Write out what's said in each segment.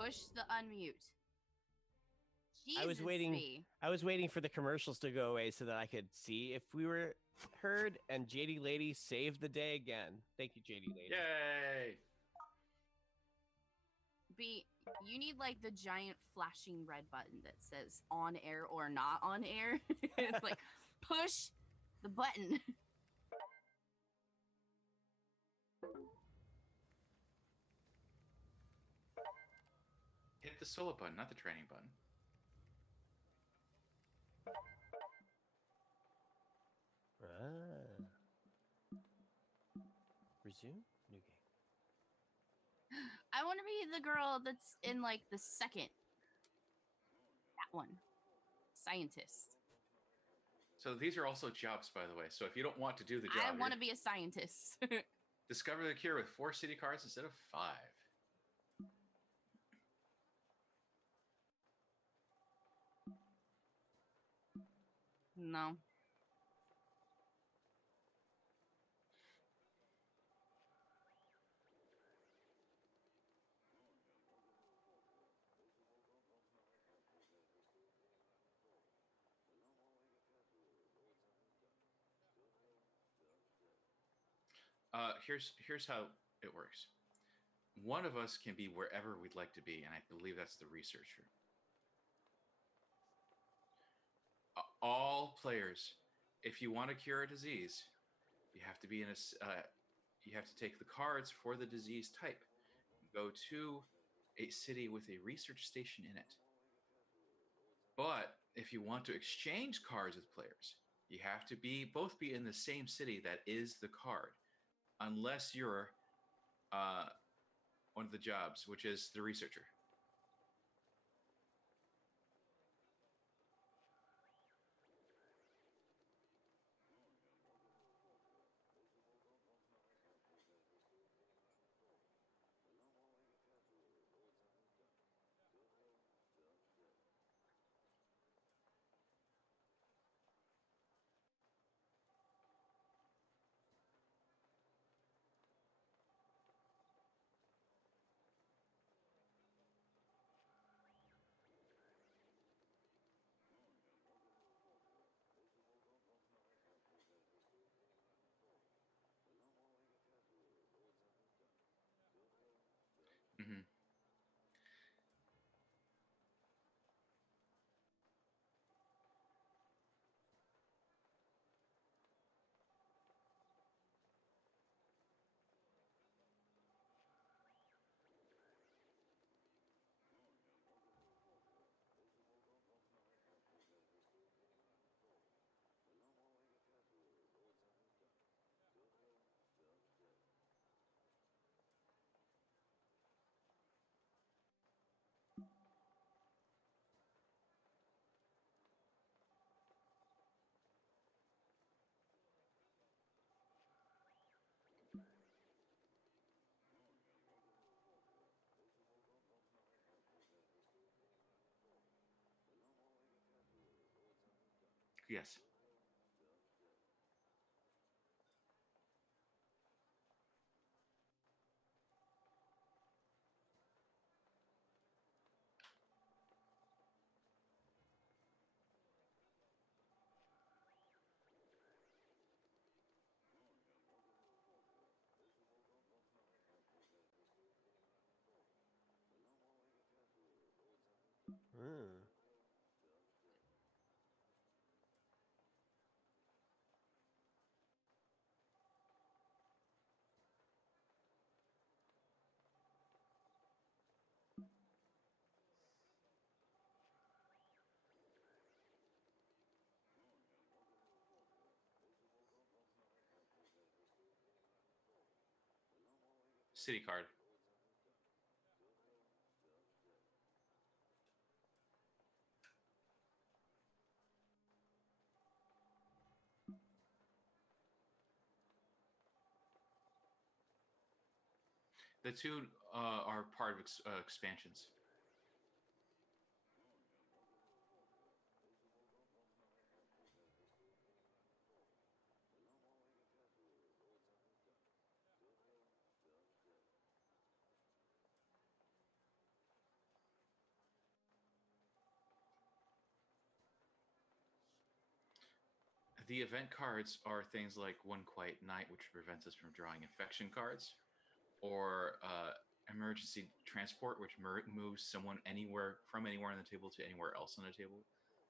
Push the unmute. I was waiting. I was waiting for the commercials to go away so that I could see if we were heard. And JD Lady saved the day again. Thank you, JD Lady. Yay! B, you need like the giant flashing red button that says on air or not on air. It's like push the button. Hit the solo button, not the training button. Resume new game. I want to be the girl that's in like the second. That one. Scientist. So these are also jobs, by the way. So if you don't want to do the job, I want to be a scientist. Discover the cure with 4 city cards instead of 5. No. Here's how it works. One of us can be wherever we'd like to be, and I believe that's the researcher. All players, if you want to cure a disease, you have to be in a. You have to take the cards for the disease type. Go to a city with a research station in it. But if you want to exchange cards with players, you have to both be in the same city that is the card, unless you're one of the jobs, which is the researcher. Mm-hmm. Yes. City card. The two are part of expansions. the event cards are things like One Quiet Night, which prevents us from drawing infection cards, or emergency transport, which moves someone from anywhere on the table to anywhere else on the table.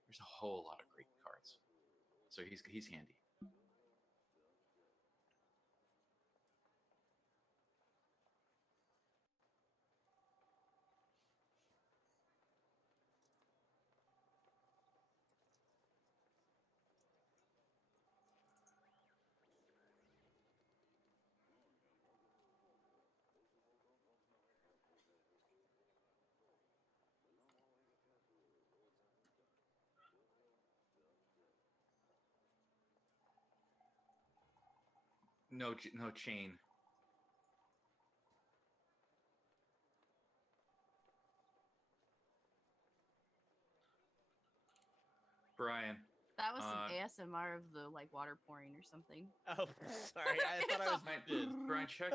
There's a whole lot of great cards, so he's handy. No chain. Brian. That was some ASMR of the water pouring or something. Oh, sorry. I thought I was Brian, check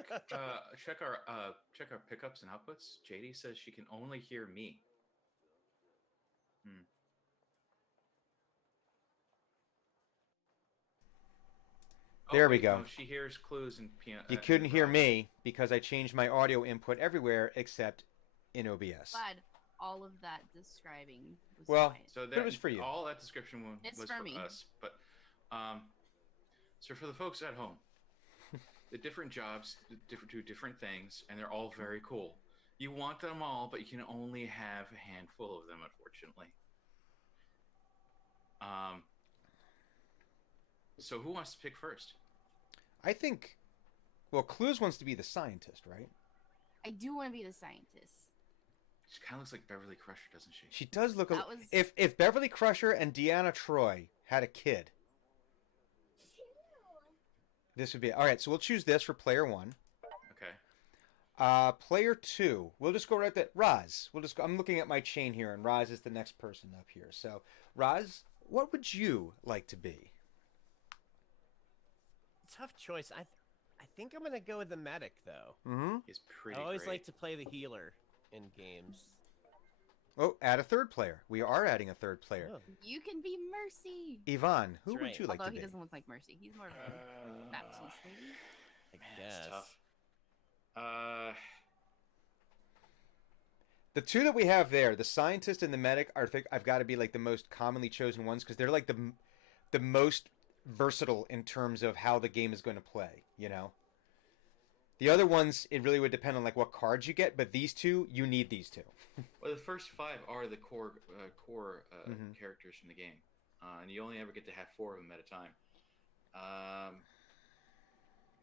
our pickups and outputs. JD says she can only hear me. There we go. No, she hears clues and piano. You couldn't hear me because I changed my audio input everywhere except in OBS. Glad all of that describing was fine. So it was for you. All that description was for me. us. But so for the folks at home, the different jobs do different things, and they're all very cool. You want them all, but you can only have a handful of them, unfortunately. So who wants to pick first? I think, Clues wants to be the scientist, right? I do want to be the scientist. She kind of looks like Beverly Crusher, doesn't she? She does look. If Beverly Crusher and Deanna Troi had a kid, this would be all right. So we'll choose this for player 1. Okay. Player 2, we'll just go right there. Roz, I'm looking at my chain here, and Roz is the next person up here. So, Roz, what would you like to be? Tough choice. I think I'm gonna go with the medic though. Mm-hmm. He's pretty. I always great. like to play the healer in games. Oh, add a third player. We are adding a third player. Oh. You can be Mercy. Yvonne, who That's would right. you like Although to be? he doesn't look like Mercy. He's more of a Baptiste, maybe. I That's guess. tough. The two that we have there, the scientist and the medic, I've got to be like the most commonly chosen ones because they're like the most versatile in terms of how the game is going to play, you know? The other ones, it really would depend on like what cards you get, but these two, you need these two. Well, the first 5 are the core characters from the game, and you only ever get to have 4 of them at a time.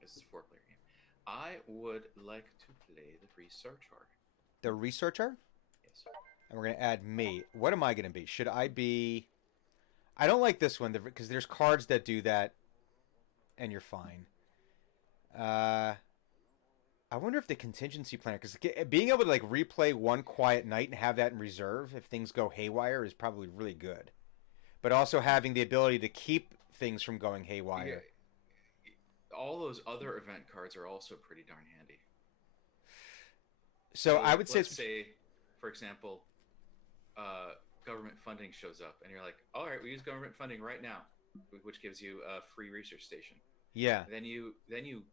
This is a 4-player game. I would like to play the researcher. The researcher? Yes. And we're going to add me. What am I going to be? Should I be... I don't like this one because there's cards that do that, and you're fine. I wonder if the contingency planner, because being able to like replay One Quiet Night and have that in reserve if things go haywire is probably really good. But also having the ability to keep things from going haywire. Yeah. All those other event cards are also pretty darn handy. So I would let's say, for example, government funding shows up, and you're like, all right, we use government funding right now, which gives you a free research station. Yeah. Then you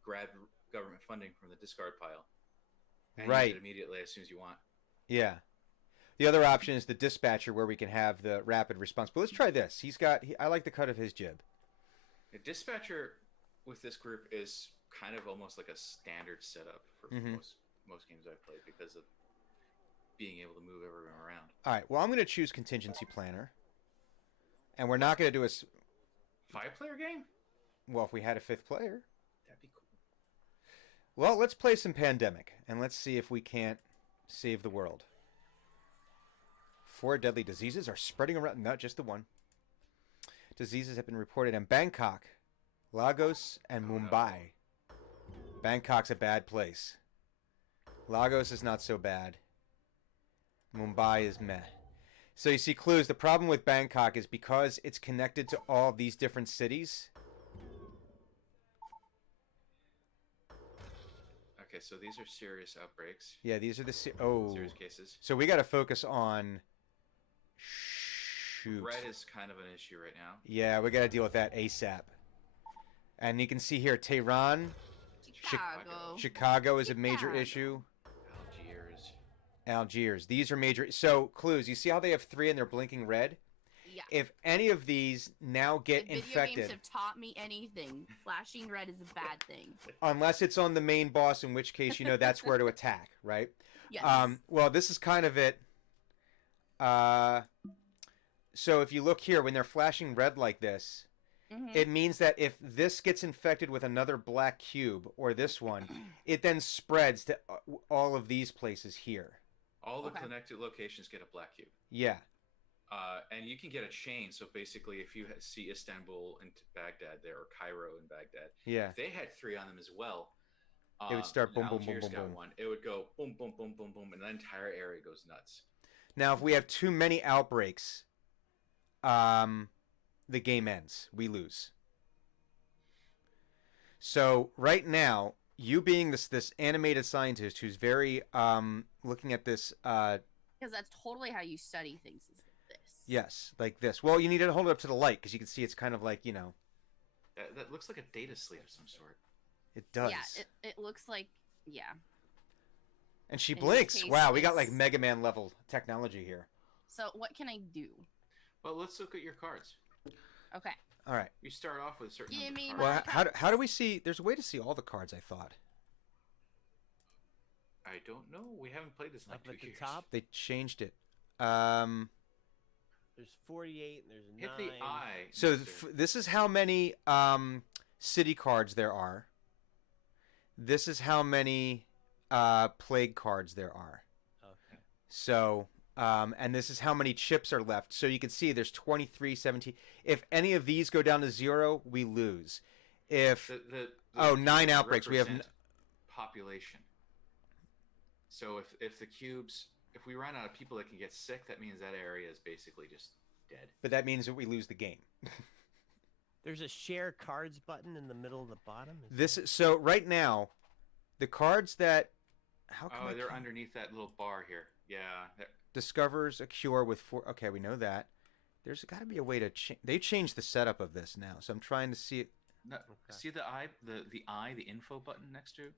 grab government funding from the discard pile. And right. Use it immediately as soon as you want. Yeah. The other option is the dispatcher, where we can have the rapid response. But let's try this. I like the cut of his jib. The dispatcher with this group is kind of almost like a standard setup for most games I've played because of being able to move everyone around. All right. Well, I'm going to choose contingency planner, and we're not going to do a 5-player game. Well, if we had a 5th player, that'd be cool. Well, let's play some Pandemic, and let's see if we can't save the world. 4 deadly diseases are spreading around. Not just the one. Diseases have been reported in Bangkok, Lagos, and Mumbai. Bangkok's a bad place. Lagos is not so bad. Mumbai is meh. So you see, Clues, the problem with Bangkok is because it's connected to all these different cities. Okay, so these are serious outbreaks. Yeah, these are the serious cases. So we got to focus on shoot. Red is kind of an issue right now. Yeah, we got to deal with that ASAP. And you can see here, Tehran, Chicago is a major issue. Algiers. These are major. So, clues. You see how they have 3 and they're blinking red? Yeah. If any of these now get Video infected... games have taught me anything. Flashing red is a bad thing. Unless it's on the main boss, in which case you know that's where to attack, right? Yes. Well, this is kind of it. So if you look here, when they're flashing red like this, it means that if this gets infected with another black cube, or this one, it then spreads to all of these places here. All the connected locations get a black cube. Yeah. And you can get a chain. So basically, if you see Istanbul and Baghdad there, or Cairo and Baghdad, yeah, if they had 3 on them as well, it would start boom, boom, boom, Algiers boom, got boom. one. It would go boom, boom, boom, boom, boom, and the entire area goes nuts. Now, if we have too many outbreaks, the game ends. We lose. So right now, you being this animated scientist who's very looking at this. Because that's totally how you study things. Is this? Yes, like this. Well, you need to hold it up to the light because you can see it's kind of like, you know. That looks like a data slate of some sort. It does. Yeah, it looks like, yeah. And she In blinks. this case, Wow, we got it's- like Mega Man level technology here. So what can I do? Well, let's look at your cards. Okay. All right. You start off with a certain Give number me of my- cards. Well, how do we see? There's a way to see all the cards, I thought. I don't know. We haven't played this in like Up 2 at the years. top, They changed it. there's 48 and there's 9. Hit the eye. So Mister. this is how many city cards there are. This is how many plague cards there are. Okay. So, and this is how many chips are left. So you can see there's 23, 17. If any of these go down to 0, we lose. If The 9 cubes outbreaks. We have represent population. So if the cubes, if we run out of people that can get sick, that means that area is basically just dead. but that means that we lose the game. There's a share cards button in the middle of the bottom. So right now, the cards that They're underneath that little bar here. Yeah. discovers a cure with 4. Okay, we know that. There's got to be a way to change. They changed the setup of this now, so I'm trying to see it. No, see the eye, the info button next to.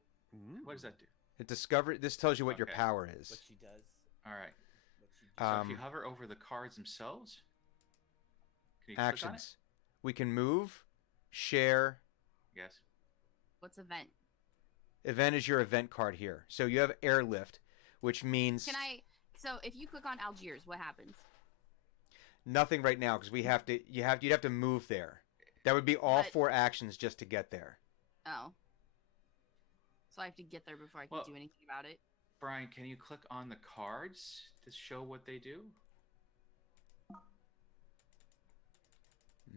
What does that do? It this tells you what your Okay. power is. What she does. All right. What she So if you hover over the cards themselves, can you click on it? Actions. We can move, share. Yes. What's event? Event is your event card here. So you have airlift, which means So if you click on Algiers, what happens? nothing right now because you'd have to move there. That would be all But- 4 actions just to get there. Oh. So I have to get there before I can do anything about it? Brian, can you click on the cards to show what they do?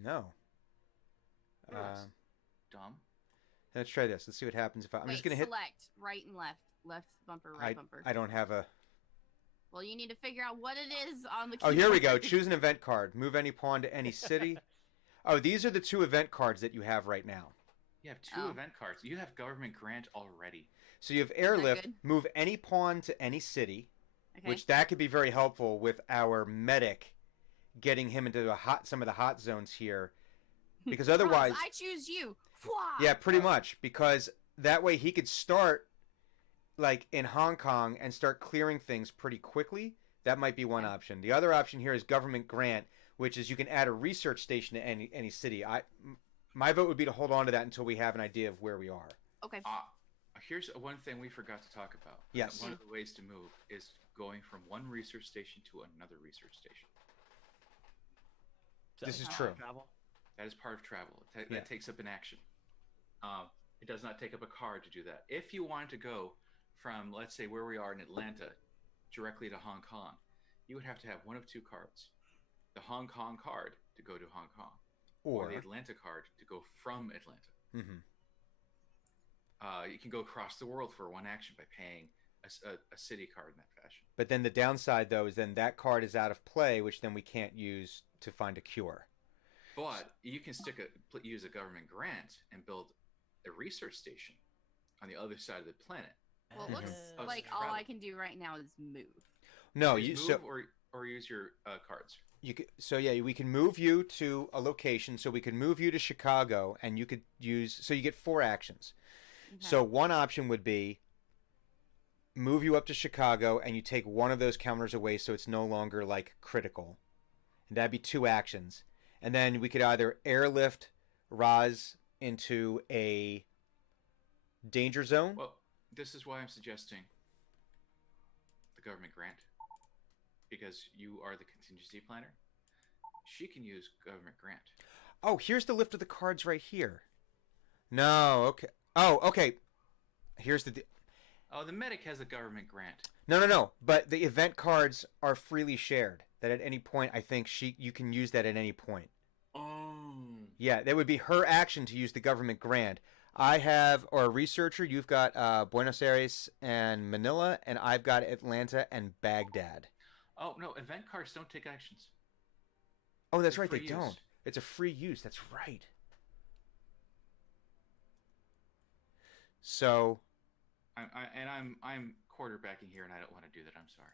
No. Oh, that's dumb. Let's try this. Let's see what happens if I'm just gonna hit. Select right and left. Left bumper, right bumper. I don't have a. Well, you need to figure out what it is on the Oh, here we go. keyboard. Choose an event card. Move any pawn to any city. Oh, these are the 2 event cards that you have right now. You have 2 event cards. You have government grant already. So you have airlift. good? Move any pawn to any city, Okay. which that could be very helpful with our medic, getting him into some of the hot zones here, because otherwise, I choose you. yeah, pretty much, because that way he could start like in Hong Kong and start clearing things pretty quickly. That might be one option. The other option here is government grant, which is you can add a research station to any city. My vote would be to hold on to that until we have an idea of where we are. Okay. Here's one thing we forgot to talk about. Yes. One of the ways to move is going from one research station to another research station. So This is it's true. Travel. That is part of travel. Yeah. That takes up an action. It does not take up a card to do that. If you wanted to go from, let's say, where we are in Atlanta, directly to Hong Kong, you would have to have one of 2 cards. The Hong Kong card to go to Hong Kong, or the Atlanta card to go from Atlanta. Mm-hmm. You can go across the world for one action by paying a city card in that fashion. But then the downside, though, is then that card is out of play, which then we can't use to find a cure. But you can use a government grant and build a research station on the other side of the planet. Well, it looks like all I can do right now is move. No, Please you move so or use your cards. we can move you to a location. So we could move you to Chicago, and you could use. So you get 4 actions. Okay. So one option would be move you up to Chicago, and you take one of those counters away, so it's no longer like critical, and that'd be 2 actions. And then we could either airlift Roz into a danger zone. Well, this is why I'm suggesting the government grant, because you are the contingency planner. She can use government grant. Oh, here's the lift of the cards right here. No, okay. Oh, okay. Here's the. Oh, the medic has a government grant. No. But the event cards are freely shared. That at any point, I think you can use that at any point. Oh. Yeah, that would be her action to use the government grant. I have, or a researcher, you've got Buenos Aires and Manila, and I've got Atlanta and Baghdad. Oh, no, event cards don't take actions. Oh, that's They're right, they free don't. use. It's a free use, that's right. So... I'm quarterbacking here, and I don't want to do that. I'm sorry.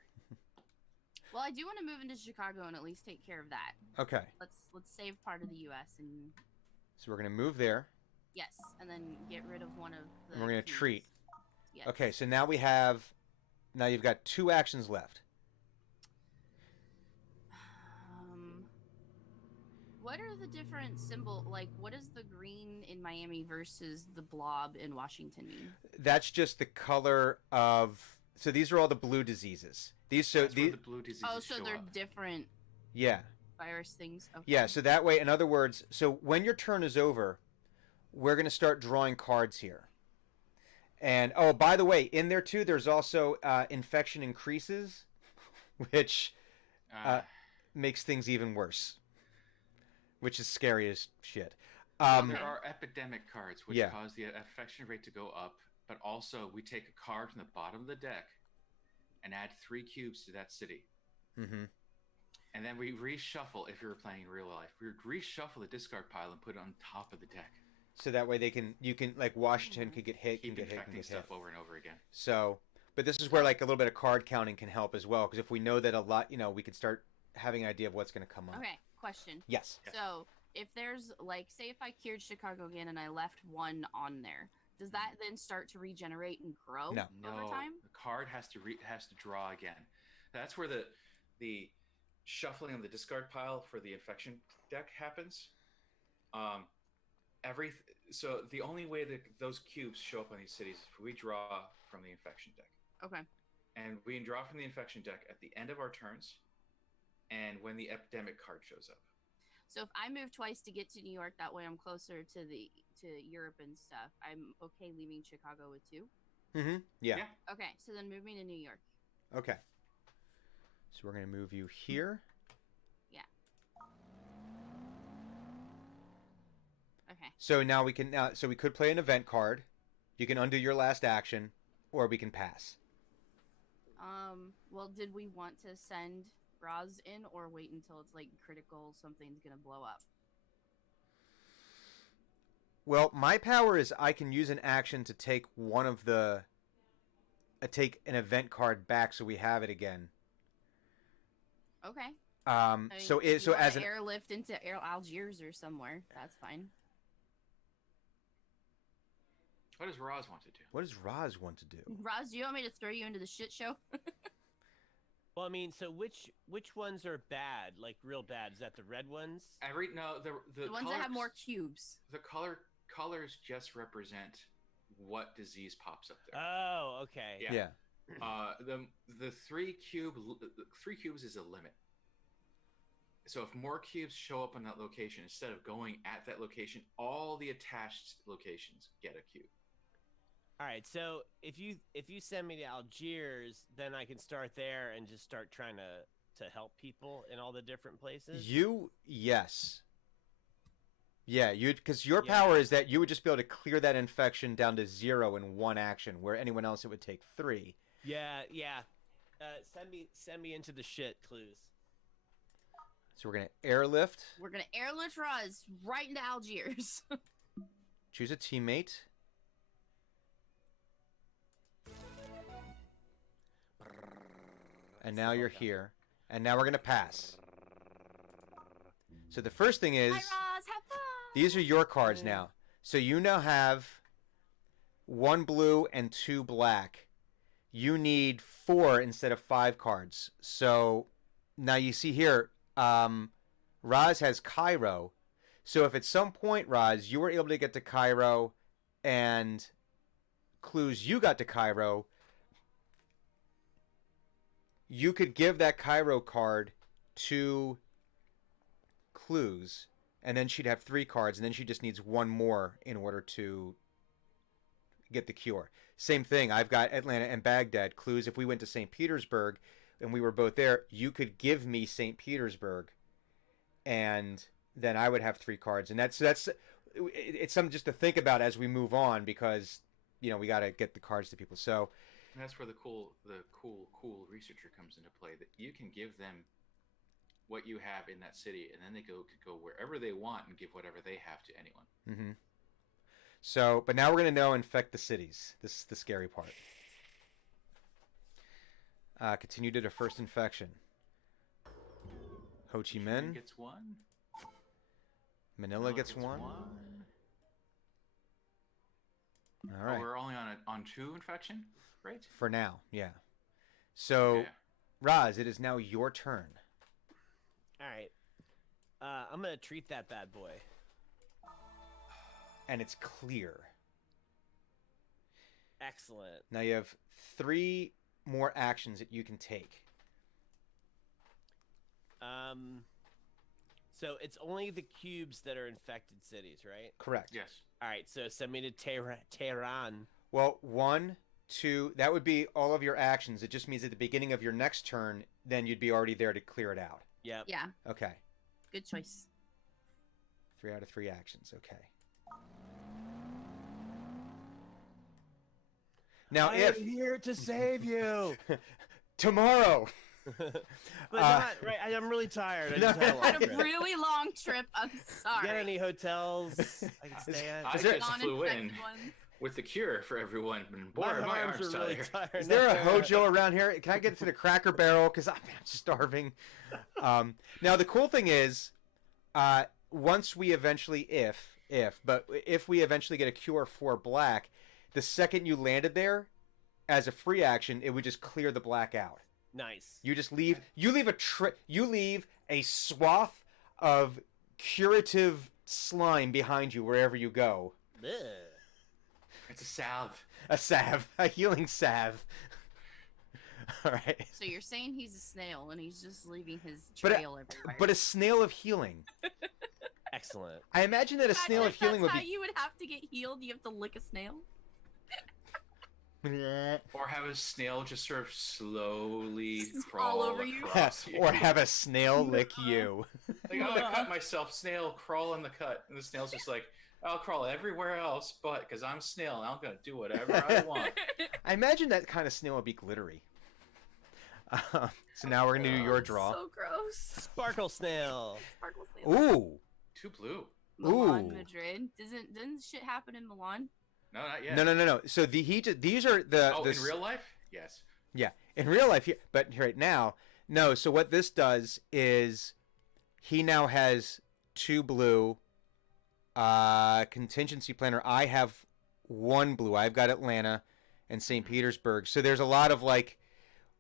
Well, I do want to move into Chicago and at least take care of that. Okay. Let's save part of the U.S. and So we're gonna move there. yes, and then get rid of one of the. And we're gonna keys. treat. Yes. Okay, so now you've got 2 actions left. What are the different symbol? Like, what does the green in Miami versus the blob in Washington mean? That's just the color of. So these are all the blue diseases. That's where the blue diseases Oh, so show they're up. different Yeah. virus things. Okay. Yeah, so that way, in other words, so when your turn is over, we're going to start drawing cards here. And, oh, by the way, in there too, there's also infection increases, which makes things even worse, which is scary as shit. There are epidemic cards, which Yeah. cause the infection rate to go up, but also we take a card from the bottom of the deck and add 3 cubes to that city. Mm-hmm. And then we reshuffle, if you're playing in real life, we reshuffle the discard pile and put it on top of the deck. So that way you can like Washington could get hit, Keep can get hit, can infecting get stuff hit. over and over again. So, but this is where like a little bit of card counting can help as well, because if we know that a lot, we can start having an idea of what's going to come up. Okay. Question. Yes. So, if there's like, say, if I cured Chicago again and I left 1 on there, does that then start to regenerate and grow No. over time? The card has to draw again. That's where the shuffling of the discard pile for the infection deck happens. So the only way that those cubes show up on these cities is if we draw from the infection deck. Okay. And we can draw from the infection deck at the end of our turns, and when the epidemic card shows up. So if I move twice to get to New York, that way I'm closer to Europe and stuff. I'm okay leaving Chicago with 2. Mm-hmm. Yeah. Okay, so then move me to New York. Okay. So we're going to move you here. Yeah. Okay. So now we could play an event card. You can undo your last action, or we can pass. Well, did we want to send Roz in or wait until it's like critical, something's gonna blow up? Well, my power is I can use an action to take take an event card back, so we have it again. Okay. So as an airlift into Algiers or somewhere, that's fine. What does Roz want to do? What does Roz want to do? Roz, do you want me to throw you into the shit show? Well, I mean, so which ones are bad, like real bad? Is that the red ones? The ones that have more cubes. The colors just represent what disease pops up there. Oh, okay. Yeah. The 3 cubes is a limit. So if more cubes show up on that location, instead of going at that location, all the attached locations get a cube. All right, so if you send me to Algiers, then I can start there and just start trying to help people in all the different places. Yes. Yeah, because your power is that you would just be able to clear that infection down to 0 in 1 action, where anyone else it would take 3. Yeah. Send me into the shit, clues. So we're gonna airlift. We're gonna airlift Roz right into Algiers. Choose a teammate. And now you're here. And now we're gonna pass. So the first thing is, Hi, Roz, have fun. these are your cards now. So you now have 1 blue and 2 black. You need 4 instead of 5 cards. So now you see here, Roz has Cairo. So if at some point, Roz, you were able to get to Cairo and Clues, you got to Cairo, you could give that Cairo card to Clues, and then she'd have 3 cards, and then she just needs 1 more in order to get the cure. Same thing, I've got Atlanta and Baghdad. Clues, if we went to St. Petersburg and we were both there, you could give me St. Petersburg, and then I would have 3 cards. And that's it's something just to think about as we move on, because we got to get the cards to people. So and that's where the cool researcher comes into play, that you can give them what you have in that city, and then they could go wherever they want and give whatever they have to anyone. Mm-hmm. So, but now we're going to infect the cities. This is the scary part. Continue to the first infection. Ho Chi Minh gets 1. Manila gets 1. All right. We're only on 2 infection, right? For now, yeah. So, okay. Roz, it is now your turn. All right. I'm going to treat that bad boy. And it's clear. Excellent. Now you have 3 more actions that you can take. So it's only the cubes that are infected cities, right? Correct. Yes. All right, so send me to Tehran. Well, 1, 2, that would be all of your actions. It just means at the beginning of your next turn, then you'd be already there to clear it out. Yep. Yeah. Okay. Good choice. 3 out of 3 actions. Okay. Now, I'm here to save you. Tomorrow. But not right. I'm really tired. I just had a really long trip. I'm sorry. Get any hotels I can stay at? I just flew in with the cure for everyone, and boy, my arms are really tired. Is there a Hojo around here? Can I get to the Cracker Barrel? Because I'm starving. Now the cool thing is, once we eventually, if we eventually get a cure for black, the second you landed there, as a free action, it would just clear the black out. Nice. You just leave. You leave a swath of curative slime behind you wherever you go. Ugh. It's a salve. A salve. A healing salve. All right. So you're saying he's a snail and he's just leaving his trail everywhere. But a snail of healing. Excellent. I imagine that a snail of healing would be. That's how you would have to get healed. You have to lick a snail. Or have a snail just sort of slowly crawl over you. Or have a snail lick you. Like, I'm gonna cut myself, snail, crawl in the cut. And the snail's just like, I'll crawl everywhere else, but because I'm snail, and I'm gonna do whatever I want. I imagine that kind of snail would be glittery. So now we're gonna do your draw. So gross. Sparkle snail. Sparkle snail. Ooh. 2 blue. Milan, Madrid. Doesn't shit happen in Milan? No, not yet. No. So these are the. Oh, in real life? Yes. Yeah, in real life, but right now, no. So what this does is, he now has 2 blue. Contingency planner. I have 1 blue. I've got Atlanta and St. Petersburg. So there's a lot of like.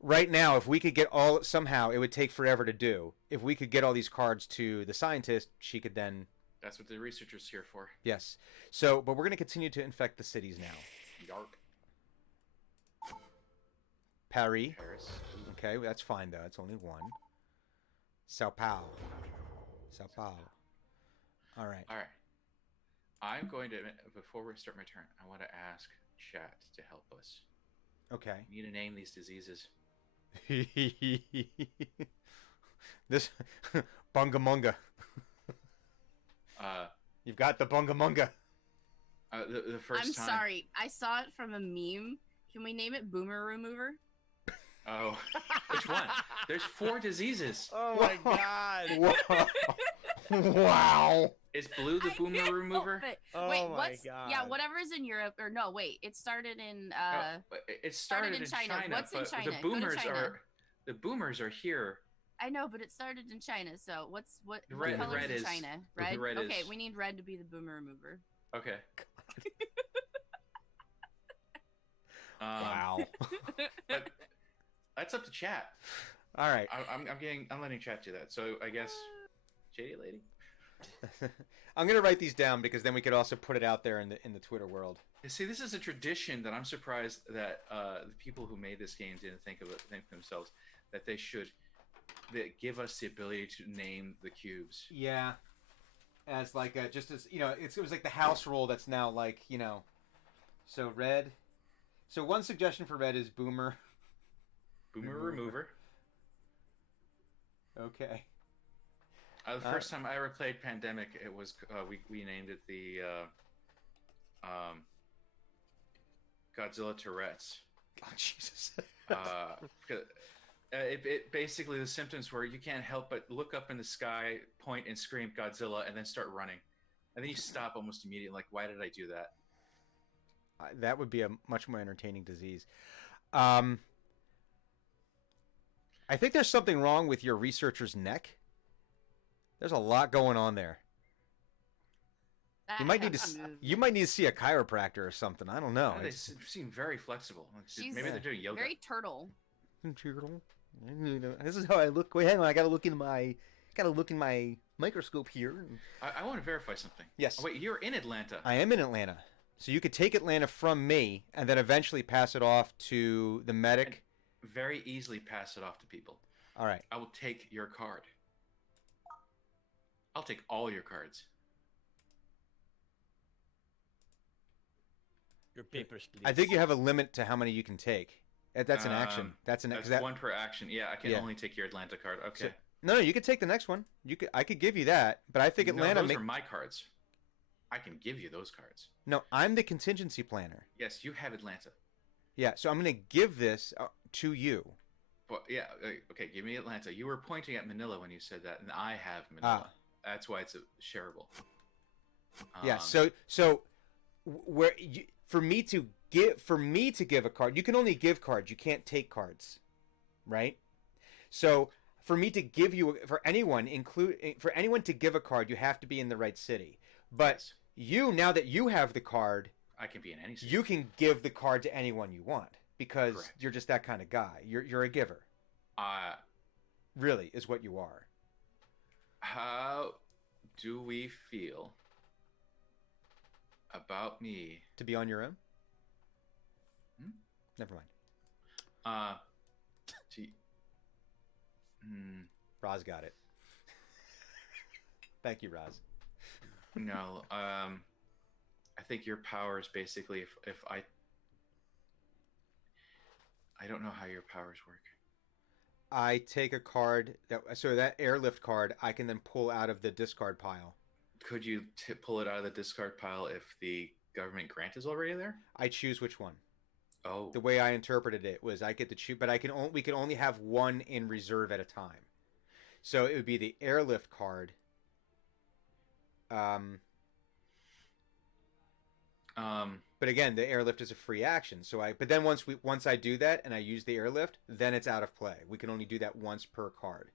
Right now, if we could get all somehow, it would take forever to do. If we could get all these cards to the scientist, she could then. That's what the researcher's here for. Yes. So, but we're going to continue to infect the cities now. Yarp. Paris. Okay, that's fine though. It's only 1. Sao Paulo. All right. I'm going to, before we start my turn, I want to ask chat to help us. Okay. You need to name these diseases. This Bunga. You've got the Bunga. The first I'm time. sorry. I saw it from a meme. Can we name it Boomer Remover? Oh, which one? There's 4 diseases. Oh my god! Wow. Is blue the Boomer Remover? Wait, what's? God. Yeah, whatever's in Europe or no? Wait, it started in. It started in China. What's in China? The boomers are here I know, but it started in China. So what red, color red is is China? Red. red Okay, is... we need red to be the boomer remover. Okay. Wow. But that's up to chat. All right. I'm letting chat do that. So I guess, JD lady. I'm gonna write these down because then we could also put it out there in the Twitter world. See, this is a tradition that I'm surprised that the people who made this game didn't think themselves that they should give us the ability to name the cubes. Yeah, as like just as it was like the house rule that's now like so red. So one suggestion for red is boomer. Boomer remover. Okay. The first time I ever played Pandemic, it was we named it the Godzilla Tourette's. Oh Jesus. It basically, the symptoms were you can't help but look up in the sky, point and scream Godzilla, and then start running, and then you stop almost immediately. Like, why did I do that? That would be a much more entertaining disease. I think there's something wrong with your researcher's neck. There's a lot going on there. You might need to see a chiropractor or something. I don't know. Yeah, they seem very flexible. Maybe they're doing yoga. Very turtle. Turtle. This is how I look. Wait, hang on. I gotta look in my microscope here. I want to verify something. Yes. Oh, wait, you're in Atlanta. I am in Atlanta. So you could take Atlanta from me and then eventually pass it off to the medic. And very easily pass it off to people. All right. I will take your card. I'll take all your cards. Your papers, please. I think you have a limit to how many you can take. That's an action. That's one per action. Yeah, I can only take your Atlanta card. Okay. So, no, you could take the next one. I could give you that, but I think Atlanta. Those are my cards. I can give you those cards. No, I'm the contingency planner. Yes, you have Atlanta. Yeah, so I'm going to give this to you. Well, yeah, okay, give me Atlanta. You were pointing at Manila when you said that, and I have Manila. That's why it's shareable. Yeah, so for me to give a card, you can only give cards. You can't take cards, right? So for me to give you for anyone to give a card, you have to be in the right city. But yes. Now that you have the card, I can be in any city. You can give the card to anyone you want because Correct. You're just that kind of guy. You're a giver. Really is what you are. How do we feel about me to be on your own? Never mind. Roz got it. Thank you, Roz. No, I think your powers basically, if I don't know how your powers work. I take a card that airlift card I can then pull out of the discard pile. Could you pull it out of the discard pile if the government grant is already there? I choose which one. Oh. The way I interpreted it was I get to choose, but we can only have one in reserve at a time. So it would be the airlift card. But again, the airlift is a free action. But then once I do that and I use the airlift, then it's out of play. We can only do that once per card.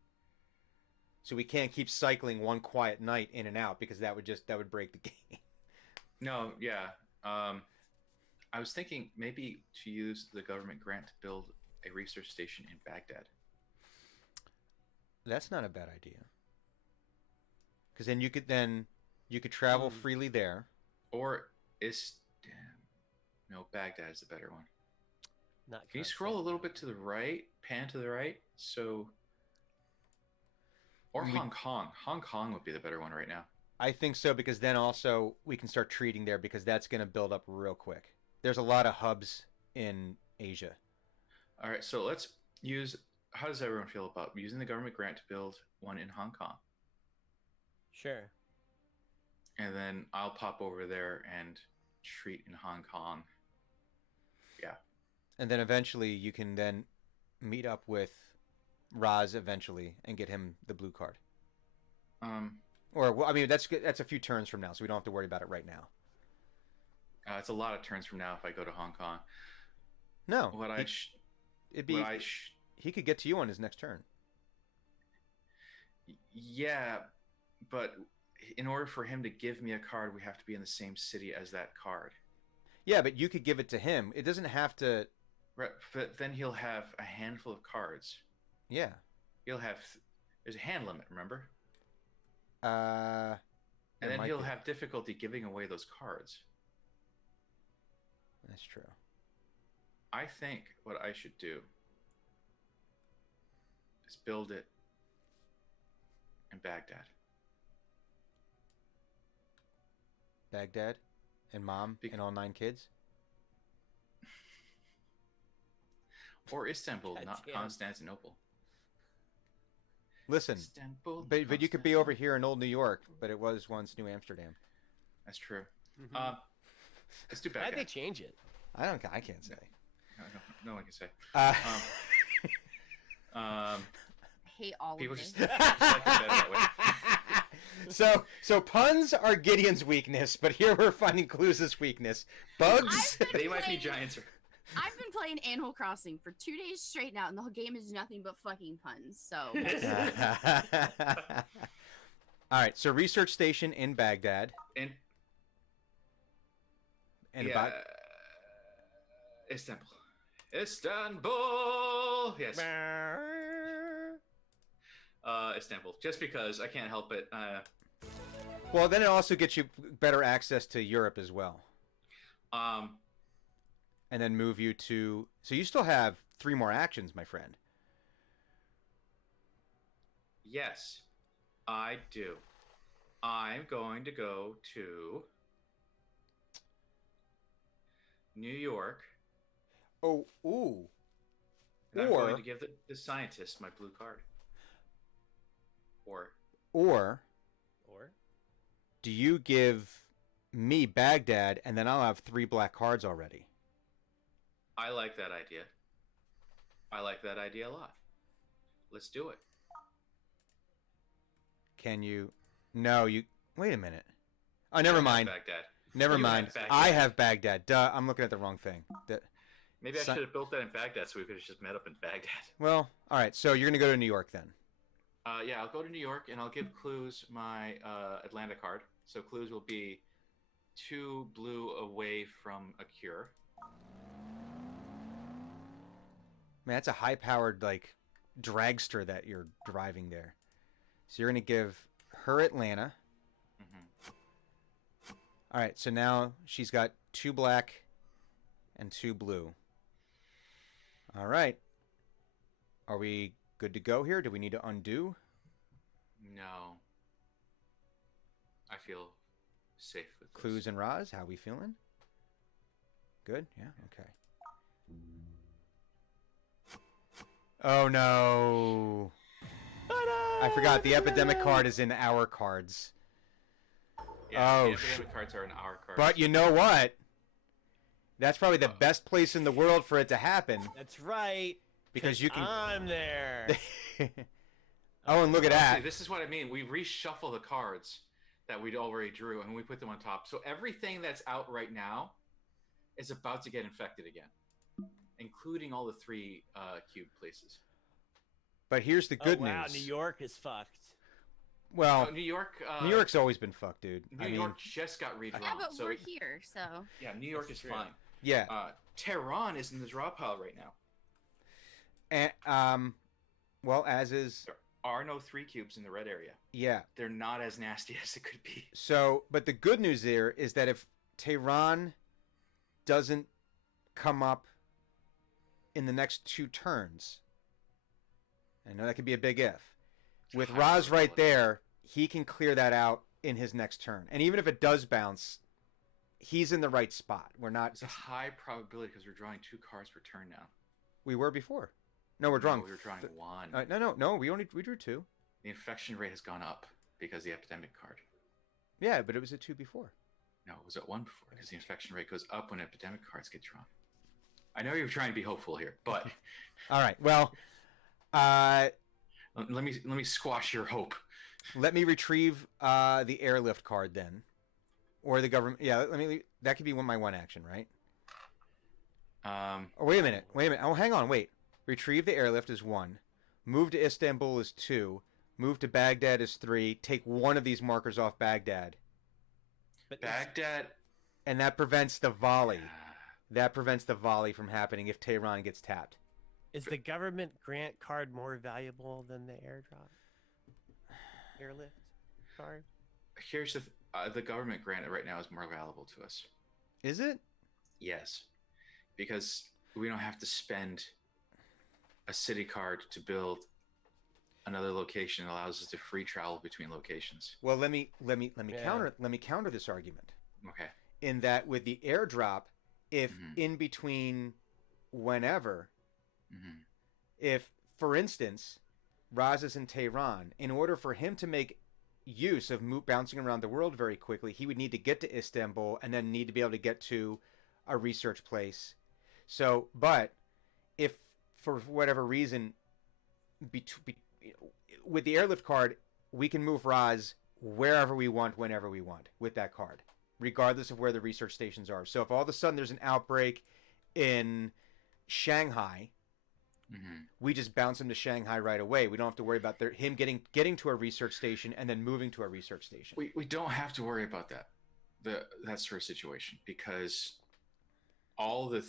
So we can't keep cycling one quiet night in and out because that would break the game. No, yeah. I was thinking maybe to use the government grant to build a research station in Baghdad. That's not a bad idea. Because then you could travel freely there. Or Baghdad is the better one. Can you scroll a little bit to the right, pan to the right? Or Hong Kong. Hong Kong would be the better one right now. I think so, because then also we can start treating there because that's going to build up real quick. There's a lot of hubs in Asia. All right, so let's use... How does everyone feel about using the government grant to build one in Hong Kong? Sure. And then I'll pop over there and treat in Hong Kong. Yeah. And then eventually you can then meet up with Roz eventually and get him the blue card. That's a few turns from now, so we don't have to worry about it right now. It's a lot of turns from now if I go to Hong Kong. No. He could get to you on his next turn. Yeah, but in order for him to give me a card, we have to be in the same city as that card. Yeah, but you could give it to him. It doesn't have to. Right, but then he'll have a handful of cards. Yeah. He'll have. There's a hand limit, remember? And then he'll have difficulty giving away those cards. That's true. I think what I should do is build it in Baghdad. Baghdad and mom and all 9 kids? Or Istanbul, God not damn. Constantinople. Listen, Istanbul, but you could be over here in old New York, but it was once New Amsterdam. That's true. Mhm. Let's do Why'd Baghdad. they change it? I can't say. No one can say. I hate all People of just, this. just like it better that way. So puns are Gideon's weakness, but here we're finding Clues' weakness. Bugs? I've been They might be playing- giants. I've been playing Animal Crossing for 2 days straight now, and the whole game is nothing but fucking puns. So All right, so research station in Baghdad. And And yeah, about Istanbul. Istanbul. Yes. Istanbul. Just because I can't help it. well, then it also gets you better access to Europe as well. And then move you to. So you still have 3 more actions, my friend. Yes, I do. I'm going to go to New York. Oh, ooh. And I'm Or- going to give the scientist my blue card. Or Or Or do you give me Baghdad, and then I'll have 3 black cards already? I like that idea. I like that idea a lot. Let's do it. Can you? No, you. Wait a minute. Oh, never I have mind. Baghdad. Never You mind. have Baghdad. I have Baghdad. Duh, I'm looking at the wrong thing. Maybe I Si- should have built that in Baghdad so we could have just met up in Baghdad. Well, all right. So you're gonna go to New York then. Yeah, I'll go to New York and I'll give Clues my Atlanta card. So Clues will be 2 blue away from a cure. Man, that's a high-powered like dragster that you're driving there. So you're gonna give her Atlanta. Hmm. All right. So now she's got 2 black and 2 blue. All right. Are we good to go here? Do we need to undo? No. I feel safe with this. Clues and Roz, how we feeling? Good? Yeah, okay. Oh no. I forgot the epidemic card is in our cards. Yeah, Oh, the epidemic cards are in our cards. But you know what? That's probably the best place in the world for it to happen that's right. because you can I'm there. Oh, and look at See, that. this is what I mean. We reshuffle the cards that we'd already drew and we put them on top. So everything that's out right now is about to get infected again, including all the 3 cube places. But here's the good oh, wow, news. New York is fucked. Well, New York. New York's always been fucked, dude. New York just got redrawn. Yeah, but so we're here, so yeah, New York That's is true. fine. yeah. Tehran is in the draw pile right now. And well, as is Are no 3 cubes in the red area. yeah. They're not as nasty as it could be. So, but the good news there is that if Tehran doesn't come up in the next 2 turns, I know that could be a big if. With High Raz right probability. there, he can clear that out in his next turn. And even if it does bounce, he's in the right spot. We're not. It's a high probability because we're drawing 2 cards per turn now. We were before. No, we're drawing. No, we were drawing 1. No. We drew 2. The infection rate has gone up because of the epidemic card. Yeah, but it was a 2 before. No, it was at 1 before because the infection rate goes up when epidemic cards get drawn. I know you're trying to be hopeful here, but All right. Well, let me squash your hope. let me retrieve the airlift card then, or the government. Yeah, let me. That could be my 1 action, right? Oh, wait a minute. Oh, hang on. Wait. Retrieve the airlift is 1. Move to Istanbul is 2. Move to Baghdad is 3. Take one of these markers off Baghdad. But Baghdad. And that prevents the volley. That prevents the volley from happening if Tehran gets tapped. Is the government grant card more valuable than the airdrop? Airlift card? Here's the government grant right now is more valuable to us. Is it? Yes, because we don't have to spend a city card to build another location. It allows us to free travel between locations. Well, let me counter this argument. Okay. In that with the airdrop, if in between whenever, if, for instance, Raz is in Tehran, in order for him to make use of bouncing around the world very quickly, he would need to get to Istanbul and then need to be able to get to a research place. So, but if for whatever reason, with the airlift card, we can move Raz wherever we want, whenever we want with that card, regardless of where the research stations are. So if all of a sudden there's an outbreak in Shanghai, we just bounce him to Shanghai right away. We don't have to worry about him getting to a research station and then moving to a research station. We don't have to worry about that sort of situation, because all the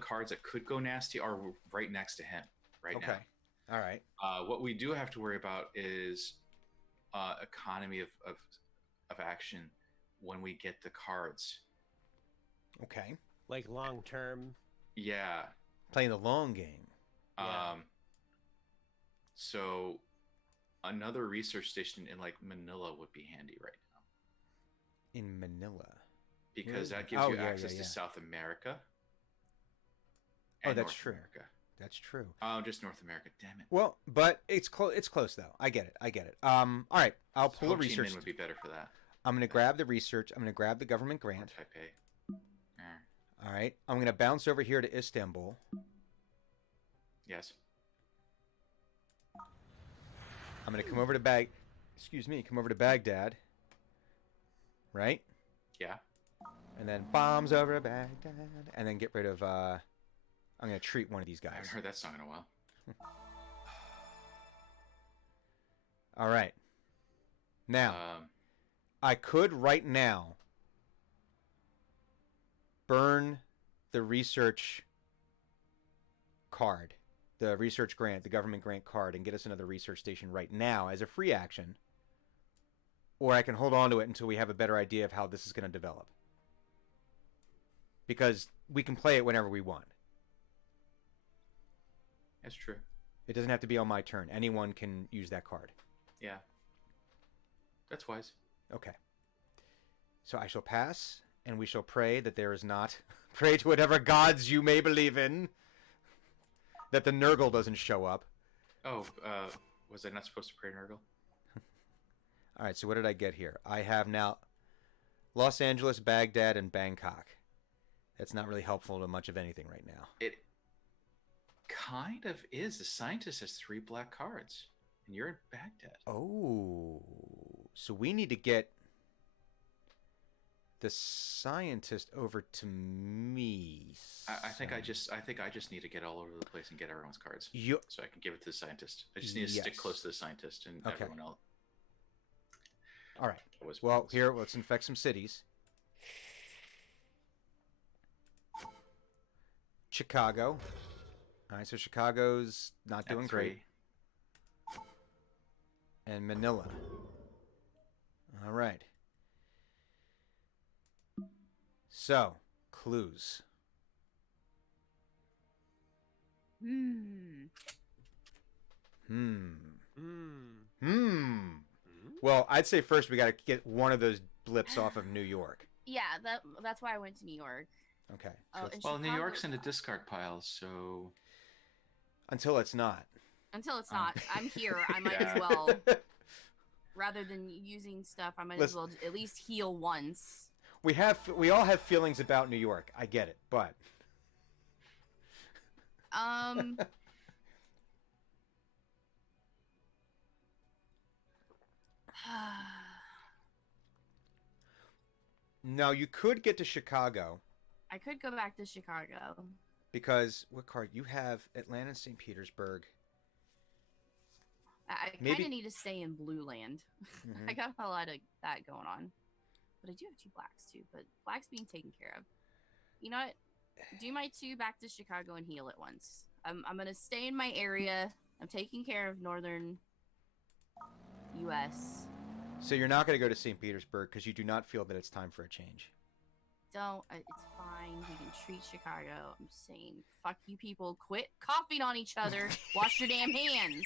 cards that could go nasty are right next to him now. Okay. All right. What we do have to worry about is economy of action when we get the cards. Okay. Like long term. Yeah. Playing the long game. Yeah. So another research station in like Manila would be handy right now. In Manila. Because that gives you access to South America. And that's North true. America. That's true. Oh, just North America. Damn it. Well, but it's close. It's close though. I get it. All right. I'll pull Ho a Chi research. Minh would be better for that. I'm gonna grab the research. I'm gonna grab the government Or grant. Taipei. All right. I'm gonna bounce over here to Istanbul. Yes. I'm gonna come over to Baghdad. Right? Yeah. And then bombs over Baghdad, and then get rid of. I'm gonna treat one of these I guys. haven't heard that song in a while. All right. Now, I could right now burn the research card, the research grant, the government grant card, and get us another research station right now as a free action. Or I can hold on to it until we have a better idea of how this is going to develop. Because we can play it whenever we want. That's true. It doesn't have to be on my turn. Anyone can use that card. Yeah. That's wise. Okay. So I shall pass, and we shall pray that there is not... Pray to whatever gods you may believe in. That the Nurgle doesn't show up. Oh, was I not supposed to pray Nurgle? All right, so what did I get here? I have now Los Angeles, Baghdad, and Bangkok. That's not really helpful to much of anything right now. It kind of is. The scientist has 3 black cards, and you're in Baghdad. Oh, so we need to get the scientist over to me. I think I just need to get all over the place and get everyone's cards, so I can give it to the scientist. I just need to stick close to the scientist and everyone else. All right. Well, here, let's infect some cities. Chicago. All right, so Chicago's not doing great. And Manila. All right. So, clues. Well, I'd say first we got to get one of those blips off of New York. Yeah, that's why I went to New York. Okay. Well, New York's in a discard pile, so... Until it's not. Until it's not. I'm here. I might as well. Rather than using stuff, I might as well at least heal once. We all have feelings about New York. I get it, but... No, you could get to Chicago. I could go back to Chicago. Because, what card? You have Atlanta and St. Petersburg. I kind of need to stay in Blue Land. Mhm. I got a lot of that going on. But I do have 2 blacks too. But black's being taken care of. You know what? Do my 2 back to Chicago and heal at once. I'm gonna stay in my area. I'm taking care of northern U.S. So you're not going to go to St. Petersburg because you do not feel that it's time for a change. Don't. It's fine. We can treat Chicago. I'm saying, fuck you people. Quit coughing on each other. Wash your damn hands.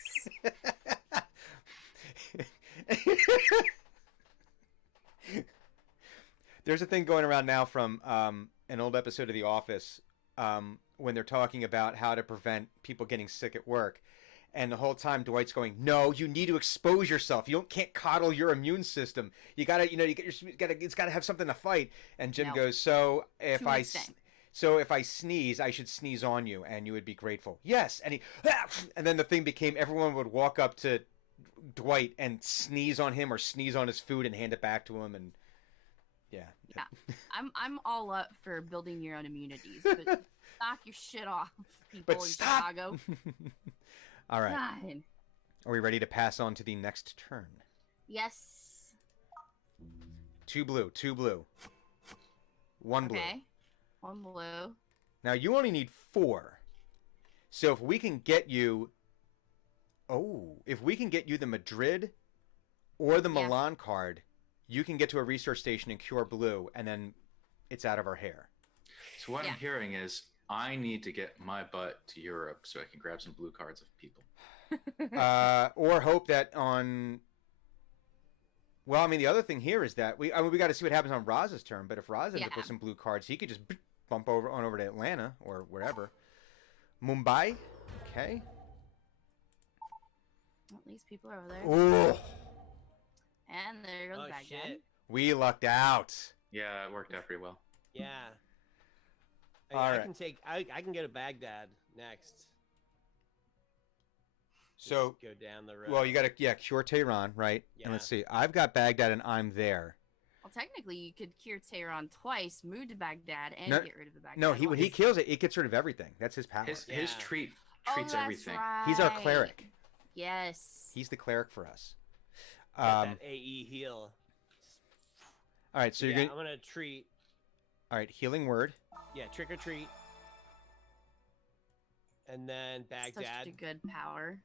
There's a thing going around now from an old episode of The Office when they're talking about how to prevent people getting sick at work. And the whole time Dwight's going, "No, you need to expose yourself. You can't coddle your immune system. You gotta, it's gotta have something to fight." And Jim goes, "So if I sneeze, I should sneeze on you, and you would be grateful." Yes, and and then the thing became everyone would walk up to Dwight and sneeze on him or sneeze on his food and hand it back to him, and yeah. I'm all up for building your own immunities, but knock your shit off, people in Chicago. All right. God. Are we ready to pass on to the next turn? Yes. 2 blue, 2 blue. 1 blue. Okay. 1 blue. Now you only need 4. So if we can get you the Madrid or the Milan card, you can get to a research station and cure blue, and then it's out of our hair. So what I'm hearing is I need to get my butt to Europe so I can grab some blue cards of people. Or hope that on... Well, I mean, the other thing here is that we got to see what happens on Raz's turn, but if Raz ends up with some blue cards, he could just bump over to Atlanta or wherever. Mumbai? Okay. Well, these people are over there. Oh! And there goes Baghdad. We lucked out. Yeah, it worked out pretty well. Yeah. I can go to Baghdad next. So just go down the road. Well, you got to cure Tehran, right? Yeah. And let's see. I've got Baghdad and I'm there. Well, technically, you could cure Tehran twice, move to Baghdad, and get rid of the Baghdad. No, when he kills it, it gets rid of everything. That's his power. His treats everything. Right. He's our cleric. Yes. He's the cleric for us. That AE heal. All right, so I'm gonna treat. All right, healing word. Yeah, trick or treat. And then Baghdad. Such a good power.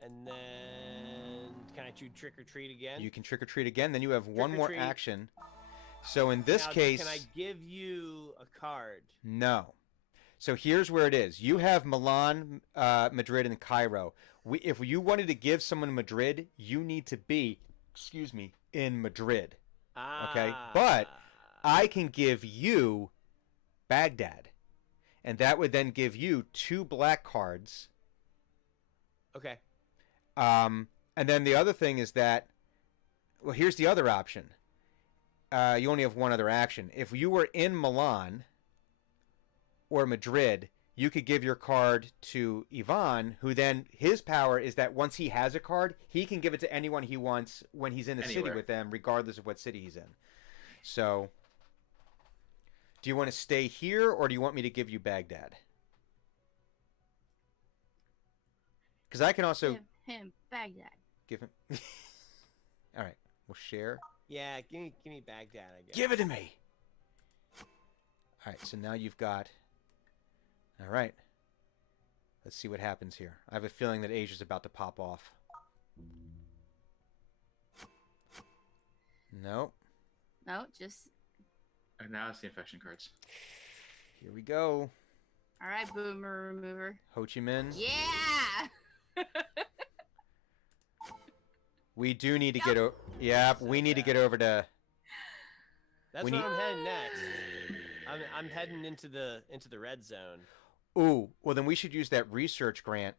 And then can I do trick or treat again? You can trick or treat again. Then you have one more action. So in this case, can I give you a card? No. So here's where it is. You have Milan, Madrid, and Cairo. If you wanted to give someone Madrid, you need to be, in Madrid. Okay? But I can give you Baghdad. And that would then give you 2 black cards. Okay. And then the other thing is that, well, here's the other option. You only have one other action. If you were in Milan or Madrid, you could give your card to Ivan, who then, his power is that once he has a card, he can give it to anyone he wants when he's in the city with them, regardless of what city he's in. So, do you want to stay here, or do you want me to give you Baghdad? Because I can also... Give him Baghdad. Give him... All right, we'll share. Yeah, give me Baghdad, I guess. Give it to me! All right, so now you've got... All right. Let's see what happens here. I have a feeling that Asia's about to pop off. No. No, just... And now it's the infection cards. Here we go. All right, Boomer Remover. Ho Chi Minh. Yeah! We do need to get over... Yeah, we need to get over to... That's where I'm heading next. I'm heading into the red zone. Ooh, well then we should use that research grant,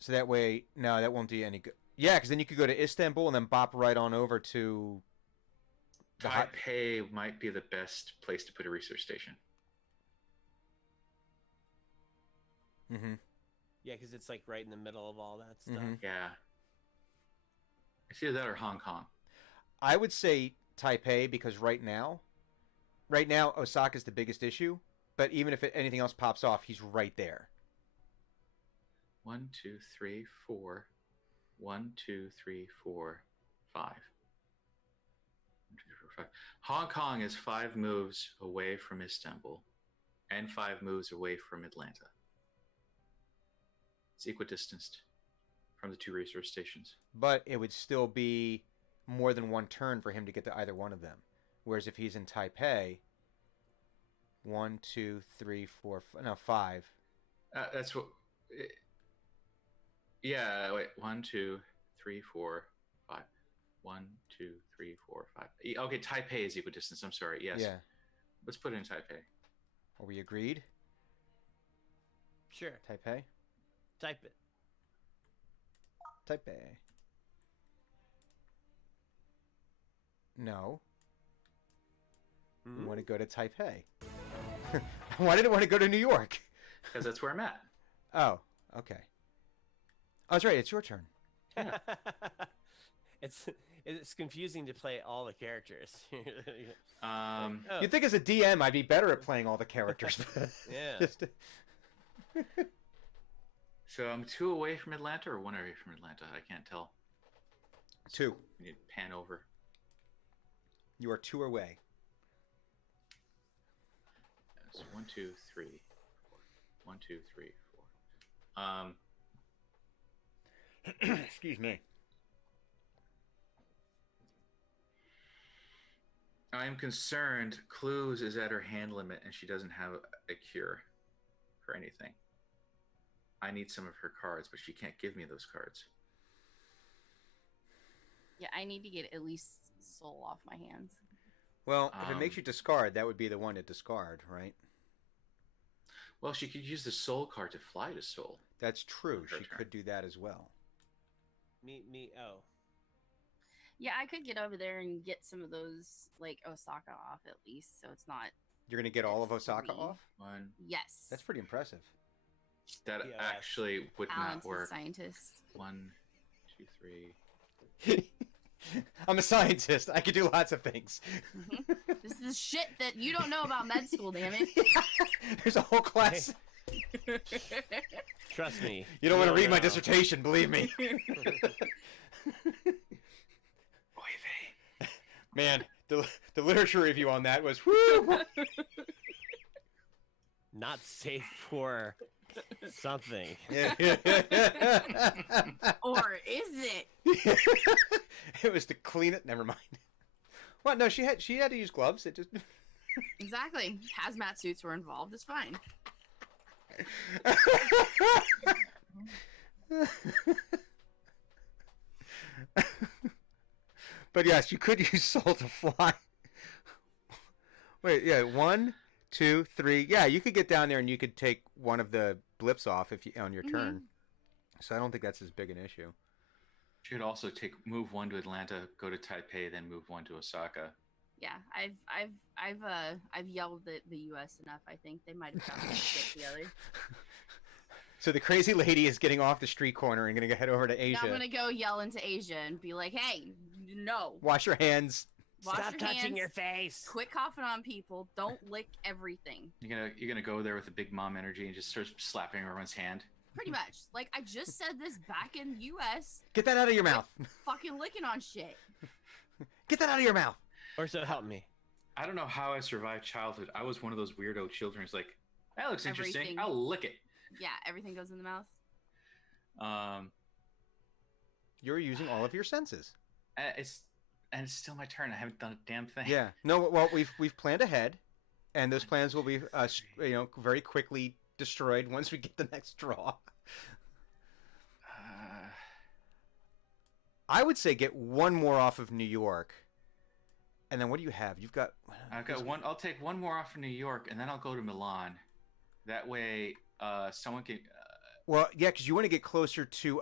so that way, no, that won't do you any good. Yeah, because then you could go to Istanbul and then bop right on over to... Taipei might be the best place to put a research station. Mm-hmm. Yeah, because it's like right in the middle of all that stuff. Mm-hmm. Yeah. It's either that or Hong Kong. I would say Taipei because right now Osaka's the biggest issue. But even if anything else pops off, he's right there. 1, 2, 3, 4. 1, 2, 3, 4, 5. 1, 2, 3, 4, 5. Hong Kong is 5 moves away from Istanbul and 5 moves away from Atlanta. It's equidistanced from the 2 research stations. But it would still be more than one turn for him to get to either one of them. Whereas if he's in Taipei, 1, 2, 3, 4, no, 5. That's what. Yeah, wait. 1, 2, 3, 4, 5. 1, 2, 3, 4, 5. Okay, Taipei is equidistant. I'm sorry. Yes. Yeah. Let's put it in Taipei. Are we agreed? Sure. Taipei? Type it. Taipei. No. I want to go to Taipei. Why did I want to go to New York? Because that's where I'm at. Oh, okay. Oh, that's right. It's your turn. It's confusing to play all the characters. You'd think as a DM I'd be better at playing all the characters. Yeah. So I'm 2 away from Atlanta or 1 away from Atlanta? I can't tell. 2. We need to pan over. You are 2 away. So 1, 2, 3, 4. 1, 2, 3, 4. Excuse me. I'm concerned Clues is at her hand limit and she doesn't have a cure for anything. I need some of her cards, but she can't give me those cards. Yeah, I need to get at least soul off my hands. Well, if it makes you discard, that would be the one to discard, right? Well, she could use the soul card to fly to soul. That's true. Her She turn. could do that as well. Oh. Yeah, I could get over there and get some of those, like, Osaka off at least, so it's not... You're going to get all of It's Osaka 3. off? 1. Yes. That's pretty impressive. That Yeah. actually would not Talented work. scientist. 1, 2, 3. I'm a scientist. I can do lots of things. Mm-hmm. This is shit that you don't know about med school, damn it. There's a whole class. Trust me. You don't want to read my know. dissertation, believe me. Oy vey. Man, the literature review on that was whoo. Not safe for something. Or is it? It was to clean it. Never mind. What? No, she had to use gloves. It just. Exactly. Hazmat suits were involved. It's fine. But yes, you could use soul to fly. Wait, yeah, 1, 2, 3. Yeah, you could get down there and you could take one of the blips off if you on your turn. So I don't think that's as big an issue. She could also move 1 to Atlanta, go to Taipei, then move 1 to Osaka. Yeah, I've yelled at the U.S. enough. I think they might have gotten their shit together. So the crazy lady is getting off the street corner and going to head over to Asia. Now I'm gonna go yell into Asia and be like, "Hey, no! Wash your hands. Wash Stop your touching hands. your face. Quit coughing on people. Don't lick everything." You're gonna go there with a big mom energy and just start slapping everyone's hand. Pretty much. Like I just said this back in the U.S. Get that out of your mouth. Fucking licking on shit. Get that out of your mouth. Or so help me. I don't know how I survived childhood. I was one of those weirdo children who's like, that looks interesting. Everything. I'll lick it. Yeah, everything goes in the mouth. You're using all of your senses. It's still my turn. I haven't done a damn thing. Yeah. No. Well, we've planned ahead, and those plans will be, very quickly destroyed once we get the next draw. I would say get one more off of New York, and then what do you have? You've got. I've got one. I'll take one more off from New York, and then I'll go to Milan. That way, someone can. Well, yeah, because you want to get closer to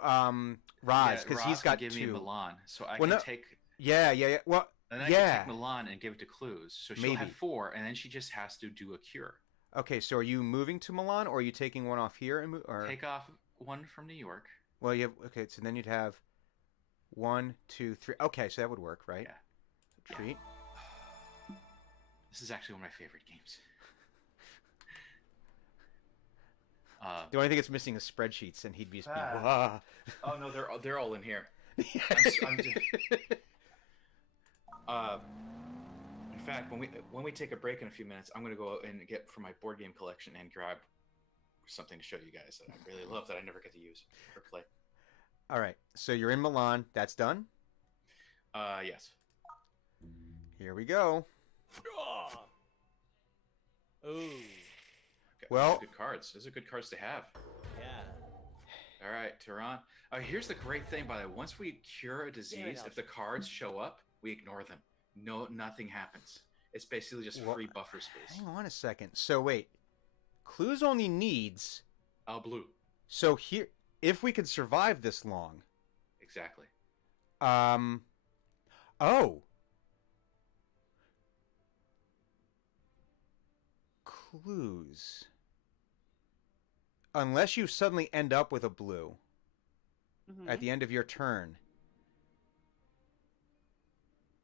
Raz, because he's got give 2. me Milan, so I can take. Yeah. Well, and then I can take Milan and give it to Clues, so she'll have 4, and then she just has to do a cure. Okay, so are you moving to Milan, or are you taking one off here and or take off 1 from New York? Well, you have so then you'd have 1, 2, 3. Okay, so that would work, right? Yeah. Treat. This is actually one of my favorite games. The only thing it's missing is spreadsheets, and he'd be just Oh no, they're all in here. In fact, when we take a break in a few minutes, I'm gonna go out and get from my board game collection and grab something to show you guys that I really love that I never get to use or play. All right, so you're in Milan. That's done. Yes. Here we go. Ooh. Okay. Well, good cards. Those are good cards to have. Yeah. All right, Tehran. Here's the great thing, by the way. Once we cure a disease, if the cards show up, we ignore them. No, nothing happens. It's basically just free buffer space. Hang on a second. So wait, Clues only needs blue. So here, if we could survive this long, exactly. Oh. Clues. Unless you suddenly end up with a blue at the end of your turn.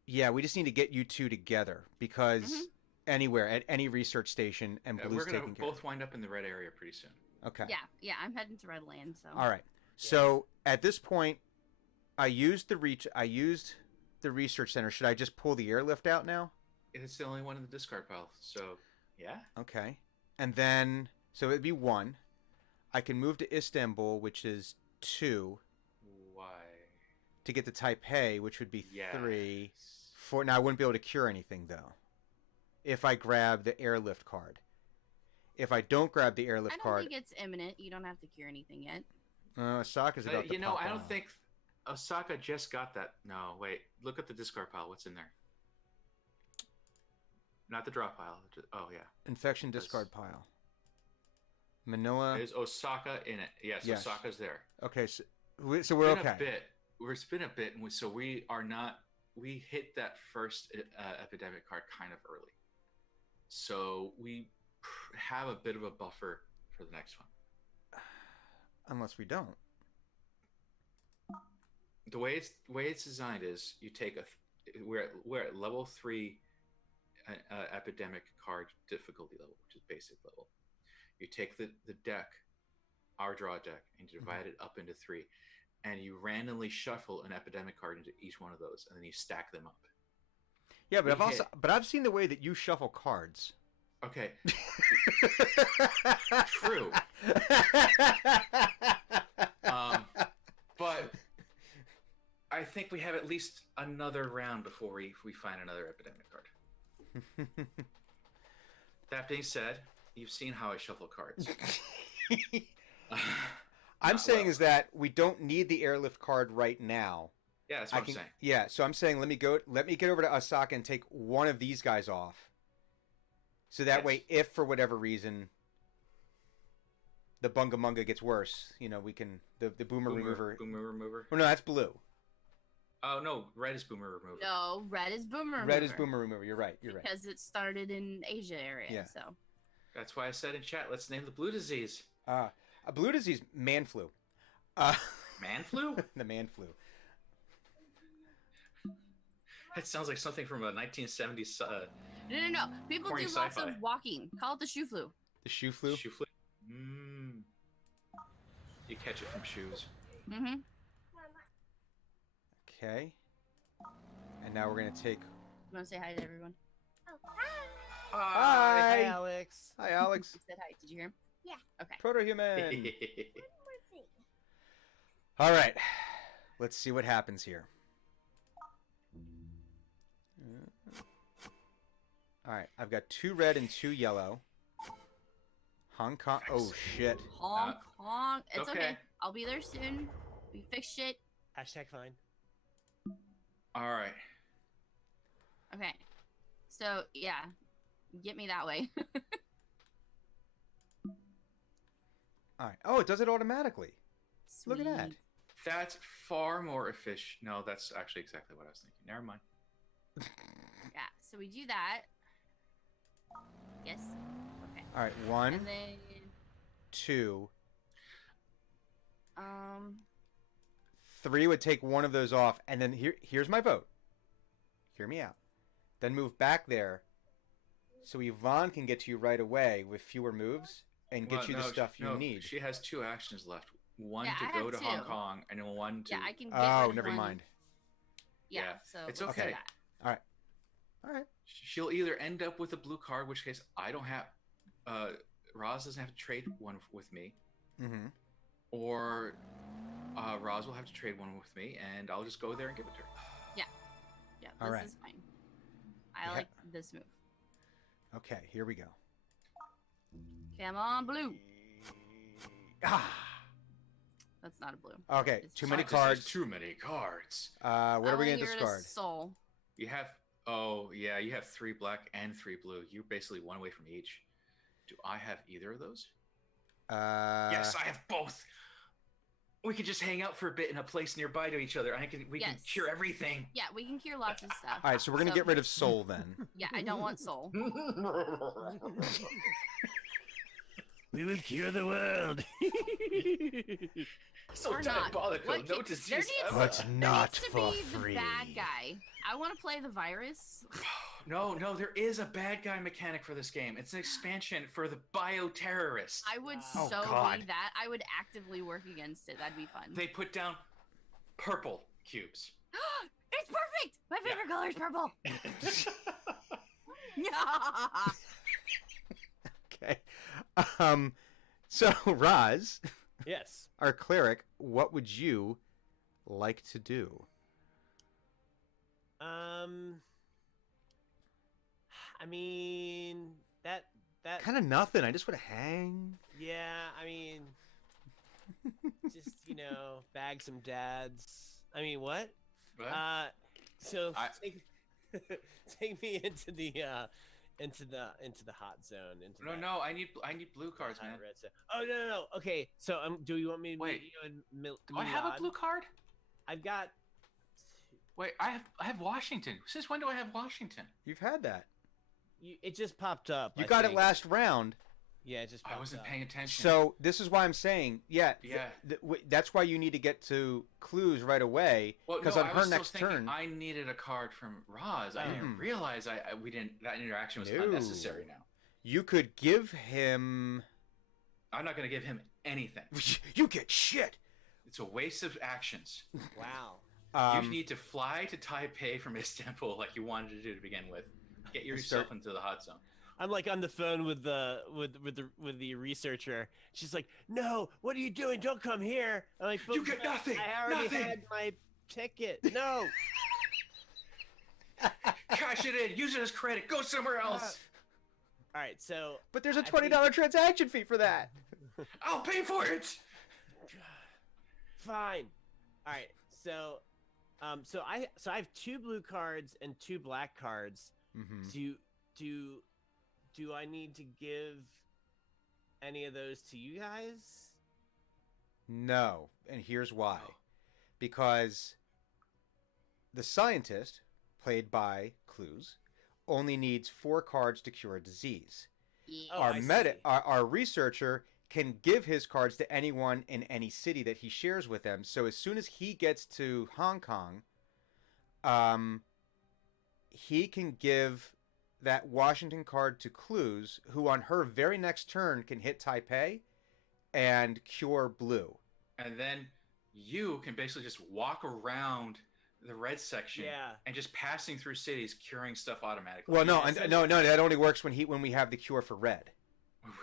Yeah, we just need to get you two together because anywhere at any research station and Blue's taking care. We're gonna both wind up in the red area pretty soon. Okay. Yeah, I'm heading to Redland. So. All right. So at this point, I used the research center. Should I just pull the airlift out now? It's the only one in the discard pile. So yeah. Okay. And then so it'd be 1. I can move to Istanbul, which is 2. Why? To get to Taipei, which would be 3. 4. Now I wouldn't be able to cure anything though. If I grab the airlift card. If I don't grab the airlift card, I don't think it's imminent. You don't have to cure anything yet. Osaka's about to pop I don't out. think Osaka just got that. No, wait. Look at the discard pile. What's in there? Not the drop pile. Oh yeah. Infection discard pile. Manila. There's Osaka in it. Yes, Osaka's there. Okay, so we're okay. It's been a bit, so we are not. We hit that first epidemic card kind of early, so we have a bit of a buffer for the next one. Unless we don't. The way it's designed is you take we're at level 3 epidemic card difficulty level, which is basic level. You take the deck, our draw deck, and you divide it up into 3, and you randomly shuffle an epidemic card into each one of those, and then you stack them up. Yeah, but I've seen the way that you shuffle cards. Okay. True. But I think we have at least another round before we find another epidemic card. That being said, you've seen how I shuffle cards. I'm saying is that we don't need the airlift card right now. Yeah, that's what I'm saying. Yeah, so I'm saying let me get over to Osaka and take one of these guys off. So that way, if for whatever reason the Bunga Munga gets worse, we can the boomer remover. Boomer remover. Oh no, that's blue. Oh no, red is boomer remover. No, red is boomer remover. Red is boomer remover. You're right. Because it started in Asia area. Yeah. So. That's why I said in chat, let's name the blue disease. A blue disease, man flu. Man flu? The man flu. That sounds like something from a 1970s. No. People do lots of walking. Call it the shoe flu. The shoe flu? Shoe flu. You catch it from shoes. Mm-hmm. Okay. And now we're going to take... You want to say hi to everyone? Oh, hi, Alex. Hi, Alex. You said hi. Did you hear him? Yeah. Okay. Proto-human. All right. Let's see what happens here. All right. I've got 2 red and 2 yellow. Hong Kong. Oh, shit. Hong Kong. It's okay. I'll be there soon. We fix shit. #fine. All right. Okay. So, yeah. Get me that way. All right. Oh, it does it automatically. Sweet. Look at that. That's far more efficient. No, that's actually exactly what I was thinking. Never mind. Yeah. So we do that. Yes. Okay. All right. 1, and then 2. 3 would take one of those off, and then here's my vote. Hear me out. Then move back there, so Yvonne can get to you right away with fewer moves, and get you the stuff you need. She has 2 actions left. One Yeah, to I go have to 2. Hong Kong, and then one to. Yeah, I can. Get Oh, rid of never one. mind. Yeah, Yeah, so it's let's do okay. that. All right. She'll either end up with a blue card, which case I don't have. Roz doesn't have to trade one with me, Mm-hmm. or Roz will have to trade one with me, and I'll just go there and give it to her. Yeah, All this right. is fine. I Yeah. like this move. Okay, here we go. Come on, blue. Ah. That's not a blue. Okay, It's too many Scientist has cards. too many cards. What are we I going to get rid of discard? Soul. You have. Oh yeah, you have 3 black and 3 blue. You're basically one away from each. Do I have either of those? Yes, I have both. We could just hang out for a bit in a place nearby to each other. We can Yes. cure everything. Yeah, we can cure lots of stuff. All right, so we're going to get rid of Soul then. Yeah, I don't want Soul. We will cure the world. So Or not. diabolical. What No can- disease there needs- ever. What's There not needs to for be free? the bad guy. I want to play the virus. No, there is a bad guy mechanic for this game. It's an expansion for the bioterrorist. I would Oh, so God. be that. I would actively work against it. That'd be fun. They put down purple cubes. It's perfect. My Yeah. favorite color is purple. Yeah. Okay. So Roz, Yes. our cleric, what would you like to do? I mean that Kind of nothing. I just want to hang. yeah, I mean just, bag some dads. I mean, what? What? So I- take me into the hot zone. No, I need blue cards, man. Red zone. Oh no. Okay, so do you want me to Wait. meet you in Do I have a Milad? blue card? I've got. Wait, I have Washington. Since when do I have Washington? You've had that. It just popped up. You I got it think. last round. Yeah, it just popped I wasn't up. paying attention. So this is why I'm saying, yeah, Yeah. that's why you need to get to clues right away, because on I her was still next thinking turn. I needed a card from Roz. I didn't Mhm. realize we didn't. That interaction was No. unnecessary. Now You could give him. I'm not going to give him anything. You get shit. It's a waste of actions. Wow. You need to fly to Taipei from Istanbul like you wanted to do to begin with. Get yourself into the hot zone. I'm like on the phone with the researcher. She's like, "No, what are you doing? Don't come here." I'm like, You get nothing, I already nothing." had my ticket. No. Cash it in. Use it as credit. Go somewhere else. All right, so But there's a I $20 transaction fee for that. I'll pay for it. fine. All right, so I have 2 blue cards and 2 black cards. Mm-hmm. Do I need to give any of those to you guys? No, and here's why. Because the scientist, played by Clues, only needs 4 cards to cure a disease. Yeah. Oh, our I meta, see. our researcher can give his cards to anyone in any city that he shares with them. So as soon as he gets to Hong Kong, he can give that Washington card to Clues, who on her very next turn can hit Taipei and cure blue. And then you can basically just walk around the red section and just passing through cities, curing stuff automatically. Well, no, Yeah, no, that only works when we have the cure for red.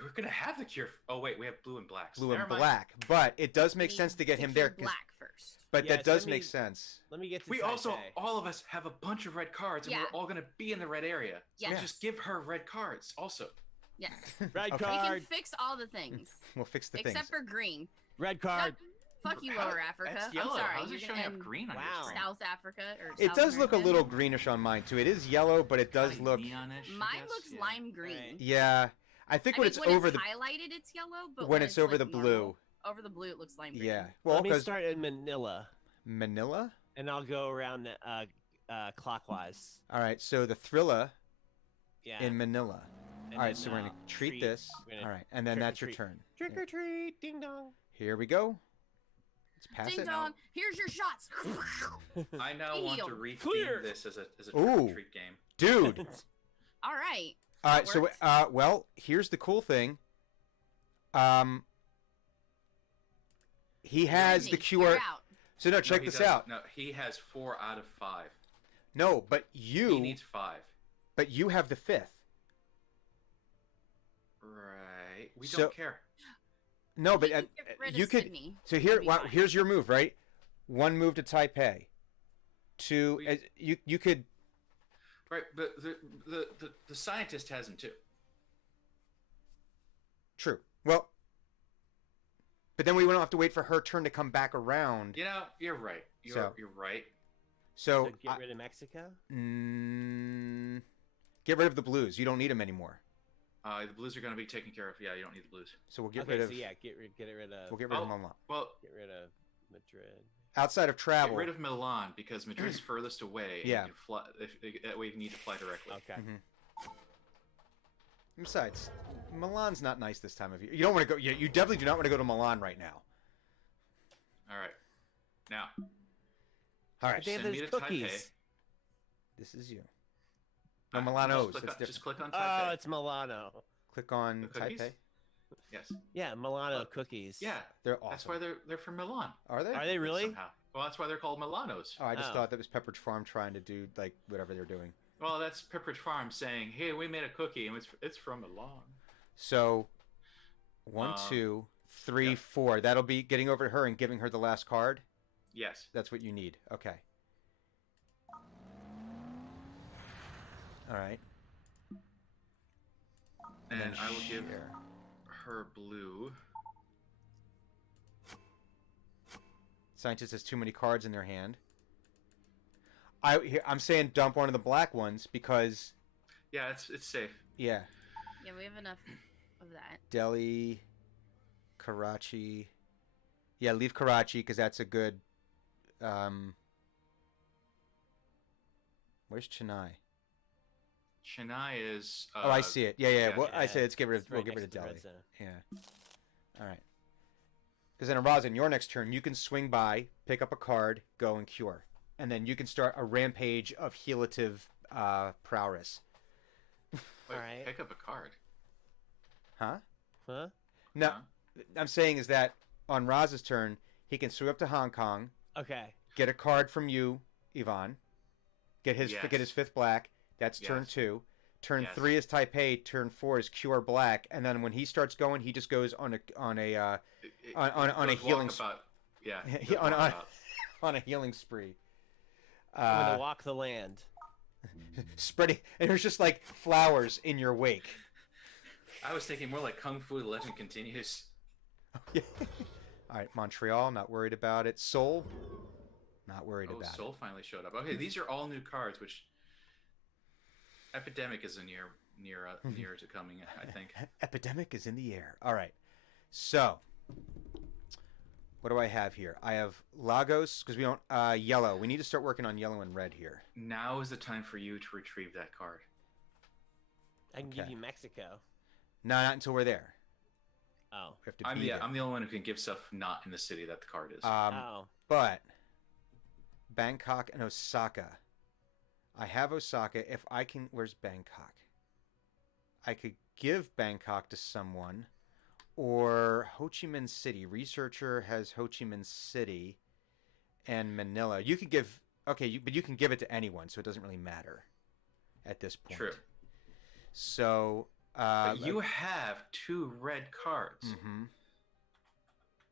We're gonna have the cure. Oh wait, we have blue and black. Blue and black, but it does make We sense to get need him cure there. Black first. But Yeah, that so does let me- make sense. Let me get to We Taipei. also, all of us, have a bunch of red cards, and Yeah. we're all gonna be in the red area. So Yes. just give her red cards. Also, Yes. Red Okay. We can card. fix all the things We'll fix the except things. for green. Red card. Fuck you, How- Lower Africa. That's I'm yellow. sorry. How's it you're showing gonna up green on Wow. your screen? South Africa or It South does look a America. little greenish on mine too. It is yellow, but it does Kinda look. neonish, I Mine guess, looks yeah. lime green. Right. Yeah, I think when it's when over it's the highlighted, it's yellow, but when it's over like the blue. normal, over the blue, it looks lime green. Yeah. Well, Let me because start in Manila, Manila. and I'll go around clockwise. All right. So the Thrilla Yeah. in Manila. and All right. then, So we're gonna treat this. we're gonna All right, and then trick or that's your treat. turn. Trick or treat, ding dong. Here we go. Let's pass Ding it. dong! Here's your shots. I now want to Heal. retheme Clear. this as a trick Ooh. or treat game. Dude. All right. All right. That So worked. well, here's the cool thing. He has the cure. So no, check this out. No, he has 4 out of 5. No, but he needs 5. But you have the 5th. Right. We don't care. No, but you could. Sydney. So here's your move, right? 1 move to Taipei. 2, you could. Right, but the scientist has him too. True. Well, but then we won't have to wait for her turn to come back around. You know, you're right. You're right. So get rid of Mexico? Get rid of the Blues. You don't need them anymore. The Blues are going to be taken care of. Yeah, you don't need the Blues. So we'll get rid of. So yeah, get rid of. We'll get rid of Milan. Well, get rid of Madrid. Outside of travel. Get rid of Milan because Madrid's furthest away. Yeah. You can fly, that way you need to fly directly. Okay. Besides, Milan's not nice this time of year. You don't want to go. You definitely do not want to go to Milan right now. All right. Now. All right. They have those cookies. This is you. No, Milano's. Just click on Taipei. Oh, it's Milano. Click on Taipei. Yes. Yeah, Milano cookies. Yeah, they're awesome. That's why they're from Milan. Are they? Are they really? Somehow. Well, that's why they're called Milanos. Oh, I just thought that was Pepperidge Farm trying to do like whatever they're doing. Well, that's Pepperidge Farm saying, "Hey, we made a cookie, and it's from Milan." So, 1, 2, 3, 4. That'll be getting over to her and giving her the last card. Yes. That's what you need. Okay. All right. And I will give her blue. Scientist has too many cards in their hand. I'm saying dump one of the black ones because. Yeah, it's safe. Yeah. Yeah, we have enough of that. Delhi, Karachi. Yeah, leave Karachi because that's a good. Where's Chennai? Chennai is. Oh, I see it. Yeah. Well, I say we'll get rid right of Delhi. Zone. Yeah. All right. Because then, Razin, your next turn, you can swing by, pick up a card, go and cure, and then you can start a rampage of healative prowess. Wait, all right. Pick up a card. Huh? No, I'm saying is that on Raz's turn, he can swing up to Hong Kong. Okay. Get a card from you, Ivan. Get his 5th black. That's turn 2. Turn 3 is Taipei. Turn 4 is Cure Black. And then when he starts going, he just goes on a healing. On a healing spree. I'm gonna walk the land. Spreading, and there's just like flowers in your wake. I was thinking more like Kung Fu: The Legend Continues. Yeah. All right, Montreal, not worried about it. Seoul, not worried about Seoul finally showed up. Okay, these are all new cards, which Epidemic is near to coming, I think. Epidemic is in the air. All right, so what do I have here? I have Lagos because we don't yellow. We need to start working on yellow and red here. Now is the time for you to retrieve that card. I can give you Mexico. No, not until we're there. Oh. We have to be there. I'm the only one who can give stuff not in the city that the card is. But Bangkok and Osaka. I have Osaka. If I can, where's Bangkok? I could give Bangkok to someone, or Ho Chi Minh City. Researcher has Ho Chi Minh City and Manila. You could give, but you can give it to anyone, so it doesn't really matter at this point. True. So. But you have 2 red cards.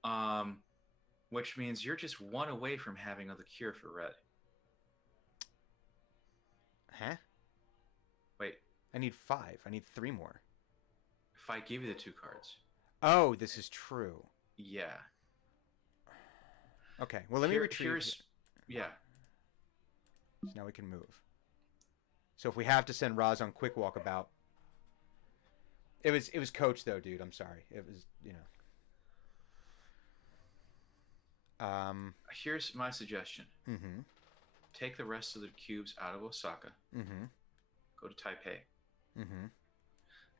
Mm-hmm. Which means you're just 1 away from having the cure for red. Huh? Wait. I need 5. I need 3 more. If I give you the 2 cards. Oh, this is true. Yeah. Okay. Well, let me retrieve. Yeah. So now we can move. So if we have to send Raz on quick walkabout. It was coach though, dude. I'm sorry. It was, Here's my suggestion. Mm-hmm. Take the rest of the cubes out of Osaka. Mm-hmm. Go to Taipei. Mm-hmm.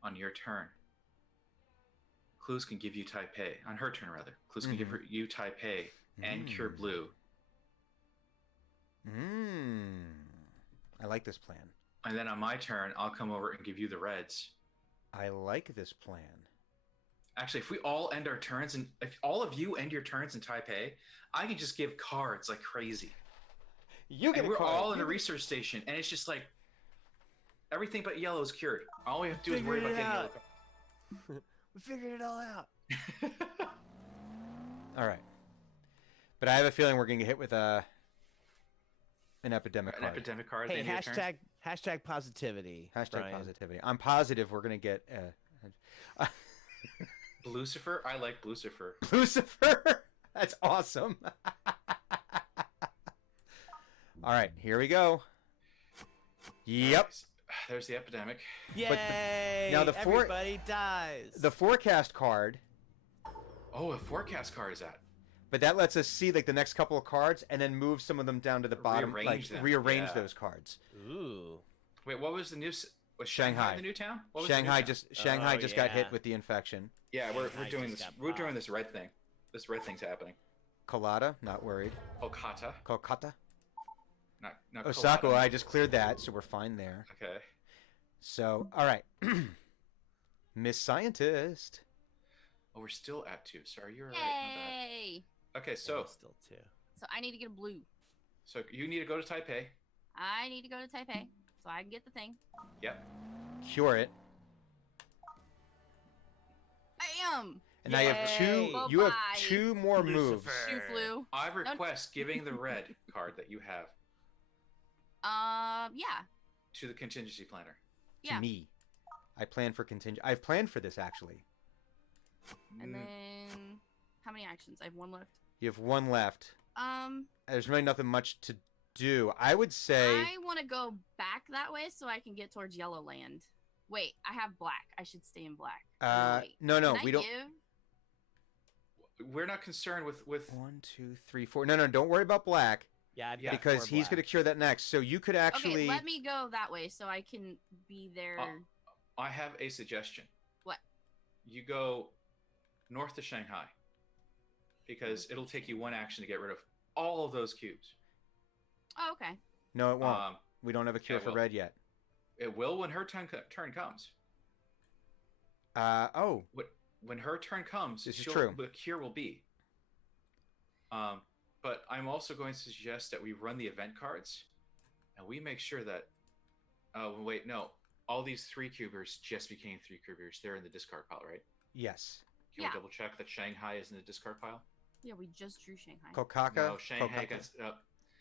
On your turn, Clues can give you Taipei. On her turn, rather. Clues can give you Taipei and Cure Blue. I like this plan. And then on my turn, I'll come over and give you the reds. I like this plan. Actually, if we all end our turns, and if all of you end your turns in Taipei, I can just give cards like crazy. You get and we're card. all in a research station, and it's just like everything but yellow is cured. All we have to do is worry about getting yellow cards. We figured it all out. All right. But I have a feeling we're going to get hit with an epidemic An card. epidemic card. Hey, hashtag positivity. Hashtag Brian. positivity. I'm positive we're going to get... Lucifer? I like Lucifer. Lucifer? That's awesome. All right, here we go. Yep. There's the epidemic. Yay! Now everybody dies. The forecast card. Oh, a forecast card is that? But that lets us see like the next couple of cards and then move some of them down to the bottom. Rearrange those cards. Ooh. Wait, what was the new? Was Shanghai the new town? What was Shanghai the new town? Shanghai just got hit with the infection. Yeah, we're doing just this. got We're doing popped. this red thing. This red thing's happening. Kolata, not worried. Okata. Kolkata. Not Osaka, Kolata. I just cleared that, so we're fine there. Okay. So, all right. Miss Scientist. Oh, we're still at 2. Sorry, you're right. My Yay! bad. Okay, Yeah, so still 2. So I need to get a blue. you need to go to Taipei. I need to go to Taipei so I can get the thing. Yep. Cure it. Bam! And now you have Yay! you have Bye-bye. 2 more moves. Lucifer. Shoe flu. I request giving the red card that you have Yeah. to the contingency planner. To Yeah. me. I plan for contingent. I've planned for this actually. And Mm, then how many actions? I have 1 left. You have 1 left. There's really nothing much to do. I would say I want to go back that way so I can get towards Yellow Land. Wait, I have black. I should stay in black. Wait. no, Can I we don't. give? We're not concerned with 1, 2, 3, 4. No, don't worry about black Yeah, I've Yeah. got because 4 he's going to black. cure that next. So you could actually Okay, let me go that way so I can be there. I have a suggestion. What? You go north to Shanghai because it'll take you 1 action to get rid of all of those cubes. Oh, okay. No, it won't. We don't have a cure yeah, for well- red yet. It will when her turn comes. Oh, When her turn comes, This is true. the cure will be. But I'm also going to suggest that we run the event cards, and we make sure that. Oh wait, no. All these 3 cubers just became 3 cubers. They're in the discard pile, right? yes. Can Yeah. we double check that Shanghai is in the discard pile? Yeah, we just drew Shanghai. Kokaka. No, Shanghai Kokaka. gets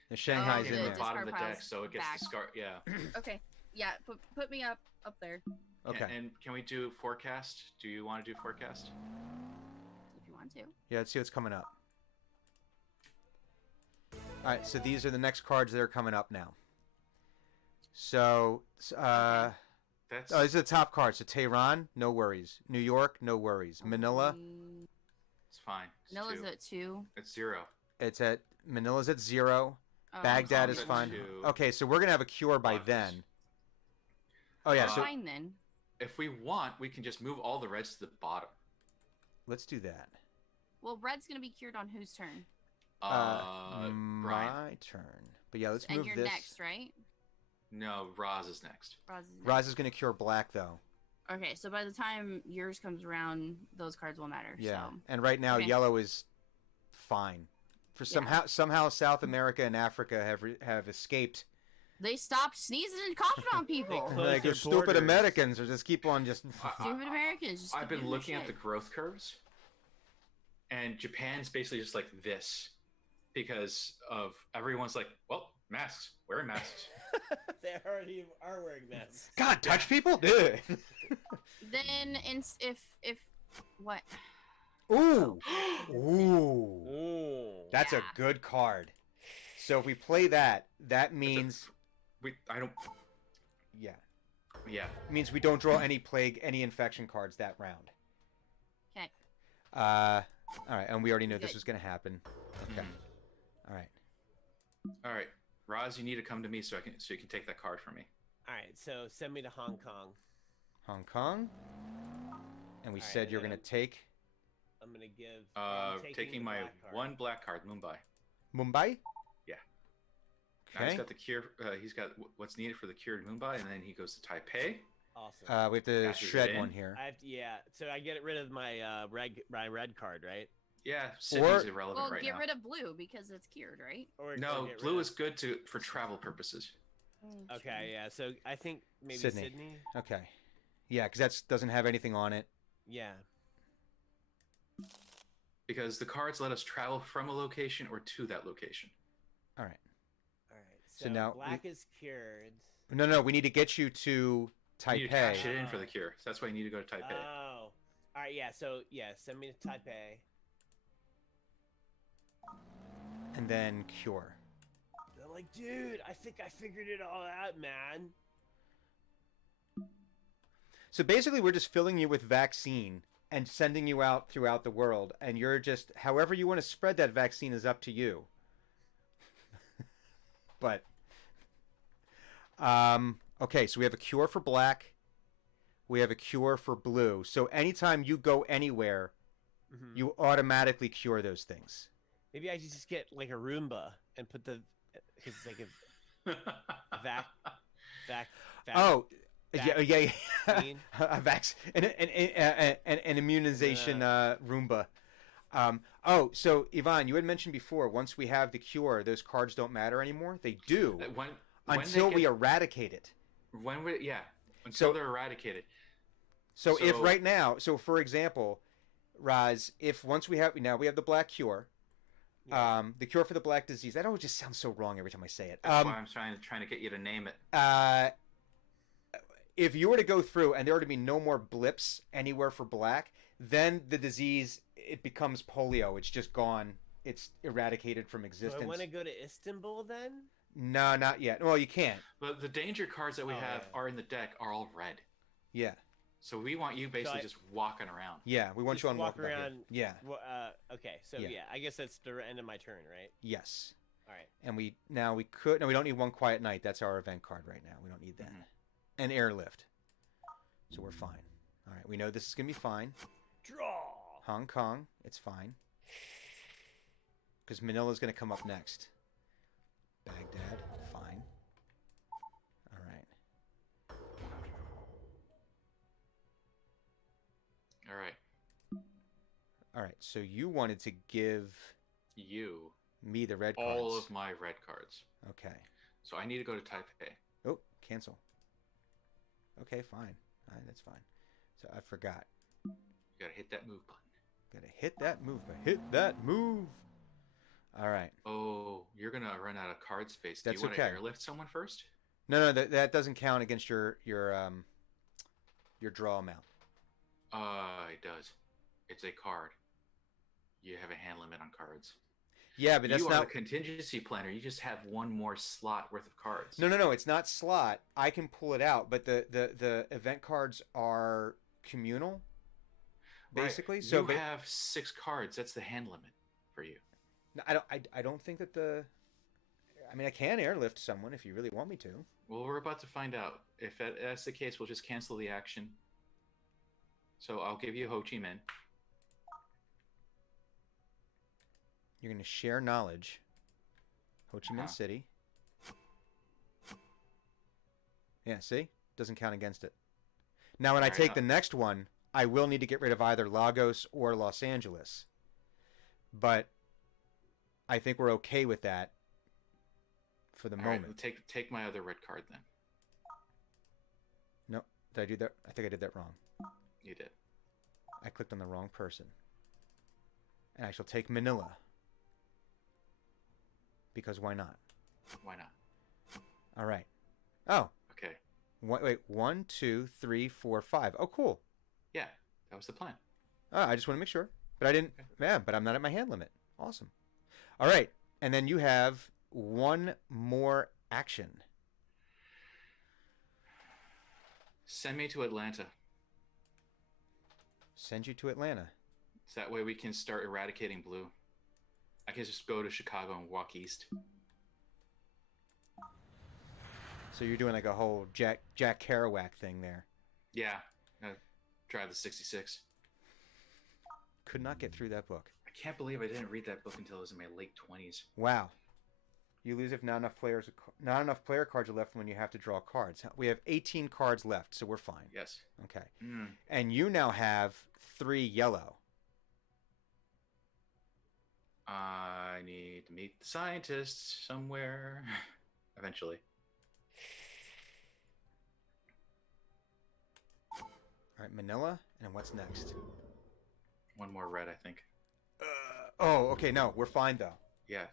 The Shanghai's Oh, in the the there. bottom of the discard deck, pile's so it gets back. discard. Yeah. Okay. Yeah, put me up there Okay. And can we do forecast? Do you want to do forecast? if you want to. Yeah, let's see what's coming up. All right, so these are the next cards that are coming up now. So, That's oh, these are the top cards. So Tehran, no worries. New York, no worries. Manila, it's fine. It's Manila's 2. at 2. It's 0. Manila's at 0. Oh, Baghdad Hong is Kong's fine. at 2. Okay, so we're gonna have a cure by August. then. Oh yeah, so Fine then. If we want, we can just move all the reds to the bottom. let's do that. Well, red's gonna be cured on whose turn? Brian. My turn. But yeah, let's And move you're this. next, right? No, Roz is next. Roz is next. Raz is gonna cure black though. Okay, so by the time yours comes around, those cards will matter. Yeah, So. and right now Okay. yellow is fine. For Yeah. somehow South America and Africa have escaped. They stopped sneezing and coughing on people. Close Like their those stupid borders. Americans or just keep on just. Stupid Americans. Just I've keep been doing their looking at the shit. growth curves, and Japan's basically just like this because of everyone's like, well, masks, wearing masks. They already are wearing masks. God, touch people? Ugh. Then, if what? Ooh, ooh, Ooh. that's a Yeah. good card. So if we play that, that means I don't. yeah, Yeah. means we don't draw any plague, any infection cards that round. Okay. All right, and we already knew this Good. was gonna happen. Okay, Mhm. all right. All right, Roz, you need to come to me so you can take that card from me. All right, so send me to Hong Kong. Hong Kong, and we All right, said and you're then gonna take I'm gonna give. I'm Taking the my black card. 1 black card, Mumbai. Mumbai. Yeah. Now he's Okay. got the cure. He's got what's needed for the cured Mumbai, and then he goes to Taipei. Awesome. We have to shred one here. I have to, yeah. So I get rid of my red card, right? Yeah, Sydney's irrelevant well, right now. get rid of blue because it's cured, right? No, blue is good for travel purposes. Okay, yeah. So I think maybe Sydney. Sydney. Okay. Yeah, because that doesn't have anything on it. Yeah. Because the cards let us travel from a location or to that location. All right. All right. So now black is cured. No. We need to get you to Taipei. You need to cash it in for the cure. So that's why you need to go to Taipei. Oh. All right. Yeah. So yeah, send me to Taipei. And then cure. I'm like, dude, I think I figured it all out, man. So basically, we're just filling you with vaccine and sending you out throughout the world, and you're just however you want to spread that vaccine is up to you. But okay, so we have a cure for black. We have a cure for blue. So anytime you go anywhere, you automatically cure those things. Maybe I should just get like a Roomba and put the because it's like a vac. Oh, yeah. A an immunization Roomba. So Ivan, you had mentioned before, once we have the cure, those cards don't matter anymore. They do until we eradicate it. Until they're eradicated. So if right now, for example, Raz, if once we have the black cure. Yeah. The cure for the black disease. That always just sounds so wrong every time I say it. That's why I'm trying to get you to name it. If you were to go through and there were to be no more blips anywhere for black, then the disease, it becomes polio. It's just gone. It's eradicated from existence. Do I want to go to Istanbul then? No, not yet. Well, you can't. But the danger cards that we have are in the deck are all red. Yeah. So we want you basically just walking around. Yeah, we want you on walking around. Yeah. Well, okay, so yeah, I guess that's the end of my turn, right? Yes. All right. And we don't need one quiet night. That's our event card right now. We don't need that. And airlift. So we're fine. All right, we know this is gonna be fine. Draw. Hong Kong, it's fine. Because Manila's gonna come up next. Baghdad, fine. All right. All right, so you wanted to give me the red cards. All of my red cards. Okay. So I need to go to Taipei. Oh, cancel. Okay, fine. All right, that's fine. So I forgot. You gotta hit that move button. Gotta hit that move button. Hit that move. All right. Oh, you're gonna run out of card space. That's Do you want okay. to airlift someone first? No, that doesn't count against your draw amount. It does. It's a card. You have a hand limit on cards. Yeah, but that's you not are the contingency planner. You just have one more slot worth of cards. No. It's not slot. I can pull it out, but the event cards are communal, basically. Right. So you have 6 cards. That's the hand limit for you. No, I don't think that I mean, I can airlift someone if you really want me to. Well, we're about to find out. If that's the case, we'll just cancel the action. So I'll give you Ho Chi Minh. You're going to share knowledge. Ho Chi Minh City. Yeah, see? Doesn't count against it. Now, when I take the next one, I will need to get rid of either Lagos or Los Angeles. But I think we're okay with that for the moment. Right, take my other red card then. No, did I do that? I think I did that wrong. You did. I clicked on the wrong person. And I shall take Manila. Because why not? Why not? All right. Oh. Okay. Wait, 1, 2, 3, 4, 5. Oh, cool. Yeah, that was the plan. Oh, I just want to make sure. But I didn't. Okay. Yeah, but I'm not at my hand limit. Awesome. All right. And then you have one more action. Send me to Atlanta. Send you to Atlanta. So that way we can start eradicating blue. I can just go to Chicago and walk east. So you're doing like a whole Jack Kerouac thing there. Yeah. Drive the 66. Could not get through that book. I can't believe I didn't read that book until I was in my late 20s. Wow. You lose if not enough player cards are left when you have to draw cards. We have 18 cards left, so we're fine. Yes. Okay. And you now have 3 yellow. I need to meet the scientists somewhere eventually. All right, Manila, and what's next? One more red, I think. Oh, okay. No, we're fine though. Yeah.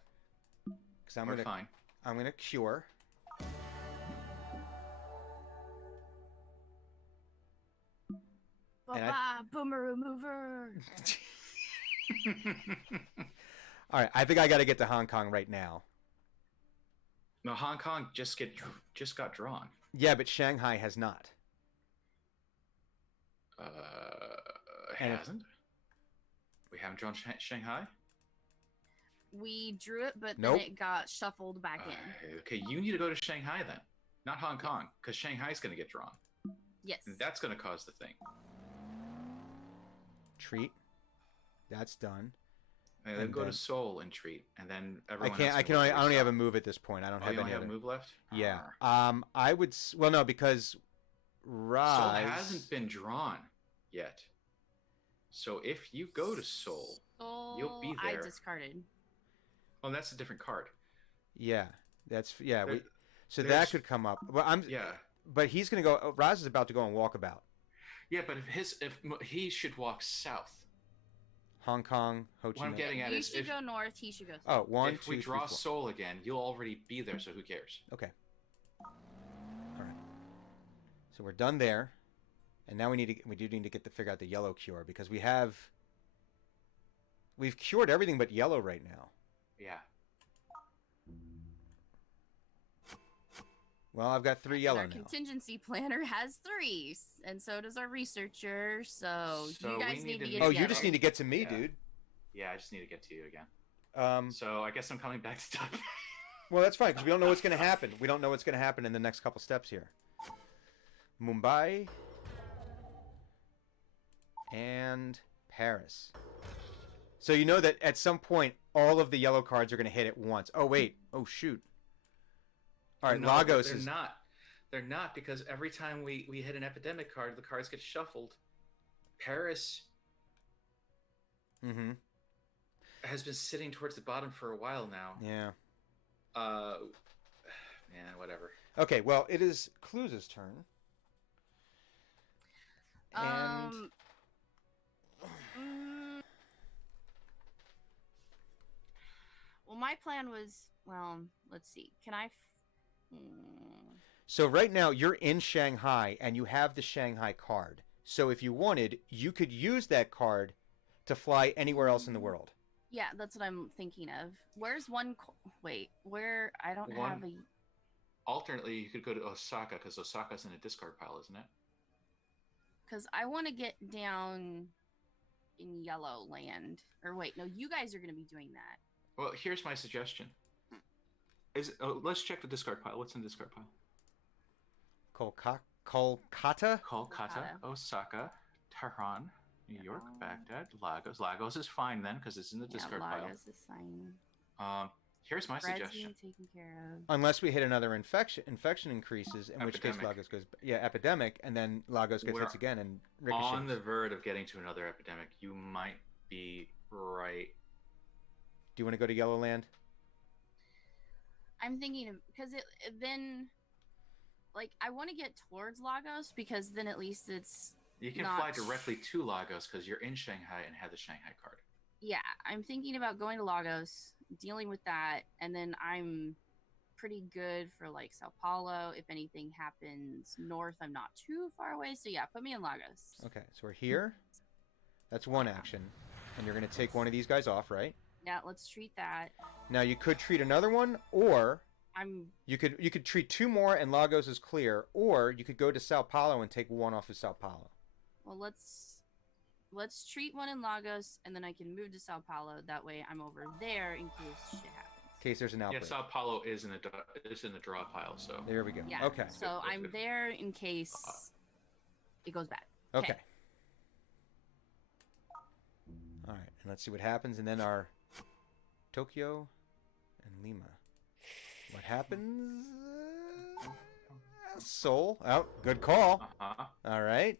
Because We're fine. I'm gonna cure. Bye-bye, boomer remover. All right, I think I got to get to Hong Kong right now. No, Hong Kong just got drawn. Yeah, but Shanghai has not. Hasn't? We haven't drawn Shanghai? We drew it, but Nope. then it got shuffled back in. Okay, you need to go to Shanghai then, not Hong Kong, because Shanghai's going to get drawn. Yes. And that's going to cause the thing. Treat. That's done. And then go to Seoul and treat, and then everyone. I only have a move at this point. I don't have you any only have other. a move left. Yeah. I would. Well, no, because Rise Seoul hasn't been drawn yet. So if you go to Seoul, you'll be there. I discarded. Well, that's a different card. Yeah, that's yeah. There- So that there's- could come up. Well, Yeah. But he's gonna go. Raz is about to go on walkabout. Yeah, but if he should walk south. Hong Kong, Ho Chi What I'm Minh. getting at You is should if, go north. He should go south. Oh, one, if two, we three, draw four. Seoul again, you'll already be there, so who cares? Okay. All right. So we're done there, and now we do need to figure out the yellow cure because we've cured everything but yellow right now. Yeah. Well, I've got 3 yellow Our now. contingency planner has 3, and so does our researcher. So So you we guys need need to to meet get Oh, together. you just need to get to me, Yeah. dude. Yeah, I just need to get to you again. So I guess I'm coming back to Taipei. Well, that's fine because we don't know what's going to happen. We don't know what's going to happen in the next couple steps here. Mumbai and Paris. So you know that at some point all of the yellow cards are going to hit at once. Oh wait. Oh shoot. All right, No, Lagos they're is not. They're not because every time we hit an epidemic card, the cards get shuffled. Paris Mm-hmm. has been sitting towards the bottom for a while now. Yeah. Man, whatever. Okay, well, it is Cluz's turn. And Well, my plan was, let's see. Can I? so right now you're in Shanghai and you have the Shanghai card. So if you wanted, you could use that card to fly anywhere else in the world. Yeah, that's what I'm thinking of. Where's one? Wait, where? I don't One- have a. Alternately, you could go to Osaka because Osaka's in a discard pile, isn't it? Because I want to get down in Yellow Land. Or wait, no, you guys are going to be doing that. Well, here's my suggestion. Let's check the discard pile. What's in the discard pile? Kolkata? Kolkata, Kolkata. Osaka, Tehran, New York, Baghdad, Lagos. Lagos is fine then because it's in the discard Lagos is fine. pile. Here's my Brad's suggestion. being taken care of. Unless we hit another infection increases, in which case Epidemic. Lagos goes, epidemic, and then Lagos gets We're hits again and On the ricochets. verge of getting to another epidemic. You might be right. Do you want to go to Yellow Land? I'm thinking of because it then, like, I want to get towards Lagos because then at least it's You can not- fly directly to Lagos because you're in Shanghai and have the Shanghai card. yeah. I'm thinking about going to Lagos, dealing with that, and then I'm pretty good for like Sao Paulo. If anything happens north, I'm not too far away. So yeah, put me in Lagos. Okay, so we're here. That's one action. And you're going to take one of these guys off, right? Yeah, let's treat that. Now you could treat another one, or I'm you could treat 2 more and Lagos is clear, or you could go to Sao Paulo and take 1 off of Sao Paulo. well. Let's treat one in Lagos, and then I can move to Sao Paulo. That way, I'm over there in case shit happens. In case there's an Yeah, outbreak. Sao Paulo is in the draw pile. So There we go. Yeah. Okay. So That's I'm good. there in case it goes bad. Okay. All right, and let's see what happens, and then our Tokyo and Lima. What happens? Soul. Oh, good call. All right.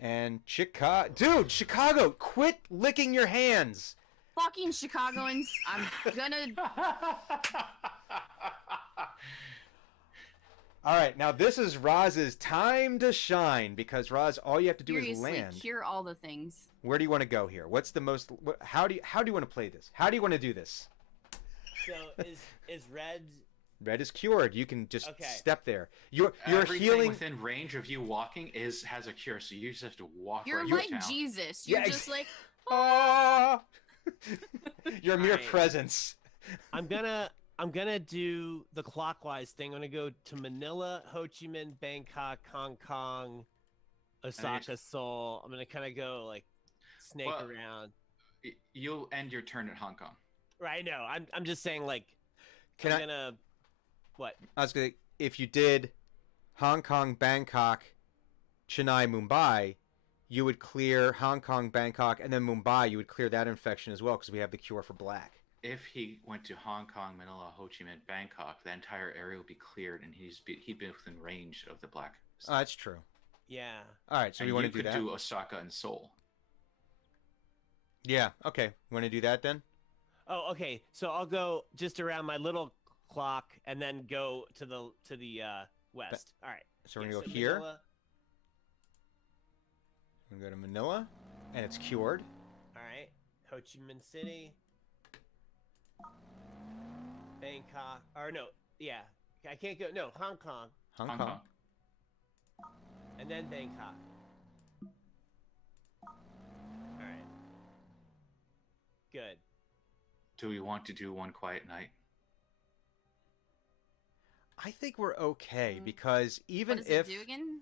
And Chicago. Dude, Chicago, quit licking your hands. Fucking Chicagoans. I'm gonna. All right, now this is Roz's time to shine because Roz, all you have to do is land. Cure all the things. Where do you want to go here? What's the most? How do you want to play this? How do you want to do this? So is red? Red is cured. You can just step there. You're Everything healing within range of you walking has a cure, so you just have to walk. You're right like to town. Jesus. You're just like. Ah! Your mere presence. I'm gonna do the clockwise thing. I'm gonna go to Manila, Ho Chi Minh, Bangkok, Hong Kong, Osaka, Seoul. I'm gonna kind of go like snake around. You'll end your turn at Hong Kong. Right. No, I'm just saying like. What? I was gonna. If you did Hong Kong, Bangkok, Chennai, Mumbai, you would clear Hong Kong, Bangkok, and then Mumbai. You would clear that infection as well because we have the cure for black. If he went to Hong Kong, Manila, Ho Chi Minh, Bangkok, the entire area would be cleared, and he'd be within range of the black. Oh, that's true. Yeah. All right, so we want to do that. You could do Osaka and Seoul. Yeah. Okay. You want to do that then? Oh, okay. So I'll go just around my little clock and then go to the west. All right. So we're gonna go here. Manila. We're gonna go to Manila, and it's cured. All right. Ho Chi Minh City. Bangkok. Or no. Yeah. I can't go. No. Hong Kong. Hong Kong. And then Bangkok. All right. Good. Do we want to do one quiet night? I think we're okay because even what does if it do again?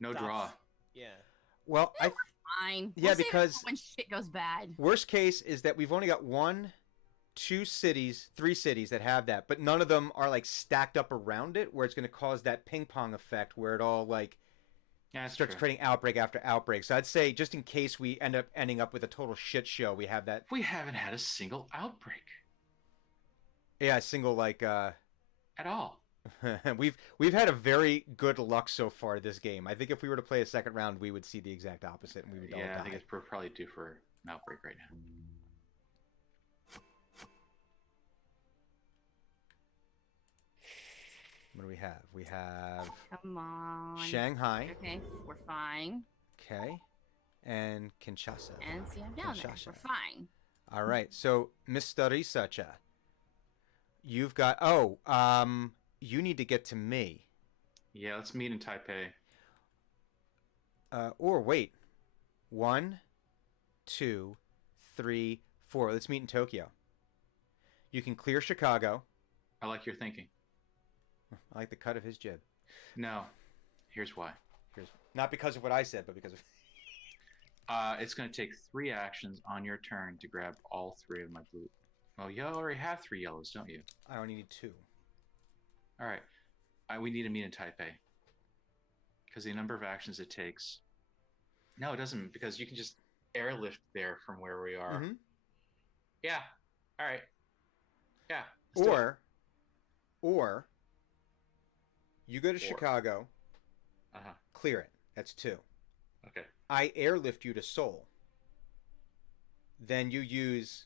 No Stops. draw. Yeah. Well, We're fine. Yeah, We'll save it because for when shit goes bad. worst case is that we've only got 3 cities that have that, but none of them are like stacked up around it where it's going to cause that ping pong effect where it all like starts creating outbreak after outbreak. So I'd say just in case we ending up with a total shit show, we have that. We haven't had a single outbreak. Yeah, single like at all. we've had a very good luck so far this game. I think if we were to play a second round, we would see the exact opposite, and we would all die. I think we're probably due for an outbreak right now. What do we have? We have Come on. Shanghai. Okay, we're fine. Okay, and Kinshasa. And see, I'm down there. We're fine. All right, so Mr. Researcher, you've got. You need to get to me. Yeah, let's meet in Taipei. Or wait. 1, 2, 3, 4. Let's meet in Tokyo. You can clear Chicago. I like your thinking. I like the cut of his jib. No. Here's why. Not because of what I said, but because of... It's going to take 3 actions on your turn to grab all 3 of my blue. Well, you already have 3 yellows, don't you? I only need 2. All right. We need to meet in Taipei. Because the number of actions it takes... No, it doesn't, because you can just airlift there from where we are. Mm-hmm. Yeah. All right. Yeah. Or you go to Chicago, clear it. That's 2. Okay. I airlift you to Seoul. Then you use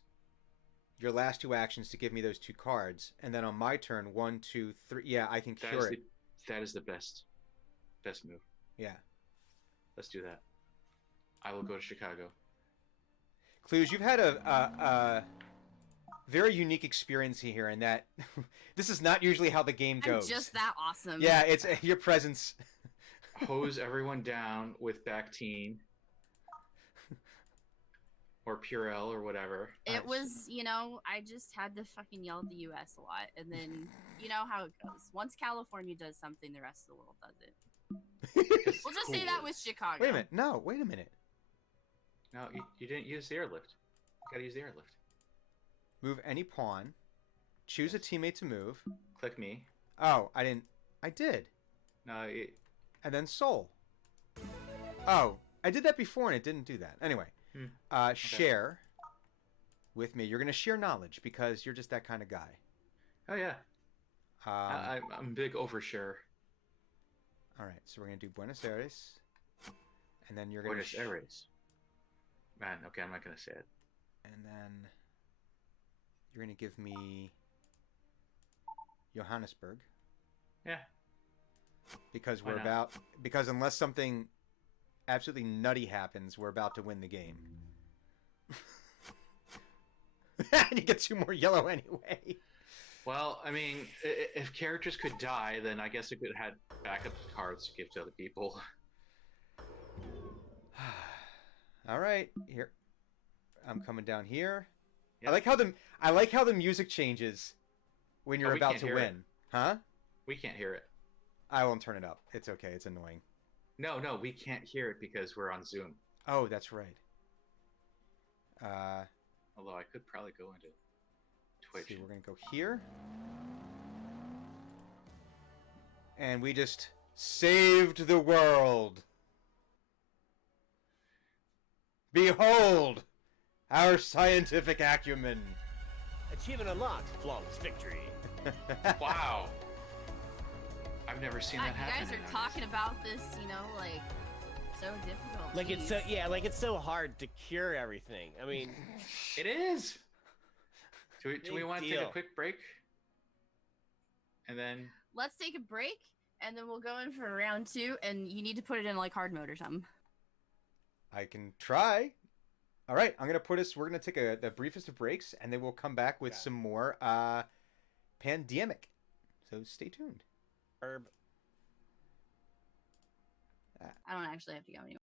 your last 2 actions to give me those 2 cards, and then on my turn, 1, 2, 3. Yeah, I can cure it. That is the best move. Yeah. Let's do that. I will go to Chicago. Clues, you've had a very unique experience here in that this is not usually how the game goes. I'm just that awesome. Yeah, it's your presence. Hose everyone down with Bactine. Or Purell or whatever. It was, I just had to fucking yell at the U.S. a lot. And then, you know how it goes. Once California does something, the rest of the world does it. We'll just say that with Chicago. Wait a minute. No, wait a minute. No, you didn't use the airlift. You gotta use the airlift. Move any pawn. Choose a teammate to move. Click me. Oh, I didn't. I did. No, And then Soul. Oh, I did that before and it didn't do that. Anyway. Okay. Share with me. You're going to share knowledge because you're just that kind of guy. Oh, yeah. I'm a big overshare. All right, so we're gonna do Buenos Aires, and then you're gonna Buenos Aires. Man, okay, I'm not gonna say it. and then you're gonna give me Johannesburg Yeah. because Why we're not? about because unless something absolutely nutty happens, we're about to win the game. And you get 2 more yellow anyway. Well, I mean, if characters could die, then I guess it could have backup cards to give to other people. All right, here I'm coming down here. Yep. I like how the music changes when you're we about can't to hear win. it. Huh? We can't hear it. I won't turn it up. It's okay. It's annoying. No, we can't hear it because we're on Zoom. Oh, that's right. Although I could probably go into Twitch. See, we're gonna go here, and we just saved the world. Behold, our scientific acumen. Achievement unlocked. Flawless victory. Wow. I've never seen that You happen. guys are talking about this, like so difficult. Like it's so Jeez. like it's so hard to cure everything. I mean, It is. Do we Big want to take deal. a quick break? And then Let's take a break, and then we'll go in for round 2. And you need to put it in like hard mode or something. I can try. All right, I'm gonna put us. We're gonna take the briefest of breaks, and then we'll come back with some more pandemic. So stay tuned. herb. I don't actually have to go anywhere.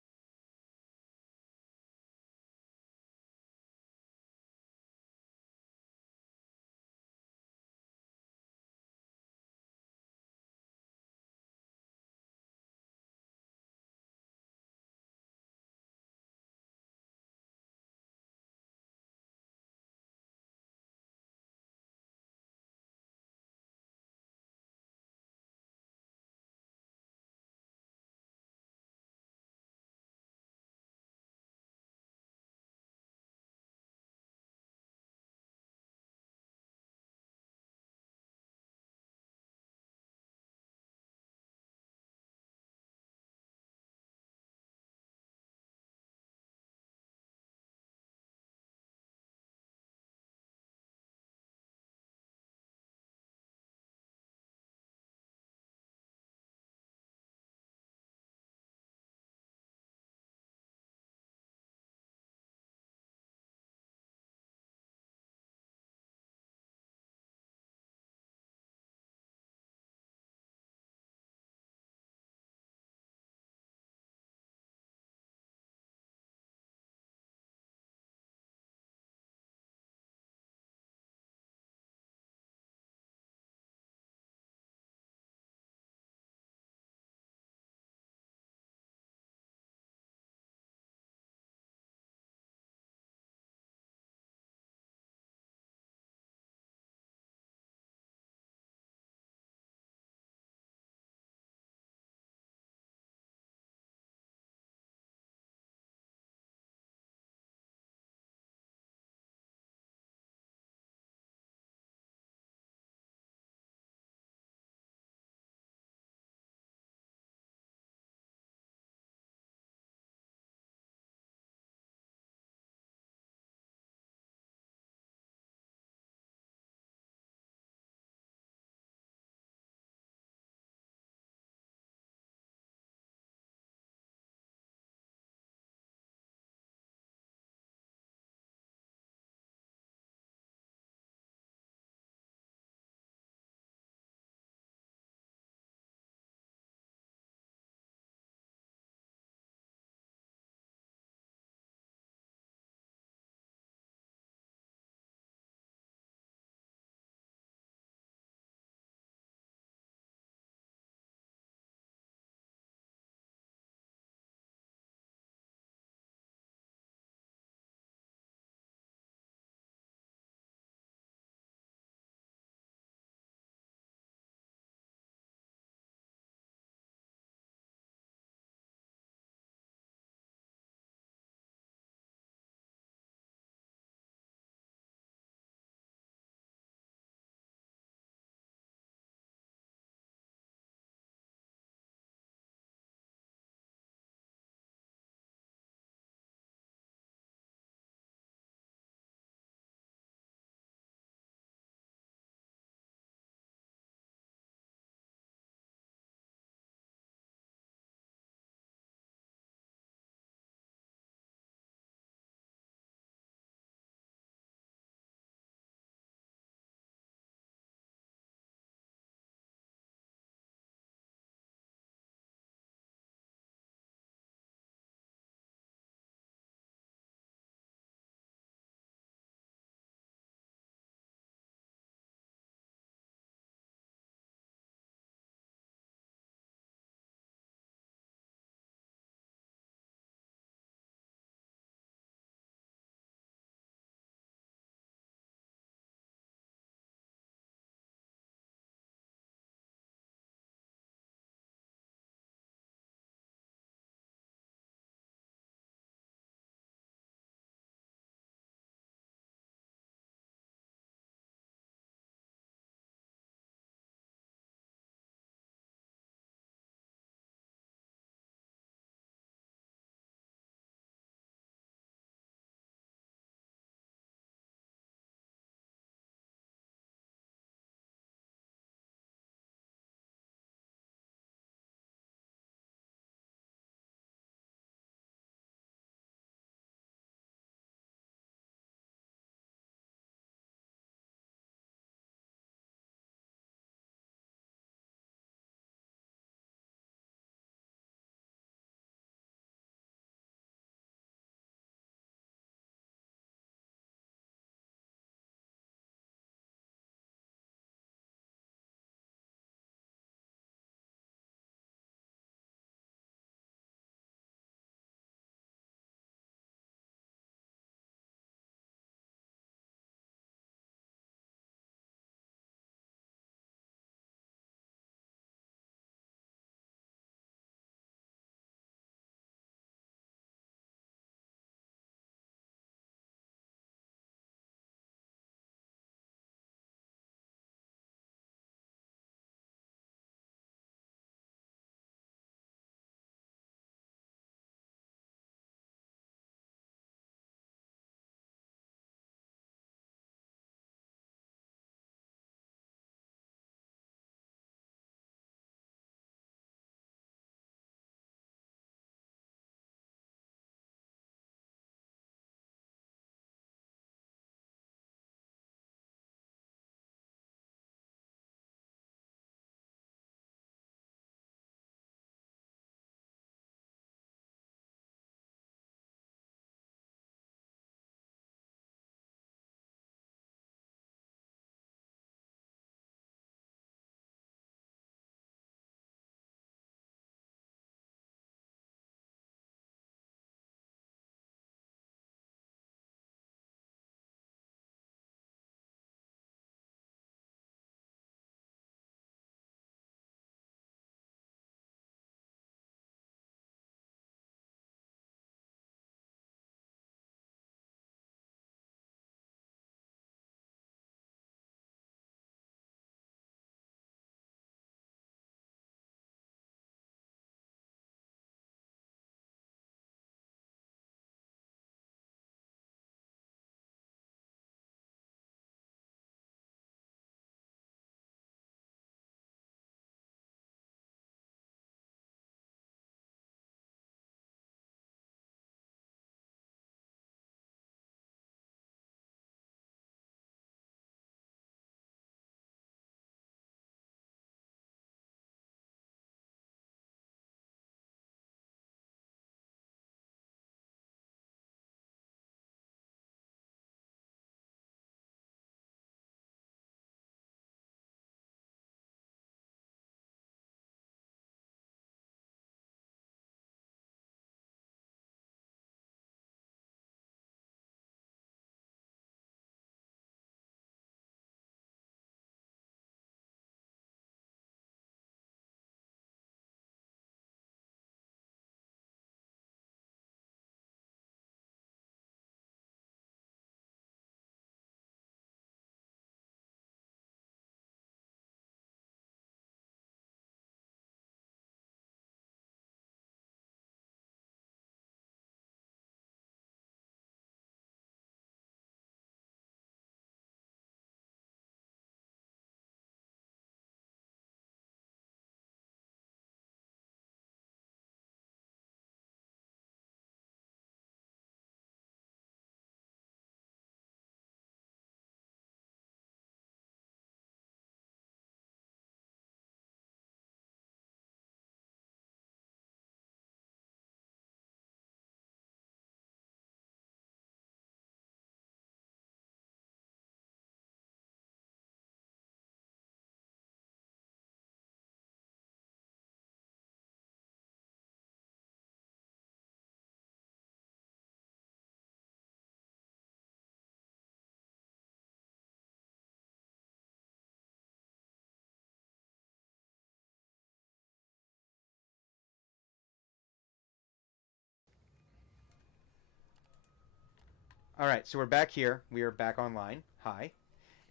All right, so we're back here. We are back online. Hi.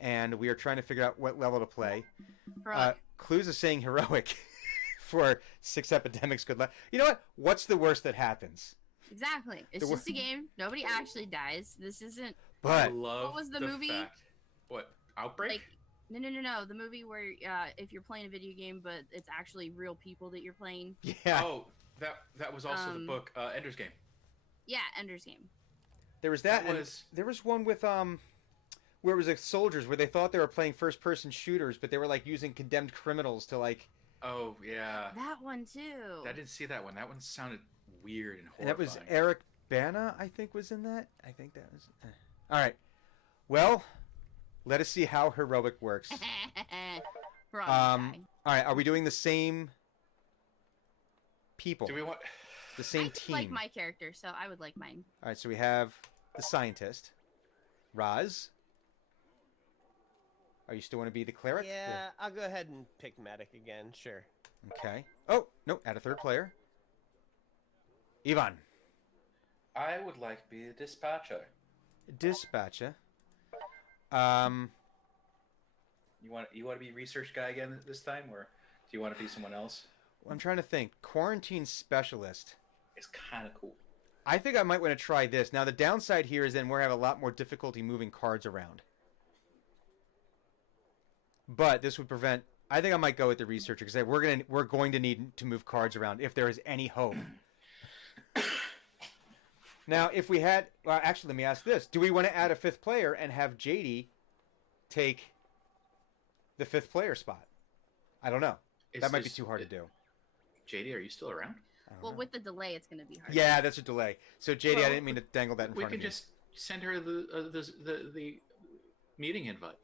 And we are trying to figure out what level to play. Heroic. Clues is saying heroic for 6 epidemics. Good luck. You know what? What's the worst that happens? Exactly. It's just a game. Nobody actually dies. This isn't I But love What was the movie? fact- What? Outbreak? like no. The movie where if you're playing a video game, but it's actually real people that you're playing. yeah, Oh, that was also the book Ender's Game. Yeah, Ender's Game. there was that, That and was there was one with where it was like soldiers where they thought they were playing first-person shooters, but they were like using condemned criminals to like. oh yeah. That one too. I didn't see that one. That one sounded weird and And horrifying. that was Eric Bana, I think, was in that. I think that was. All right. Well, let us see how heroic works. Wrong guy. All right. Are we doing the same people? Do we want? The same I team? like my character, so I would like mine. All right. So we have the scientist, Raz. Are you still want to be the cleric? Yeah, I'll go ahead and pick medic again. Sure. Okay. Oh no! Add a third player. Ivan, I would like to be a dispatcher. dispatcher. You want to be research guy again this time, or do you want to be someone else? I'm trying to think. Quarantine specialist. It's kind of cool. I think I might want to try this. Now the downside here is then we're having a lot more difficulty moving cards around. But this would prevent. I think I might go with the researcher because we're going to need to move cards around if there is any hope. Now, if we had, well, actually, let me ask this: do we want to add a 5th player and have JD take the 5th player spot? I don't know. That might be too hard to do. JD, are you still around? I don't Well, know. with the delay, it's gonna be hard. Yeah, that's a delay. So JD, I Well, didn't mean to dangle that in We front can of you. just send her the meeting invite.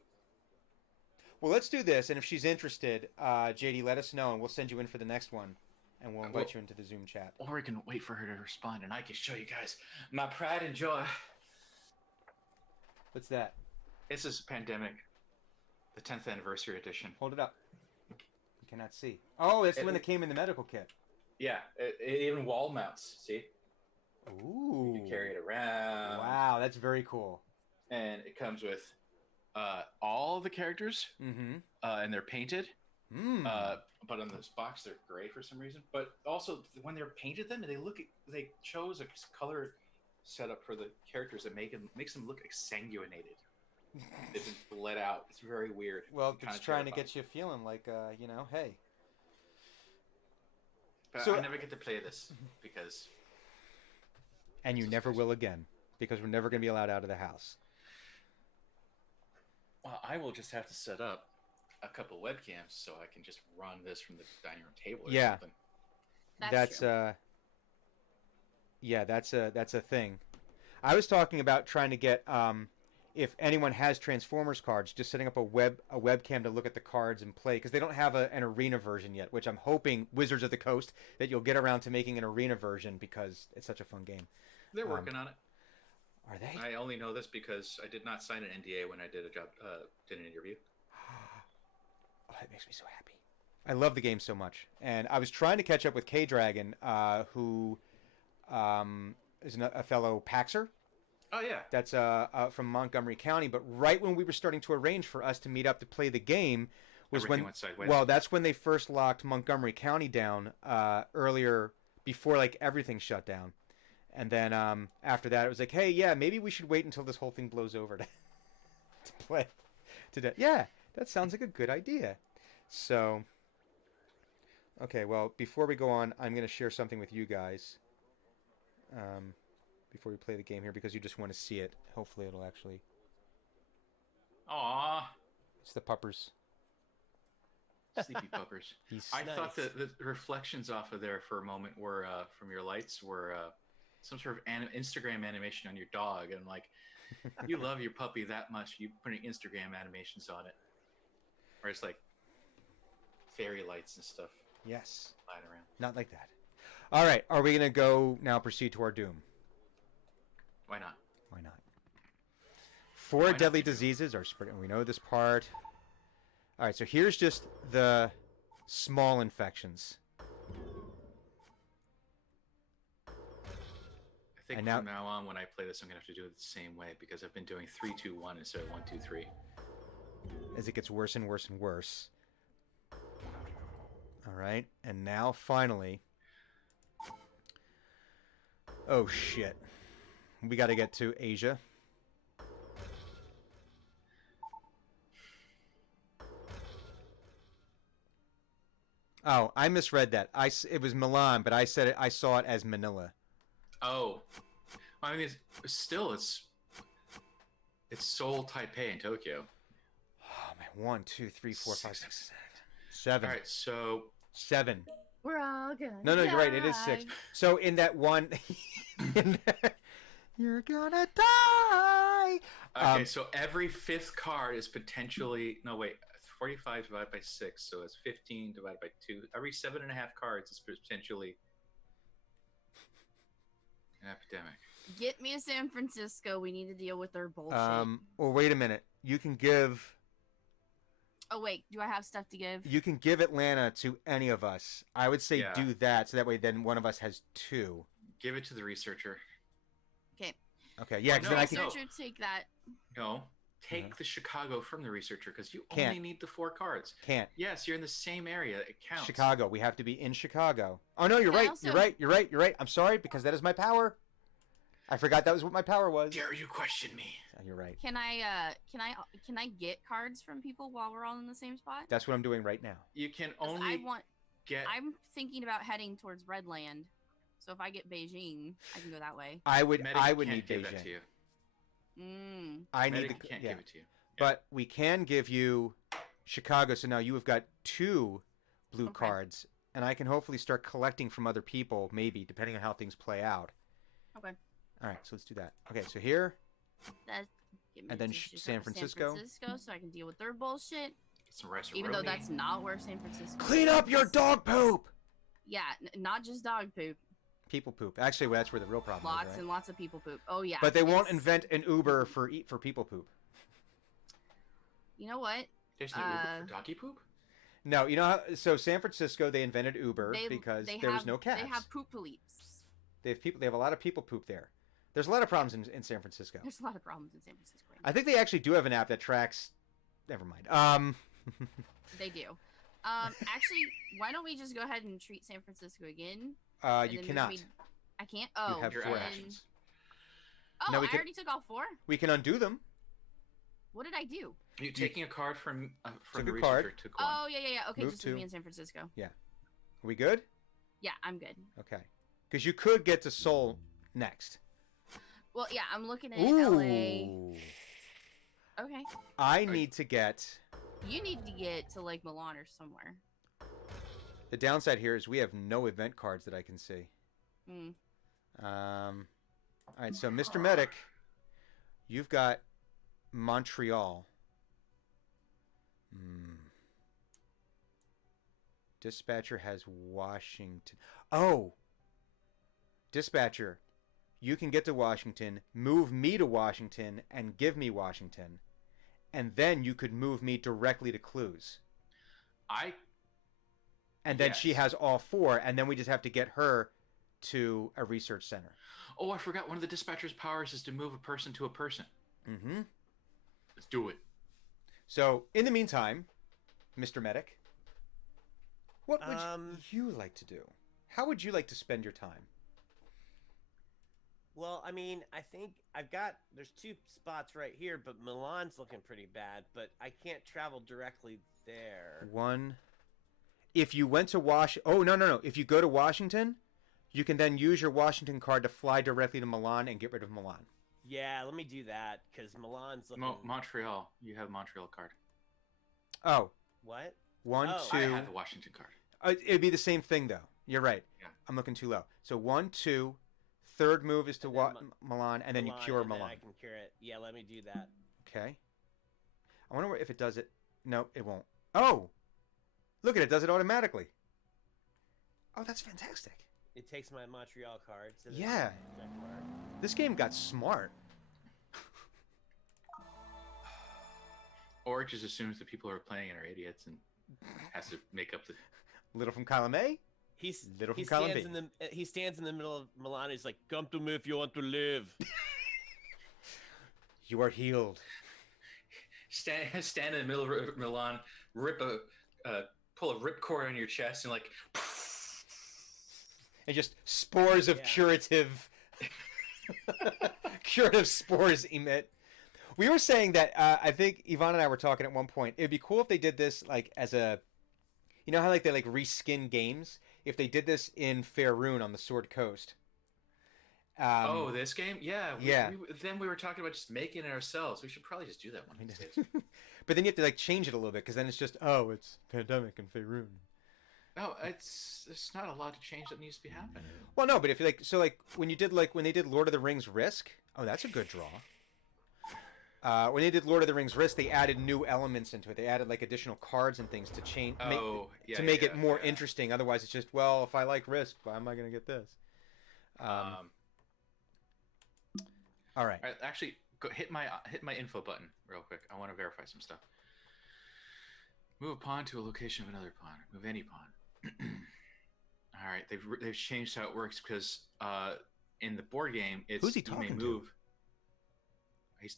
Well, let's do this, and if she's interested, JD, let us know, and we'll send you in for the next one, and we'll invite you into the Zoom chat. Or we can wait for her to respond, and I can show you guys my pride and joy. What's that? This is Pandemic, the 10th anniversary edition. Hold it up. You cannot see. Oh, that's the one that came in the medical kit. Yeah, even wall mounts. See, Ooh. you can carry it around. Wow, that's very cool. And it comes with all the characters, Mm-hmm. and they're painted. Mm. But on this box, they're gray for some reason. But also, when they're painted, they chose a color setup for the characters that makes them look exsanguinated. They've been bled out. It's very weird. Well, Kinda it's trying to terrifying. get you feeling like, hey. But So- I never get to play this because And you So never special. will again, because we're never going to be allowed out of the house. well, I will just have to set up a couple webcams so I can just run this from the dining room table or Yeah. something. That's true. Yeah, that's a thing. I was talking about trying to get if anyone has Transformers cards, just setting up a webcam to look at the cards and play, because they don't have an arena version yet, which I'm hoping Wizards of the Coast that you'll get around to making an arena version because it's such a fun game. They're working on it. Are they? I only know this because I did not sign an NDA when I did an interview. Oh, that makes me so happy. I love the game so much, and I was trying to catch up with K Dragon, who is a fellow Paxer. Oh yeah, That's from Montgomery County. But right when we were starting to arrange for us to meet up to play the game was everything when, went sideways. well, that's when they first locked Montgomery County down earlier, before like everything shut down. And then after that, it was like, hey, yeah, maybe we should wait until this whole thing blows over to play today. Yeah, that sounds like a good idea. So, okay, well, before we go on, I'm going to share something with you guys. Before we play the game here, because you just want to see it. Hopefully it'll actually... Aw, It's the puppers. sleepy puppers. He's I nice. thought that the reflections off of there for a moment were from your lights were some sort of Instagram animation on your dog, and like you love your puppy that much, you putting Instagram animations on it, where it's like fairy lights and stuff Yes. flying around. Not like that. All right. Are we going to go now proceed to our doom? Why not? Why not? 4 not deadly the doom? diseases are spread. We know this part. All right. So here's just the small infections. I think And now- from now on, when I play this, I'm gonna have to do it the same way because I've been doing 3-2-1 instead of 1-2-3. As it gets worse and worse and worse. All right, and now finally. Oh shit. We got to get to Asia. Oh, I misread that. It was Milan, but I said it. I saw it as Manila. Oh, I mean, it's Seoul, Taipei, and Tokyo. Oh man, 1, 2, 3, 4, 5, 6, 6. 7. All right, so 7. We're all gonna No, you're right. It is 6. die. So in that one, you're gonna die. okay, so every 5th card is potentially 45 divided by 6, so it's 15 divided by 2. Every 7.5 cards is potentially an epidemic. Get me to San Francisco. We need to deal with their bullshit. Well, wait a minute. You can give Oh wait, do I have stuff to give? Atlanta to any of us. I would say Yeah. do that, so that way then one of us has 2. Give it to the researcher. Okay, yeah, because No, then I no. can. Researcher, take that. No, take Yeah. the Chicago from the researcher because you Can't. only need the 4 cards. Can't. Yes, you're in the same area. It counts. Chicago. We have to be in Chicago. Oh no, you're Can I right. also- You're right. I'm sorry because that is my power. I forgot that was what my power was. Dare you question me? Oh, you're right. Can I get cards from people while we're all in the same spot? That's what I'm doing right now. You can 'Cause only get. I'm thinking about heading towards Redland. So if I get Beijing, I can go that way. I would Medic need can't give that to Beijing. you. Mm. Medic can't yeah. give it to you. But we can give you Chicago. So now you have got 2 blue Okay. cards, and I can hopefully start collecting from other people, maybe depending on how things play out. Okay. All right, so let's do that. Okay, so here, That get me And then to San Francisco? San Francisco, so I can deal with their bullshit. Get some rice Even though that's not where San Francisco. clean up your is. dog poop. Yeah, not just dog poop. People poop. Actually, well, that's where the real problem Lots is, right? and lots of people poop. Oh yeah. But they won't it's- invent an Uber for people poop. You know what? There's no Uber for doggy poop. No, you know how? So San Francisco, they invented Uber They- because they there was have- no cats. They have poop police. They have people. They have a lot of people poop there. There's a lot of problems in San Francisco. There's a lot of problems in San Francisco. Right I think they actually do have an app that tracks. Never mind. now. They do. Actually, why don't we just go ahead and treat San Francisco again? and you then cannot. maybe- I can't. Oh, have Your four then- actions. Oh, No, we I can- already took all 4. We can undo them. What did I do? You taking a card from Took the a card. researcher took one. Oh yeah. Okay, Move just with me to- in San Francisco. Are we good? Yeah, I'm good. Okay. Because you could get to Seoul next. Well, yeah, I'm looking at LA. Ooh. Okay. I need to get. You need to get to Lake Milan or somewhere. The downside here is we have no event cards that I can see. Mm. All right, so Mr. Medic, you've got Montreal. Dispatcher has Washington. Oh! Dispatcher, you can get to Washington, move me to Washington, and give me Washington. And then you could move me directly to Clues. And then she Yes. has all 4, and then we just have to get her to a research center. Oh, I forgot. One of the dispatcher's powers is to move a person to a person. Mm-hmm. Let's do it. So, in the meantime, Mr. Medic, what would you like to do? How would you like to spend your time? Well, I mean, I think there's 2 spots right here, but Milan's looking pretty bad, but I can't travel directly there. One. If you went to Oh, no. If you go to Washington, you can then use your Washington card to fly directly to Milan and get rid of Milan. Yeah, let me do that, because Milan's looking... Montreal. You have Montreal card. Oh, What? 1, Oh. 2. I have the Washington card. It'd be the same thing, though. You're right. Yeah. I'm looking too low. So 1, 2. Third move is to And then Milan, and then you cure and then Milan. I can cure it. Yeah, let me do that. Okay. I wonder if it does it. No, it won't. Oh! Look at it. It does it automatically. Oh, that's fantastic. It takes my Montreal card. So Yeah. check mark. This game got smart. Or it just assumes the people who are playing it are idiots and has to make up the. Little from column A. Little he from column stands B. in the he stands in the middle of Milan. He's like, "Come to me if you want to live." You are healed. Stand in the middle of Milan, pull a ripcord on your chest, and like. And just spores of Yeah. curative spores emit. We were saying that I think Yvonne and I were talking at one point. It'd be cool if they did this like as a, you know how like they like reskin games. If they did this in Faerun on the Sword Coast. This game? Yeah. Yeah. Then we were talking about just making it ourselves. We should probably just do that one of these days. But then you have to like change it a little bit because then it's just it's Pandemic and Faerun. No, it's not a lot of change that needs to be happening. Well, no, but if you like when they did Lord of the Rings Risk. Oh, that's a good draw. When they did Lord of the Rings Risk, they added new elements into it. They added like additional cards and things to change make it more interesting. Otherwise, it's just if I like Risk, why am I going to get this? All right. Actually, hit my info button real quick. I want to verify some stuff. Move a pawn to a location of another pawn. Move any pawn. All right, they've changed how it works because in the board game, it's who's he talking to?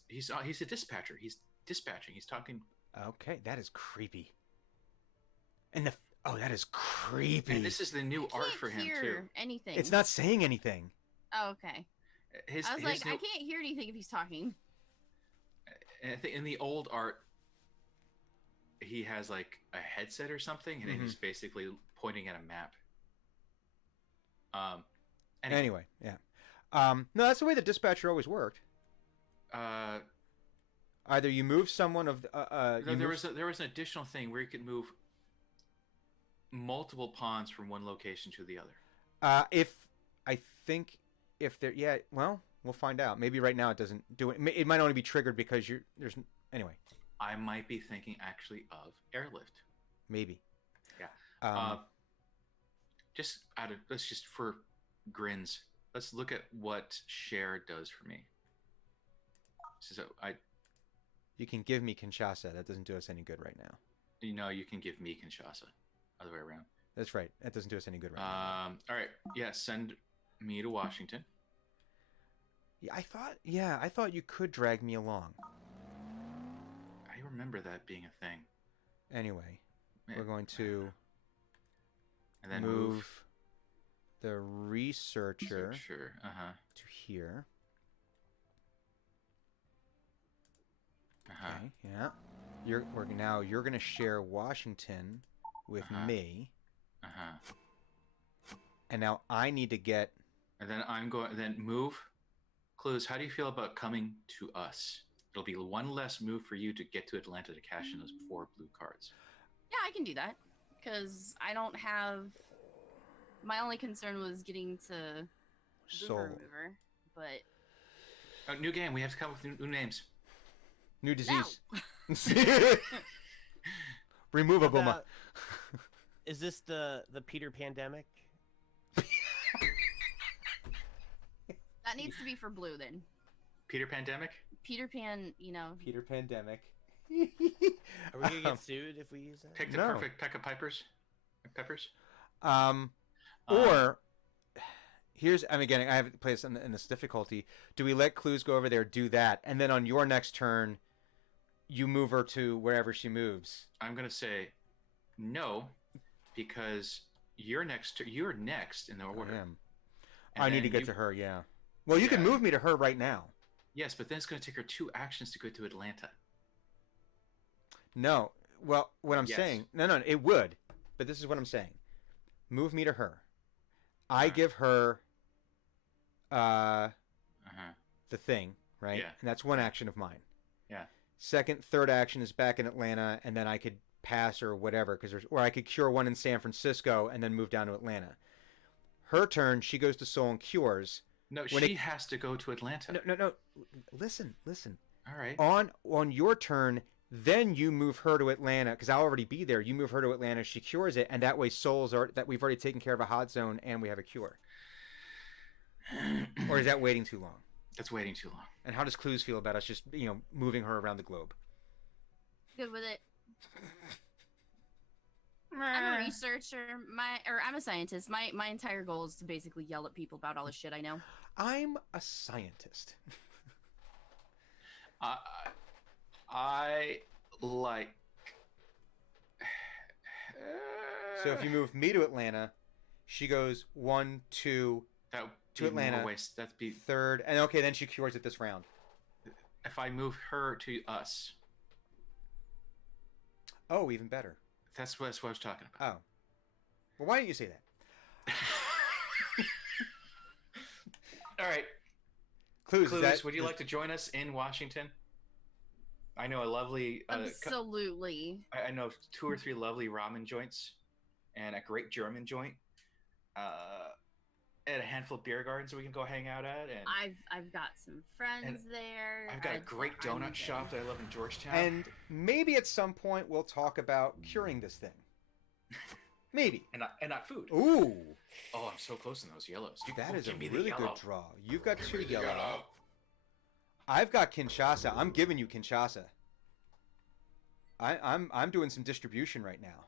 He's a dispatcher. He's dispatching. He's talking. Okay, that is creepy. And that is creepy. And this is the new art for him too. Anything. It's not saying anything. Oh, okay. I was like, I can't hear anything if he's talking. I think in the old art, he has like a headset or something, and he's basically pointing at a map. Anyway, yeah. No, that's the way the dispatcher always worked. Either you move someone of there was an additional thing where you could move multiple pawns from one location to the other. We'll find out. Maybe right now it doesn't do it. It might only be triggered because anyway. I might be thinking actually of airlift. Maybe. Yeah. Let's just for grins. Let's look at what share does for me. So you can give me Kinshasa. That doesn't do us any good right now. You can give me Kinshasa. Other way around. That's right. That doesn't do us any good right now. All right. Yeah, send me to Washington. Yeah, I thought you could drag me along. I remember that being a thing. Anyway, we're going to and then move the researcher to here. Okay, yeah. You're going to share Washington with me. And now I need to get. And then then move. Clues, how do you feel about coming to us? It'll be one less move for you to get to Atlanta to cash in those 4 blue cards. Yeah, I can do that. Because I don't have... My only concern was getting to Soul. Remover, but... New game. We have to come up with new names. New disease. No. Removable. Is this the Peter Pandemic? That needs to be for blue, then. Peter Pandemic? Peter Pan, Peter Pandemic. Are we gonna get sued if we use that? Pick the perfect peck of peppers. Or here's, again, I haven't played this in this difficulty. Do we let Clues go over there, do that, and then on your next turn, you move her to wherever she moves? I'm gonna say no, because you're next in the order. I need to get to her. Yeah. Well, you can move me to her right now. Yes, but then it's going to take her 2 actions to go to Atlanta. No. Well, what I'm saying... No, it would. But this is what I'm saying. Move me to her. I give her the thing, right? Yeah. And that's 1 action of mine. Yeah. Second, third action is back in Atlanta, and then I could pass or whatever, or I could cure 1 in San Francisco and then move down to Atlanta. Her turn, she goes to Soul and cures. No, she has to go to Atlanta. No. Listen. All right. On your turn, then you move her to Atlanta because I'll already be there. You move her to Atlanta, she cures it, and that way souls are that we've already taken care of a hot zone and we have a cure. Or is that waiting too long? That's waiting too long. And how does Clues feel about us just moving her around the globe? Good with it. I'm a researcher. I'm a scientist. My entire goal is to basically yell at people about all the shit I know. I'm a scientist. I like. So if you move me to Atlanta, she goes 1, 2, that would to be Atlanta, more waste. That'd be third, and okay, then she cures it this round. if I move her to us. Oh, even better. That's what I was talking about. Oh. Well, why didn't you say that? All right, Clues, Clues. Would you like to join us in Washington? I know a lovely. Absolutely. I know 2 or 3 lovely ramen joints, and a great German joint. And a handful of beer gardens that we can go hang out at. And I've got some friends there. I've got a great donut shop that I love in Georgetown. And maybe at some point we'll talk about curing this thing. Maybe. and not food. Ooh, Oh, I'm so close in those yellows. that is a give me the really yellow. good draw. You've got Give 2 me the yellow. I've got Kinshasa. I'm giving you Kinshasa. I'm doing some distribution right now.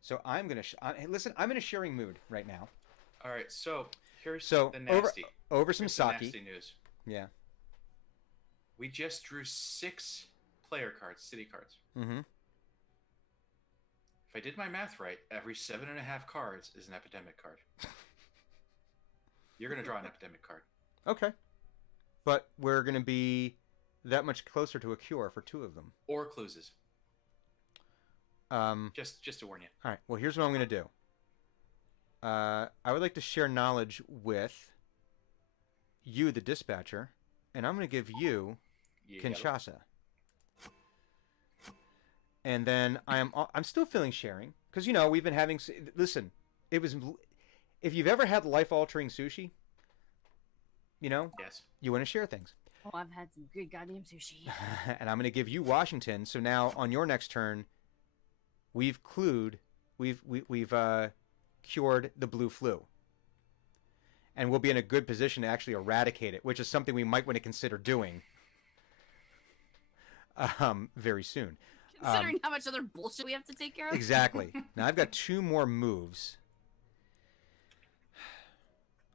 So I'm gonna listen. I'm in a sharing mood right now. All right, so here's So the nasty. over some here's the sake. nasty news. Yeah. We just drew 6 player cards, city cards. Mm-hmm. If I did my math right, every 7.5 cards is an epidemic card. You're gonna draw an epidemic card. Okay. But we're gonna be that much closer to a cure for 2 of them. Or clues. Just to warn you. All right. Well, here's what I'm going to do. I would like to share knowledge with you, the dispatcher, and I'm going to give you Yeah. Kinshasa. And then I'm still feeling sharing because we've been having. Listen, if you've ever had life-altering sushi, Yes. you want to share things. Oh, I've had some good goddamn sushi. And I'm going to give you Washington. So now on your next turn, we've cured the blue flu, and we'll be in a good position to actually eradicate it, which is something we might want to consider doing very soon. Considering how much other bullshit we have to take care of. Exactly. Now I've got 2 more moves.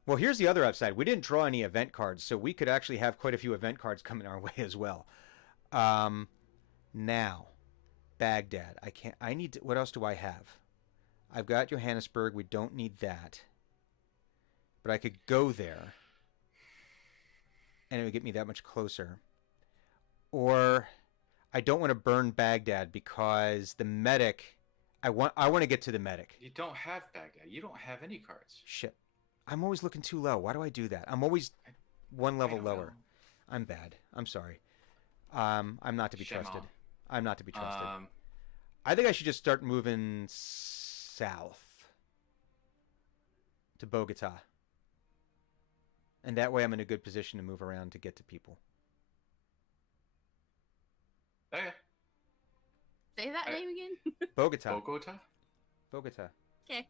Well, here's the other upside. We didn't draw any event cards, so we could actually have quite a few event cards coming our way as well. Now, Baghdad. What else do I have? I've got Johannesburg. We don't need that. But I could go there, and it would get me that much closer. Or I don't want to burn Baghdad because the medic. I want to get to the medic. You don't have Baghdad. You don't have any cards. Shit. I'm always looking too low. Why do I do that? I'm always 1 level lower. Know. I'm bad. I'm sorry. I'm not to be Shame trusted. on. I'm not to be trusted. I think I should just start moving south to Bogota. And that way I'm in a good position to move around to get to people. Okay. Say that name again. Bogota. Bogota? Bogota. Okay.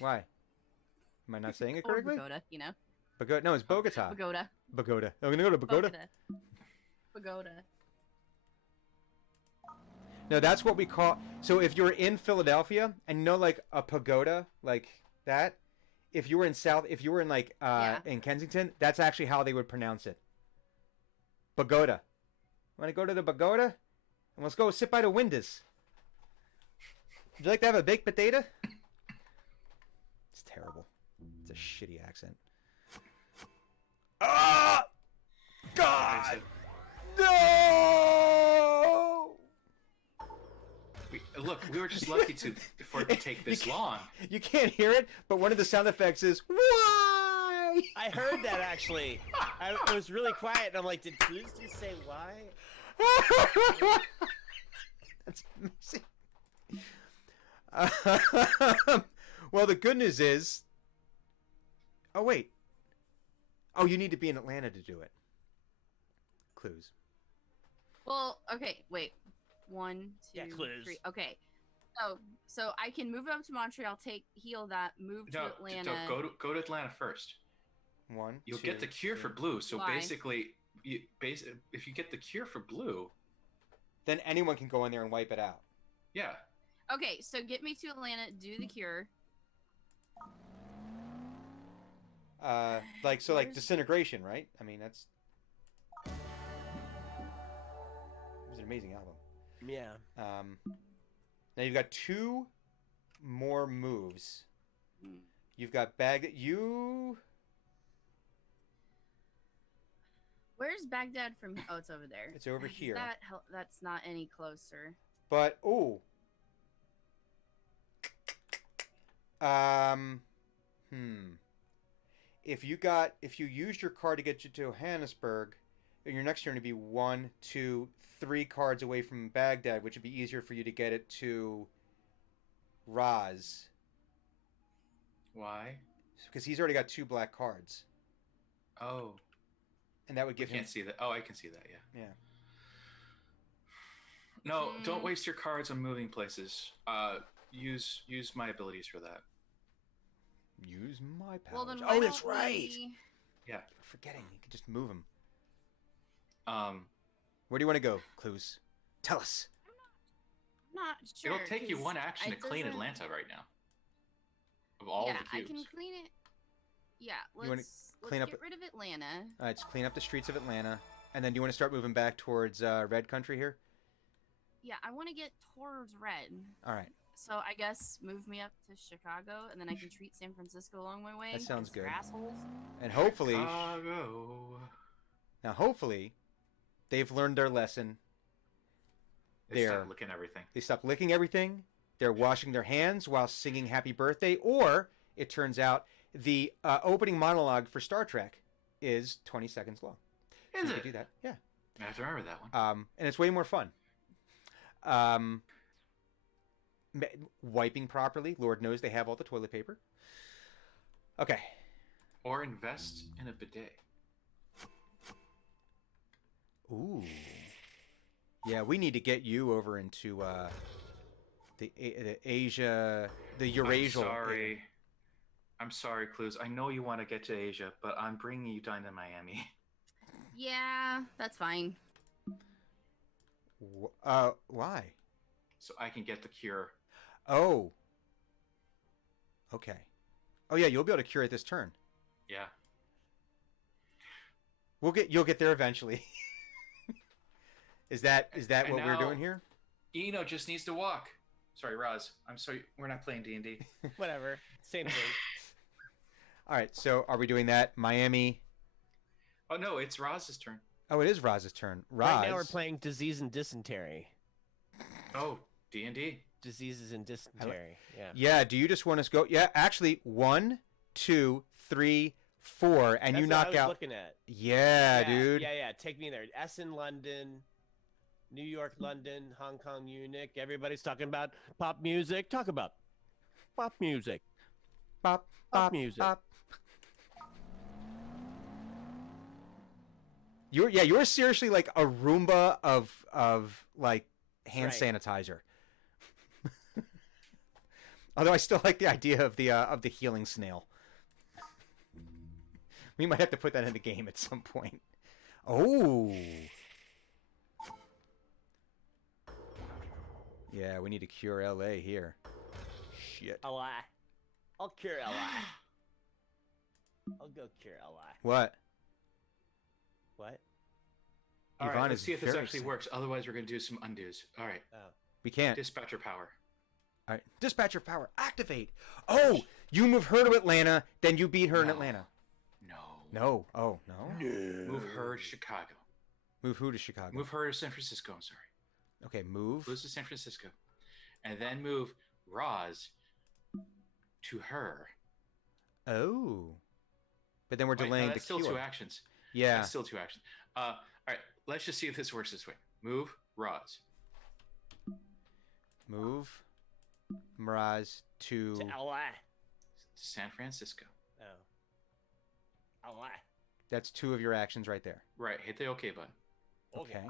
Why? Am I not saying it Or correctly? Bogota, Bogota. No, it's Bogota. Bogota. Bogota. I'm going to go to Bogota. Bogota. No, that's what we call. So if you're in Philadelphia and like a pagoda, like that, if you were in like in Kensington, that's actually how they would pronounce it. Pagoda. Want to go to the pagoda? And let's go sit by the windows. Would you like to have a baked potato? It's terrible. It's a shitty accent. Ah! God! No! Look, we were just lucky for it to take this long. You can't hear it, but one of the sound effects is why? I heard that actually. It was really quiet, and I'm like, did Clues just say why? That's amazing. Well, the good news is. Oh wait. Oh, you need to be in Atlanta to do it. Clues. Well, okay, wait. 1, 2, Yeah, clues. 3. Okay. So I can move up to Montreal, heal that, move to Atlanta. No, go to Atlanta first. 1. You'll 2, get the cure for 3. blue. So Why? basically, if you get the cure for blue, Then anyone can go in there and wipe it out. Yeah. Okay, so get me to Atlanta, do the cure. Like Where's- Disintegration, right? I mean, that's it was an amazing album. Yeah. Now you've got 2 more moves. Hmm. You've got Baghdad. Where's Baghdad from? Oh, it's over there. It's over Is here. That's not any closer. But if you used your card to get you to Johannesburg, then your next turn would be 1, 2, 3 cards away from Baghdad, which would be easier for you to get it to Raz, Why? because he's already got 2 black cards, Oh, and that would I give him. can't see that. Oh, I can see that. Yeah. Yeah. No, don't Hmm. waste your cards on moving places. Use my abilities for that. Use my powers. Well, then Oh, why that's don't right. we- Yeah. I'm forgetting. You could just move him. Where Where do you want to go, Clues? Tell us. I'm not sure. it'll take you 'cause one action to it clean doesn't- Atlanta right now. Of all yeah, the cubes. I can clean it. Yeah, wanna let's clean up- get rid of Atlanta. All right, just clean up the streets of Atlanta, and then do you want to start moving back towards Red Country here? Yeah, I want to get towards red. All right. So I guess move me up to Chicago, and then I can treat San Francisco along my way. That sounds 'cause they're good. assholes. And hopefully, Chicago. they've learned their lesson. They There. start looking everything. They stop licking everything. They're washing their hands while singing "Happy Birthday." Or it turns out the opening monologue for Star Trek is 20 seconds long. Is You it? could do that? Yeah. I have to remember that one. And it's way more fun. Wiping properly. Lord knows they have all the toilet paper. Okay. Or invest in a bidet. Ooh. Yeah, we need to get you over into the Asia, the Eurasia. I'm sorry, Clues. I know you want to get to Asia, but I'm bringing you down to Miami. Yeah, that's fine. Why? So I can get the cure. Oh. Okay. Oh yeah, you'll be able to cure it this turn. Yeah. You'll get there eventually. Is that And what we're now- doing here? Eno just needs to walk. Sorry, Roz. I'm sorry. We're not playing D&D. Whatever. Same thing. All right. So are we doing that? Miami. Oh, no. It's Roz's turn. Oh, it is Roz's turn. Roz. Right now we're playing disease and dysentery. Oh, D&D. Diseases and dysentery. Yeah. Yeah. Do you just want us to go? Yeah. Actually, 1, 2, 3, 4, and That's you what I knock was out. looking at. Yeah, dude. Yeah. Take me there. Essen, London, New York, London, Hong Kong, Munich. Everybody's talking about pop music. Talk about pop music. Bop, Pop music. Bop. You're seriously like a Roomba of like hand Right. sanitizer. Although I still like the idea of the healing snail. We might have to put that in the game at some point. Oh. Yeah, we need to cure LA here. Shit. LI. I'll cure LI. I'll go cure LI. What? What? All Yvonne right, let's is see if this very actually sick. works. Otherwise, we're going to do some undos. All right. Oh. We can't. Dispatcher power. All right. Dispatcher power activate. Oh, you move her to Atlanta, then you beat her in No. Atlanta. No. No. Oh, no. Move her to Chicago. Move who to Chicago? Move her to San Francisco. I'm sorry. Okay, move. Move to San Francisco. And then move Roz to her. Oh. But then we're Wait, no, delaying that's the still cure. 2 actions. Yeah. That's still 2 actions. All right. Let's just see if this works this way. Move Roz. Move Miraz to. To LI. San Francisco. Oh. LI. That's 2 of your actions right there. Right. Hit the OK button. Okay.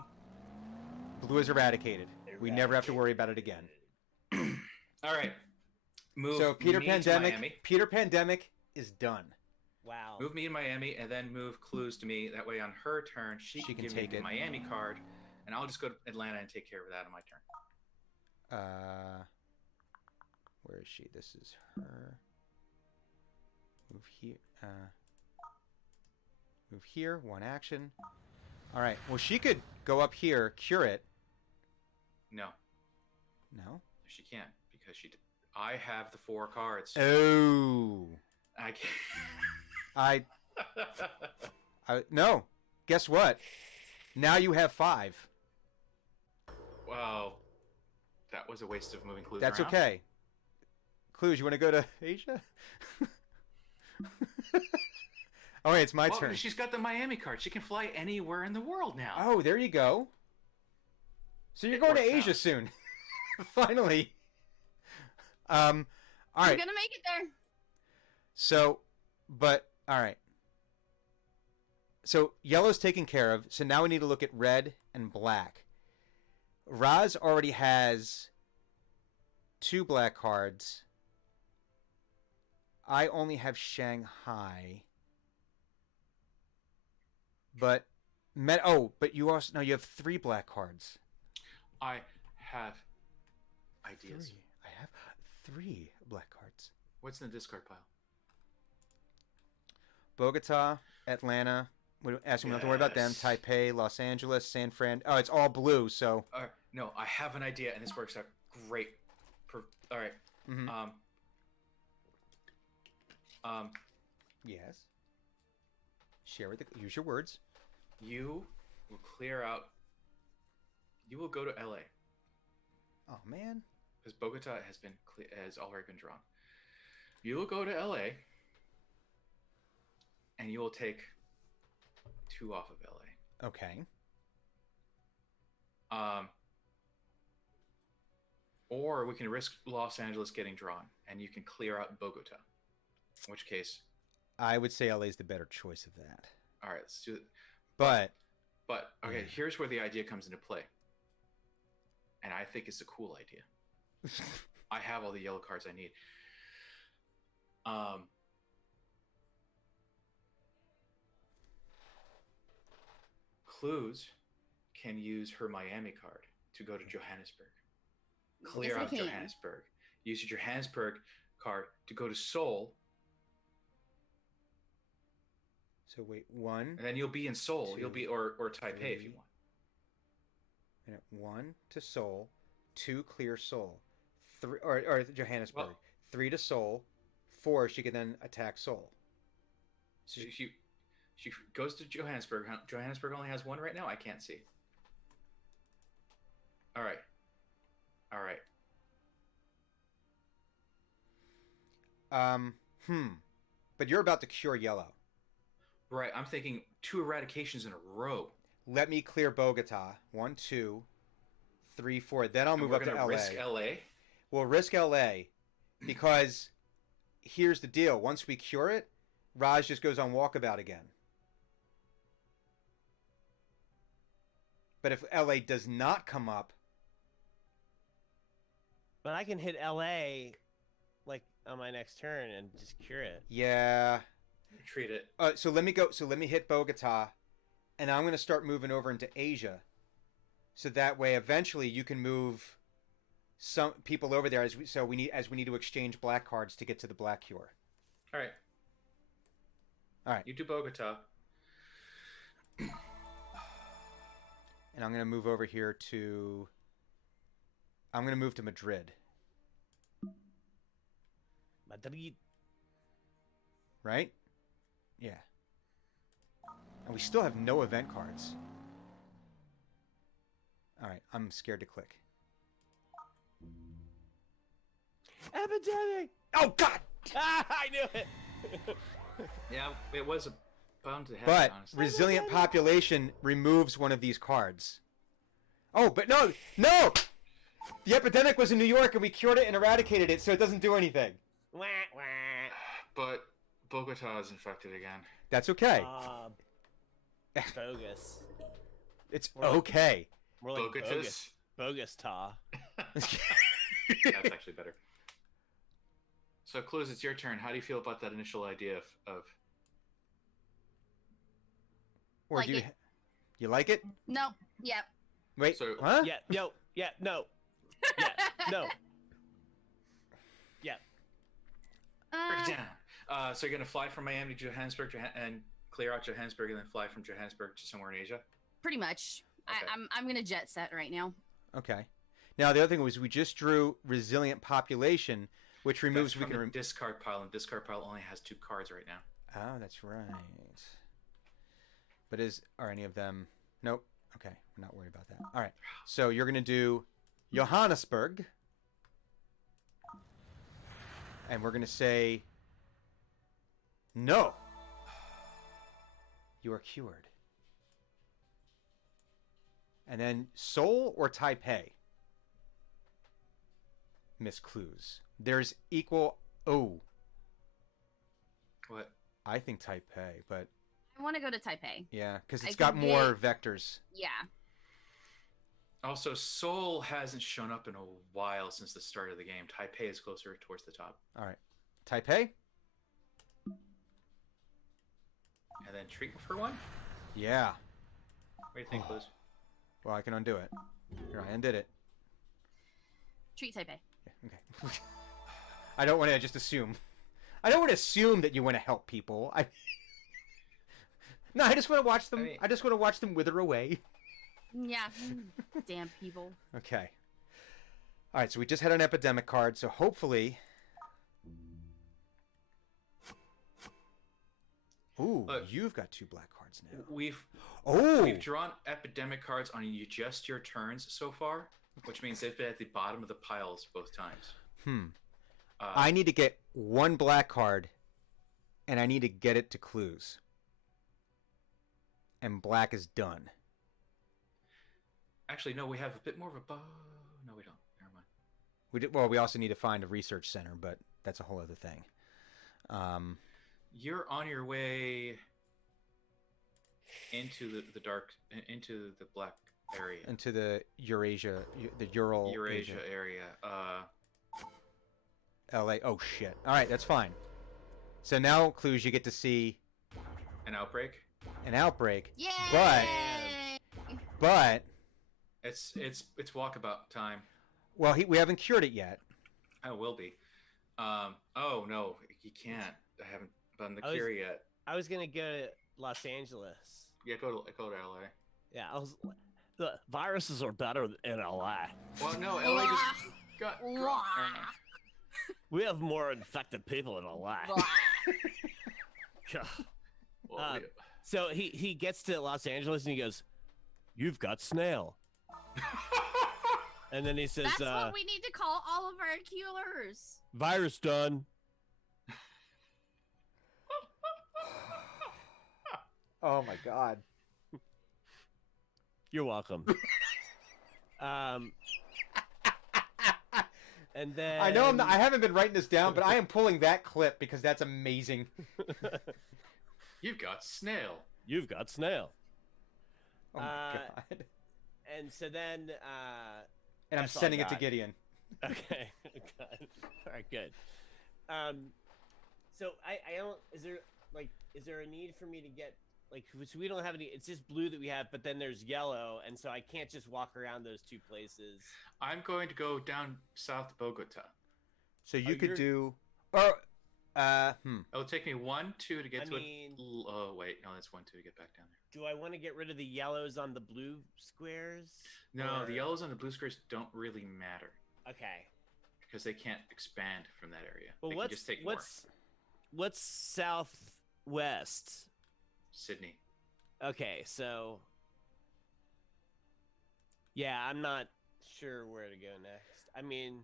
Blue is eradicated. We never have to worry about it again. All right. Move So Peter me to Pandemic. Miami. Peter Pandemic is done. Wow. Move me in Miami, and then move Clues to me. That way, on her turn, she She can can give me take the it. Miami card, and I'll just go to Atlanta and take care of that on my turn. Where is she? This is her. Move here. Move here. One action. All right. Well, she could go up here, cure it. No, No. she can't because I have the 4 cards. Oh. I can't. No. Guess what? Now you have 5. Wow, that was a waste of moving clues. That's around. okay. Clues, you want to go to Asia? Oh, wait, it's my Well, turn. she's got the Miami card. She can fly anywhere in the world now. Oh, there you go. So you're It going to worked Asia out. soon. Finally. All I'm right. gonna make it there. So, but all right. So yellow's taken care of. So now we need to look at red and black. Raz already has 2 black cards. I only have Shanghai. But but you also you have 3 black cards. I have ideas. 3. I have 3 black cards. What's in the discard pile? Bogota, Atlanta. We don't have to worry about them. Yes. Taipei, Los Angeles, San Fran. Oh, it's all blue. So. No, I have an idea, and this works out great. All right. Mhm. Yes. Use your words. You will clear out. You will go to LA Oh man. because Bogota has already been drawn. You will go to LA, and you will take 2 off of LA. Okay. Or we can risk Los Angeles getting drawn, and you can clear out Bogota. In which case, I would say LA is the better choice of that. all right, let's do it. But But okay, Yeah. here's where the idea comes into play, and I think it's a cool idea. I have all the yellow cards I need. Clues can use her Miami card to go to Johannesburg. Clear Yes, I out can. Johannesburg. Use your Johannesburg card to go to Seoul, so wait, 1. and then you'll be in Seoul. You'll 2, be or Taipei if you 3. want. Minute 1 to Seoul, 2 clear Seoul, 3 or Johannesburg, Well- 3 to Seoul, 4 she can then attack Seoul. So she goes to Johannesburg. Johannesburg only has 1 right now. I can't see. All right. But you're about to cure yellow. Right. I'm thinking 2 eradications in a row. Let me clear Bogota. 1, 2, 3, 4. Then I'll And move we're up to gonna LA. risk LA. We'll risk LA because here's the deal. Once we cure it, Raj just goes on walkabout again. But if LA does not come up, But I can hit LA like on my next turn and just cure it. yeah. Treat it. So let me go. So let me hit Bogota, and I'm going to start moving over into Asia. So that way, eventually, you can move some people over there as we need to exchange black cards to get to the black cure. All right. All right. You do Bogota. And I'm going to move over here to. I'm going to move to Madrid, Madrid. right? Yeah. And we still have no event cards. All right, I'm scared to click. Epidemic. Oh God! Ah, I knew it. Yeah, it was bound to happen. But honestly. resilient population removes one of these cards. Oh, but no! The epidemic was in New York and we cured it and eradicated it, so it doesn't do anything. Wah, wah. But Bogota is infected again. That's okay. Bogus. It's We're like- okay. More like bogus. Bogus. Bogus ta. That's actually better. So, Clues, it's your turn. How do you feel about that initial idea of Or Like do you it. you like it? No. Yep. Wait. So- huh? Yeah. No. Yeah. No. Yeah. No. Yeah. Break it down. So you're gonna fly from Miami to Johannesburg and clear out Johannesburg, and then fly from Johannesburg to somewhere in Asia. Pretty much. Okay. I'm gonna jet set right now. Okay. Now the other thing was we just drew resilient population, which removes That's we from can. the discard pile, and discard pile only has 2 cards right now. Oh, that's right. But are any of them? Nope. Okay, we're not worried about that. All right. So you're gonna do Johannesburg, and we're gonna say no. You are cured. And then Seoul or Taipei? Miss Clues. There's equal. Oh, What? I think Taipei, but I want to go to Taipei. yeah, because I it's got can more vectors. Yeah. Also, Seoul hasn't shown up in a while since the start of the game. Taipei is closer towards the top. All right, Taipei. And then treat for one? Yeah. What do you think, Liz? Well, I can undo it. Here, I undid it. Treat Taipei. Yeah, okay. I don't want to just assume. I don't want to assume that you want to help people. No, I just want to watch them. I just want to watch them wither away. Yeah. Damn people. Okay. All right, so we just had an epidemic card, so hopefully. Ooh, Look, you've got 2 black cards now. We've Oh, drawn epidemic cards on just your turns so far, which means they've been at the bottom of the piles both times. I need to get 1 black card, and I need to get it to clues. And black is done. Actually, no, we have a bit more of a bow. No, we don't. Never mind. Well, we also need to find a research center, but that's a whole other thing. You're on your way into the dark, into the black area. Into the Eurasia, the Ural Eurasia area. LA. Oh shit! All right, that's fine. So now, clues, you get to see An outbreak. an outbreak. Yay! But It's walkabout time. well, we haven't cured it yet. Oh, will be. Oh no, you can't. I haven't done the cure yet. I was gonna go to Los Angeles. Yeah, go to LA. Yeah, the viruses are better in LA. Well, no, LA just got. We have more infected people in LA. Well, So he gets to Los Angeles and he goes, "You've got snail." And then he says, That's what we need to call all of our killers. "Virus done." Oh my god. You're welcome. And then I know I haven't been writing this down, but I am pulling that clip because that's amazing. You've got snail. You've got snail. Oh my god. And so then And I'm that's all I sending it to got. Gideon. Okay. Good. All right, good. So I don't. Is there a need for me to get so we don't have any? It's just blue that we have, but then there's yellow, and so I can't just walk around those 2 places. I'm going to go down south to Bogota. So you could you're- do. It'll take me 1, 2 to get I to mean- it. Oh wait, no, that's 1, 2 to get back down there. Do I want to get rid of the yellows on the blue squares? No, Or- the yellows and the blue squares don't really matter Okay. because they can't expand from that area. Well, they can just take more. what's southwest? Sydney. Okay, so yeah, I'm not sure where to go next. I mean,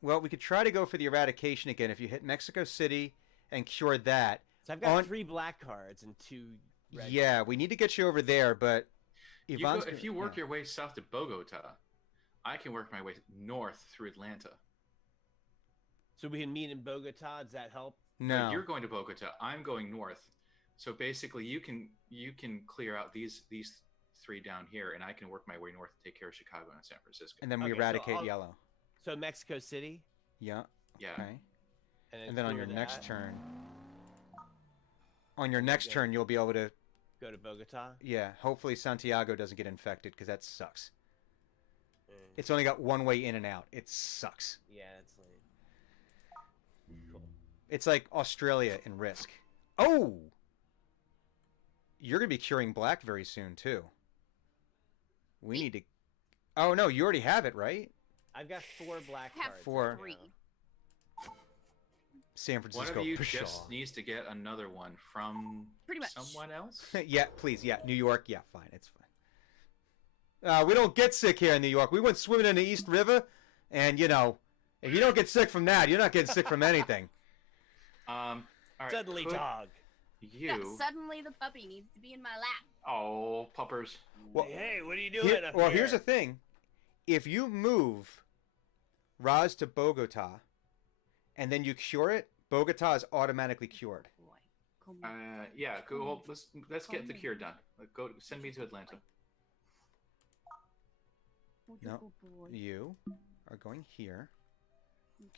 Well, we could try to go for the eradication again. If you hit Mexico City and cure that. so I've got 3 black cards and 2 red. Yeah, we need to get you over there, but If you work your way south to Bogota, I can work my way north through Atlanta. So we can meet in Bogota. Does that help? No. You're going to Bogota. I'm going north. So basically, you can clear out these 3 down here, and I can work my way north to take care of Chicago and San Francisco. And then we Okay, so eradicate I'll- yellow. So Mexico City. Yeah. Yeah. Okay. And then on clear your next that, turn. On your next Okay. turn, you'll be able to. go to Bogota. Yeah. Hopefully Santiago doesn't get infected because that sucks. It's only got one way in and out. It sucks. Yeah, it's like cool. It's like Australia in Risk. Oh! You're going to be curing black very soon, too. We need to... Oh, no, you already have it, right? I've got 4 black I have cards. Four. right 3. now. San One Francisco of you Pshaw. just needs to get another one from Pretty much. someone else. Yeah, please. Yeah, New York. Yeah, fine. It's fine. We don't get sick here in New York. We went swimming in the East River, and, you know, if you don't get sick from that, you're not getting sick from anything. All right. Suddenly, could dog. Yeah, You. suddenly the puppy needs to be in my lap. Oh, puppers. Well, Hey, what are you doing up well, here? here's the thing. If you move Raz to Bogota, and then you cure it, Bogota is automatically cured. Boy, come on. Yeah. Go. Well, let's get the cure done. Go. Send me to Atlanta. No. Good boy. You are going here.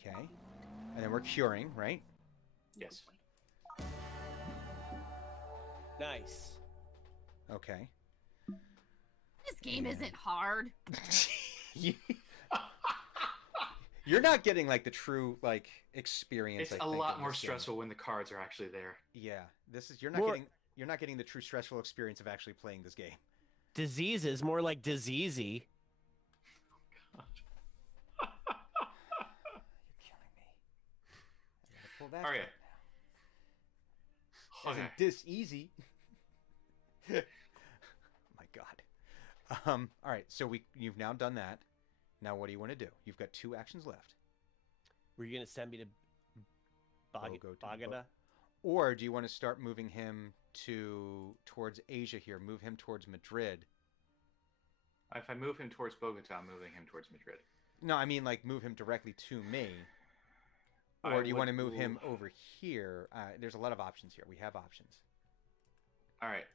Okay. And then we're curing, right? Yes. Nice. Okay. This game isn't hard. You're not getting like the true like experience. It's I a think, lot of more this game. stressful when the cards are actually there. Yeah, this is you're More- not getting the true stressful experience of actually playing this game. Diseases, more like diseasey. You're killing me. I gotta pull that. All right. Isn't Okay. this easy? My God. All right. So you've now done that. Now what do you want to do? You've got 2 actions left. Were you gonna send me to Bogota? Or do you want to start moving him towards Asia here? Move him towards Madrid. If I move him towards Bogota, I'm moving him towards Madrid. No, I mean like move him directly to me. I Or do you want to would move him over here? There's a lot of options here. We have options. All right.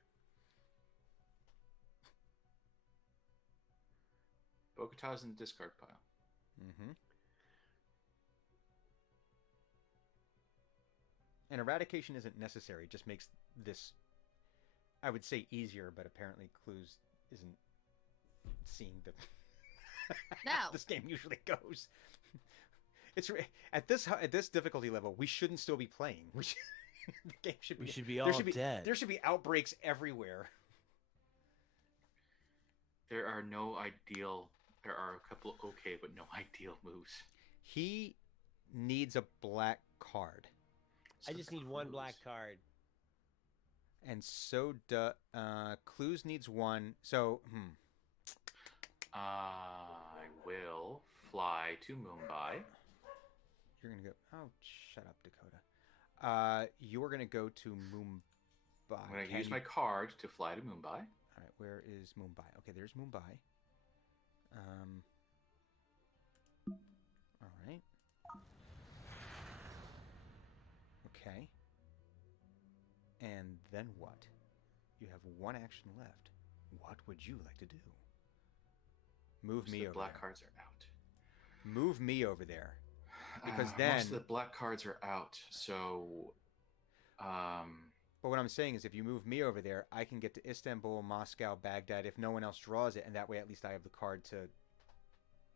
Bogota's in the discard pile. Mm-hmm. And eradication isn't necessary. It just makes this, I would say, easier. But apparently, Clues isn't seeing the No. how this game usually goes. It's at this difficulty level, we shouldn't still be playing. The game should be. We should be there all should be, dead. There should be outbreaks everywhere. There are no ideal. There are a couple okay, but no ideal moves. He needs a black card, I just need 1 black Clues. card. and so Clues needs 1. So I will fly to Mumbai. you're gonna go. Oh, shut up, Dakota. You're gonna go to Mumbai. I'm going to Can use you- my card to fly to Mumbai. All right, where is Mumbai? Okay, there's Mumbai. All right. Okay. And then what? You have 1 action left. What would you like to do? Move Most me of the over black there. cards are out. Move me over there. Because most then- of the black cards are out. So, But what I'm saying is if you move me over there, I can get to Istanbul, Moscow, Baghdad if no one else draws it, and that way at least I have the card to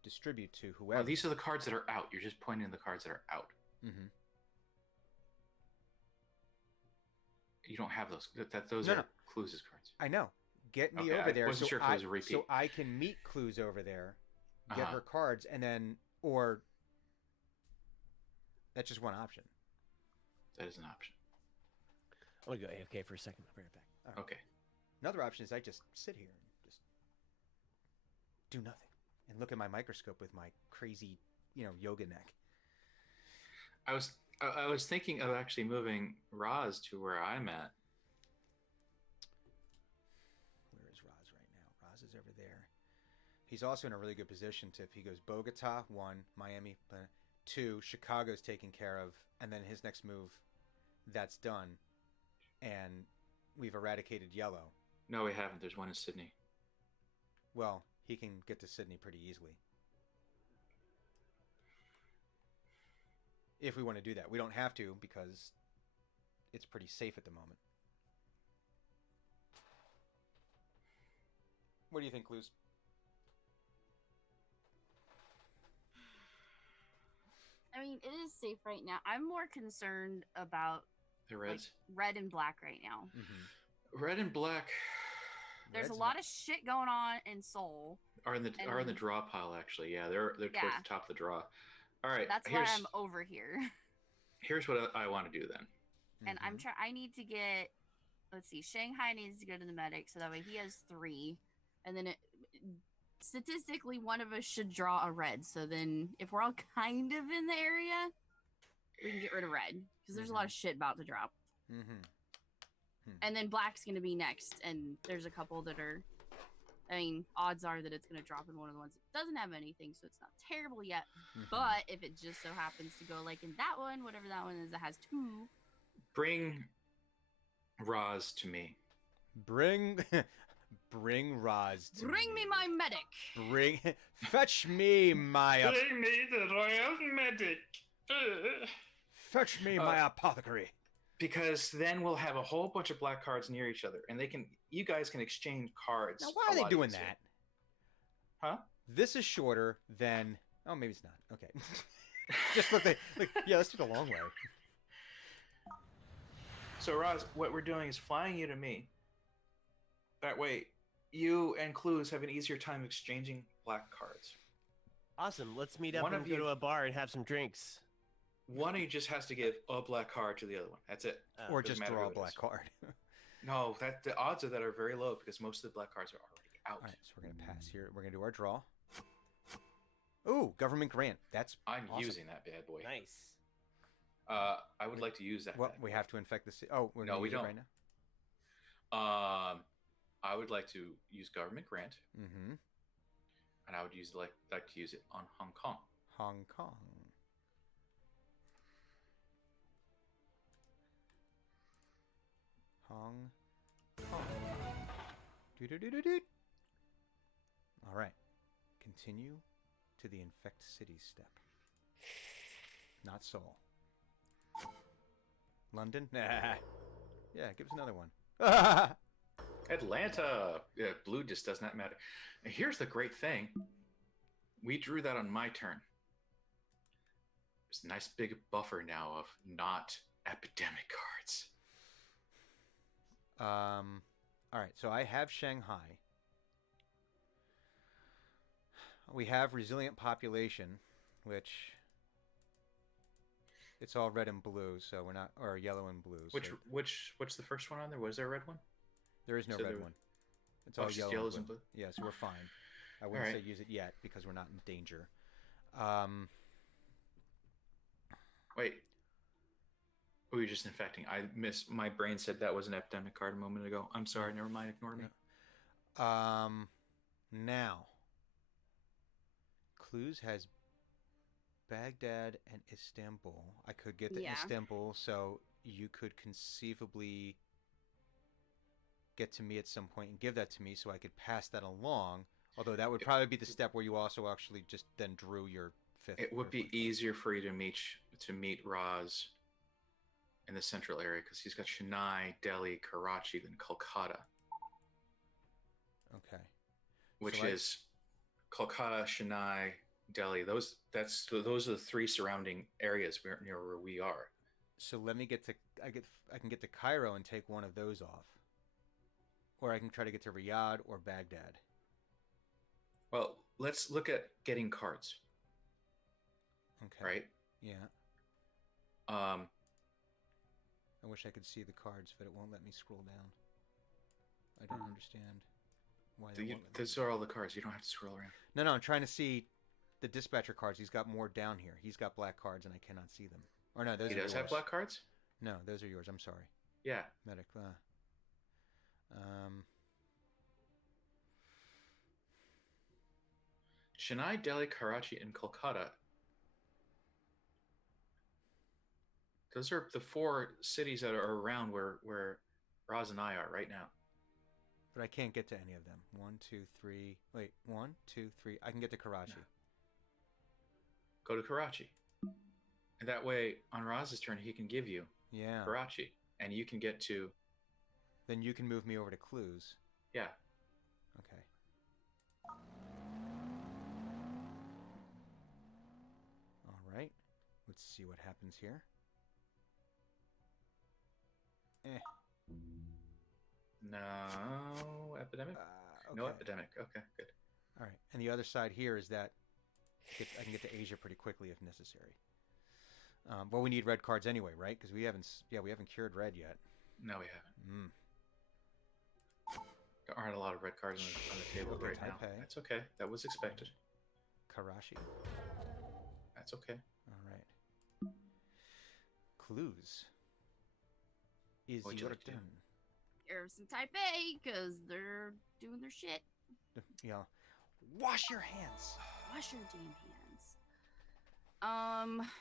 distribute to whoever. well, these are the cards that are out. You're just pointing the cards that are out. Mm-hmm. You don't have those. Those No, are no. Clues' cards. I know. Get me Okay, over I there wasn't so sure if it was a repeat. so I can meet Clues over there, get Uh-huh. her cards, and then or that's just one option. That is an option. I'm gonna go AFK for a second. I'll be right back. All right. Okay. Another option is I just sit here and just do nothing and look at my microscope with my crazy, yoga neck. I was thinking of actually moving Roz to where I'm at. Where is Raz right now? Raz is over there. He's also in a really good position to, if he goes Bogota, 1, Miami, 2, Chicago's taken care of, and then his next move, that's done, and we've eradicated yellow. No, we haven't. There's one in Sydney. Well, he can get to Sydney pretty easily. If we want to do that. We don't have to because it's pretty safe at the moment. What do you think, Clues? mean, it is safe right now. I'm more concerned about The like reds. red and black right now. Red and black There's Red's a lot of shit going on in Seoul. are in the And- draw pile actually. Yeah, they're towards Yeah. the top of the draw. All right. That's why I'm over here. Here's what I want to do then. And I'm Mhm. trying. I need to get. Let's see. Shanghai needs to go to the medic, so that way he has 3, and then statistically one of us should draw a red. So then, if we're all kind of in the area, we can get rid of red because there's a lot of shit about to drop. Mhm. And then black's gonna be next, and there's a couple that are. I mean, odds are that it's gonna drop in one of the ones that doesn't have anything, so it's not terrible yet. Mhm. But if it just so happens to go like in that one, whatever that one is, that has 2. Bring Roz to me. Bring Roz to Bring me my medic. Bring fetch me my me the royal medic. fetch me my apothecary. Because then we'll have a whole bunch of black cards near each other, and you guys can exchange cards. Now why a are they lot doing easier. that? Huh? This is shorter than oh maybe it's not. Okay. Just yeah, let's do the long way. So, Roz, what we're doing is flying you to me. That way, you and Clues have an easier time exchanging black cards. Awesome. Let's meet up One and of go you- to a bar and have some drinks. One of you just has to give a black card to the other one. That's it. Or doesn't just matter draw who a it black is. card. No, the odds of that are very low because most of the black cards are already out. All right, so we're gonna pass here. We're gonna do our draw. Ooh, government grant. That's I'm awesome. using that bad boy. Nice. I would like to use that. Well, bad we boy. have to infect the city. Oh, we're No, gonna we use it don't. right now. I would like to use government grant, Mm-hmm. and I would like to use it on Hong Kong. Hong Kong. Hong Kong. Do-do-do-do-do. All right. Continue to the infect city step. Not Seoul. London? Nah. Yeah, give us another one. Atlanta. Yeah, blue just does not matter. And here's the great thing. We drew that on my turn. There's a nice big buffer now of not epidemic cards. All right, so I have Shanghai. We have resilient population, which it's all red and blue, so we're not, or yellow and blue. So What's the first one on there? Was there a red one? there is no so red there- one. It's Oh, all it's yellow just yellows and blue? Yeah, so we're fine. I wouldn't Alright. say use it yet because we're not in danger. Wait. Oh, you're just infecting. I missed. My brain said that was an epidemic card a moment ago. I'm sorry. Never mind. Ignore me. Now, Clues has Baghdad and Istanbul. I could get the Yeah. Istanbul, so you could conceivably get to me at some point and give that to me so I could pass that along. Although that would probably be the step where you also actually just then drew your fifth. It would or be fourth. easier for you to meet Roz in the central area because he's got Chennai, Delhi, Karachi, then Kolkata, Okay. which So I- is Kolkata, Chennai, Delhi. Those are the 3 surrounding areas near where we are. So let me get to I can get to Cairo and take one of those off. Or I can try to get to Riyadh or Baghdad. Well, let's look at getting cards, Okay. right? Yeah. Um, I wish I could see the cards, but it won't let me scroll down. I don't understand why they won't let me. those are all the cards. You don't have to scroll around. No, I'm trying to see the dispatcher cards. He's got more down here. He's got black cards, and I cannot see them. Or no, those He are does yours. have black cards. No, those are yours. I'm sorry. Yeah. Medic. Chennai, Delhi, Karachi, and Kolkata. Those are the 4 cities that are around where Roz and I are right now. But I can't get to any of them. 1, 2, 3. Wait, 1, 2, 3. I can get to Karachi. Go to Karachi. And that way, on Roz's turn, he can give you Yeah. Karachi. And you can get to, Then you can move me over to Clues. yeah. Okay. All right. Let's see what happens here. No epidemic. No Okay. epidemic. Okay, good. All right. And the other side here is that I can get to Asia pretty quickly if necessary. Well, we need red cards anyway, right? Because we haven't cured red yet. No, we haven't. Mm. There aren't a lot of red cards on the table Okay, right now. Taipei. That's okay. That was expected. Karashi. That's okay. All right. Clues. Is What'd you your like to do? turn. Garrison Taipei, because they're doing their shit. Yeah. Wash your hands. Wash your damn hands.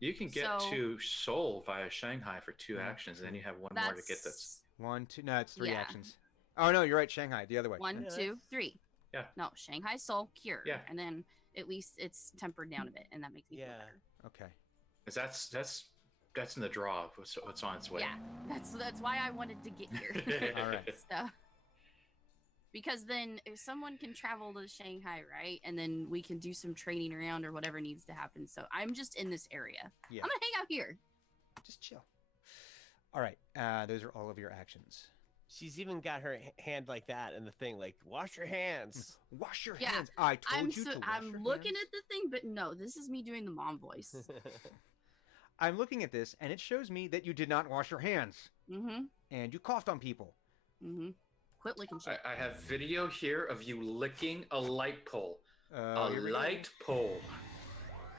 You can get So- to Seoul via Shanghai for 2 Yeah, actions, and then you have one That's more to get that's. 1, 2. No, it's 3 Yeah. actions. Oh no, you're right. Shanghai, the other way. One, Yeah, two, that's- three. Yeah. No, Shanghai Seoul cure. Yeah. And then at least it's tempered down a bit, and that makes me feel Yeah. better. Okay. 'Cause that's in the draw. Of what's on its way. Yeah, that's why I wanted to get here. All right. So, because then if someone can travel to Shanghai, right, and then we can do some training around or whatever needs to happen. So I'm just in this area. Yeah. I'm gonna hang out here. Just chill. All right. Those are all of your actions. She's even got her hand like that in the thing, like wash your hands. Wash your Yeah, hands. I told you to wash I'm your looking hands. at the thing, but no, this is me doing the mom voice. I'm looking at this, and it shows me that you did not wash your hands, Mm-hmm. and you coughed on people. Mm-hmm. Quit licking shit. I have video here of you licking a light pole. A Here we go. light pole.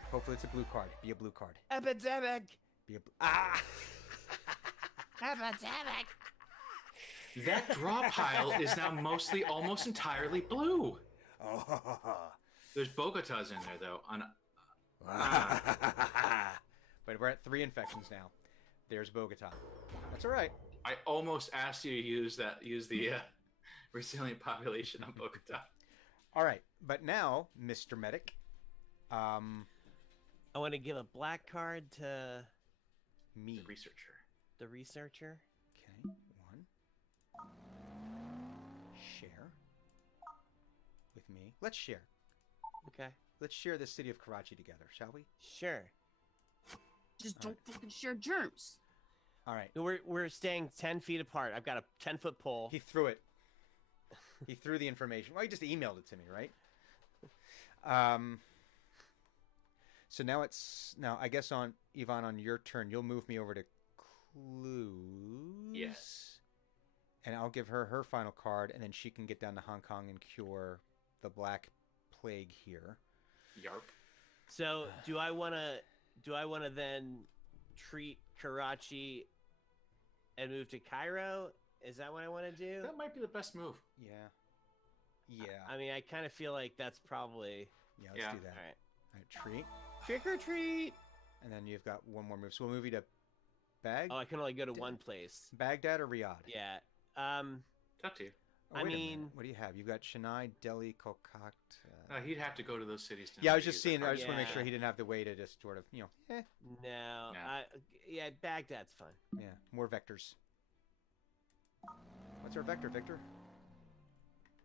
Hopefully, it's a blue card. Be a blue card. Epidemic. Be a ah. Epidemic. That draw pile is now mostly almost entirely blue. Oh. There's Bogotas in there though. But we're at 3 infections now. There's Bogota. That's all right. I almost asked you to use the resilient population on Bogota. All right. But now, Mr. Medic, I want to give a black card to me. The researcher. the researcher. Okay. 1. Share. With me. Let's share. Okay. Let's share the city of Karachi together, shall we? Sure. Just All don't fucking share germs. All right. We're staying 10 feet apart. I've got a 10-foot pole. He threw it. He threw the information. Well, he just emailed it to me, right? So now I guess on Yvonne, on your turn, you'll move me over to Clues. Yes. And I'll give her her final card, and then she can get down to Hong Kong and cure the Black Plague here. Yarp. So do I want to then treat Karachi and move to Cairo? Is that what I want to do? That might be the best move. Yeah. Yeah. I mean, I kind of feel like that's probably Yeah, let's Yeah. do all that. right. All right, treat. Trick or treat. And then you've got one more move. So we'll move you to Bag Oh, I can only go to one place. Baghdad or Riyadh? Yeah. It's up to you. Oh, I wait a minute. mean- What do you have? You've got Chennai, Delhi, Kolkata. He'd have to go to those cities. To Yeah, I know was to just use that seeing. I card. just want to make sure Yeah. he didn't have the way to just sort of, No. Yeah. Yeah, Baghdad's fun. yeah, more vectors. What's our vector, Victor?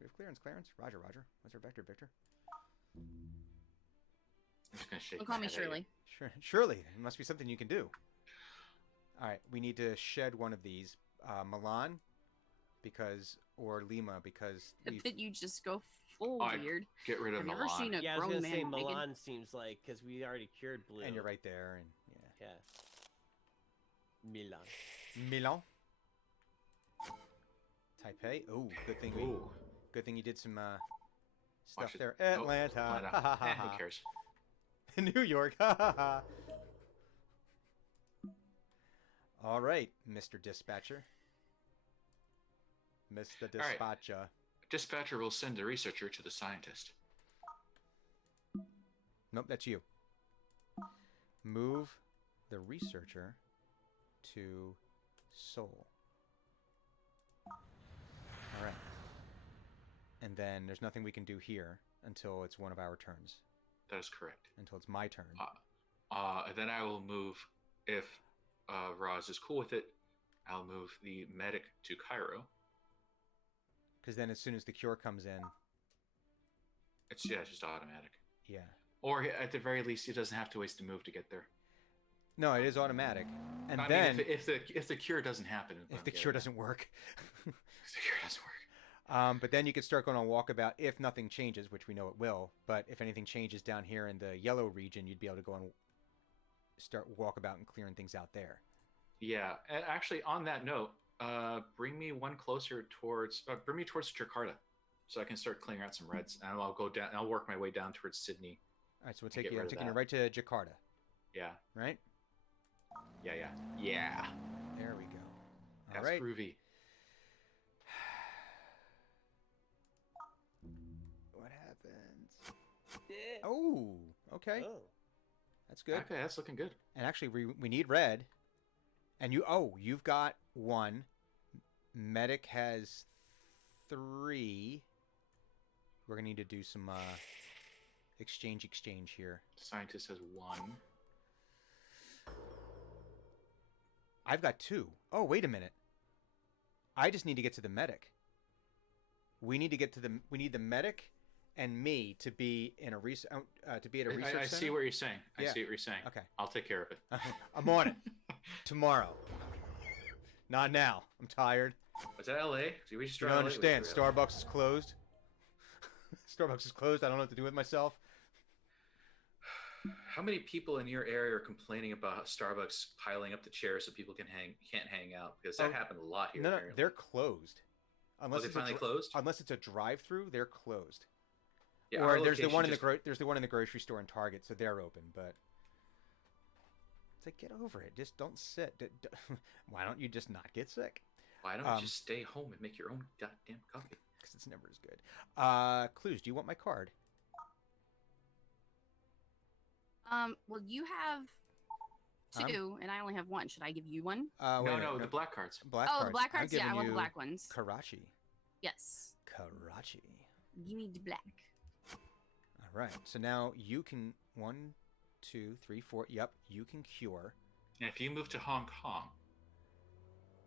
We have clearance, Clarence. Roger, Roger. What's our vector, Victor? I'm just gonna shake. Don't call my me head at you. Shirley. Sure, surely it must be something you can do. All right, we need to shed one of these, Milan, or Lima because we've, That you just go full I- weird. Get rid of I've never Milan. seen a Yeah, I was grown gonna say man naked. Milan seems like because we already cured blue. and you're right there, and yeah, Yeah. Milan. Milan, Taipei. Oh, Ooh. good thing you did some stuff Watch it. there. Oh, Atlanta, Atlanta. Who cares? New York. Ha ha ha. All right, Mr. Dispatcher. Mr. right. Dispatcher. Dispatcher will send a researcher to the scientist. Nope, that's you. Move the researcher to Seoul. All right. And then there's nothing we can do here until it's one of our turns. That is correct. Until it's my turn. And then I will move, if Roz is cool with it, I'll move the medic to Cairo. Because then as soon as the cure comes in, It's just automatic. yeah. Or at the very least, he doesn't have to waste a move to get there. No, it is automatic. And I then mean, if the cure doesn't happen, is what if I'm the getting cure at. doesn't work. If the cure doesn't work. But then you could start going on walkabout if nothing changes, which we know it will. But if anything changes down here in the yellow region, you'd be able to go and start walkabout and clearing things out there. Yeah, and actually, on that note, bring me one closer towards, bring me towards Jakarta, so I can start clearing out some reds, and I'll go down. I'll work my way down towards Sydney. All right, so we'll Get take you. rid I'm of taking you that. right to Jakarta, Yeah, right? yeah. There we go. All That's right. groovy. What happens? Oh, okay. Oh. That's good. Okay, that's looking good. And actually, we need red. And you've got 1. Medic has 3. We're gonna need to do some exchange here. Scientist has 1. I've got 2. Oh, wait a minute. I just need to get to the medic. We need to get to we need the medic and me to be in a to be at a research I center. see what you're saying. I Yeah. see what you're saying. Okay. I'll take care of it. I'm on it. Tomorrow. Not now. I'm tired. Was that LA? Did we just You drive don't LA? understand. We drove Starbucks is closed. Starbucks is closed. I don't know what to do with myself. LA. How many people in your area are complaining about Starbucks piling up the chairs so people can't hang out? Because that Oh, happened a lot here. No, apparently. they're closed. Oh, they finally closed. Unless it's a drive-through, they're closed. Yeah, or our there's the location one in the just- there's the one in the grocery store and Target, so they're open. But it's like, get over it. Just don't sit. Why don't you just not get sick? Why don't you just stay home and make your own goddamn coffee? Because it's never as good. Clues. Do you want my card? Well, you have 2, and I only have 1. Should I give you 1? Wait a No, minute, the black cards. black Oh, cards. the black I'm cards. Yeah, I giving want the you black ones. Karachi. Yes. Karachi. Give me the black. All right. So now you can 1, 2, 3, 4. Yep, you can cure. And if you move to Hong Kong,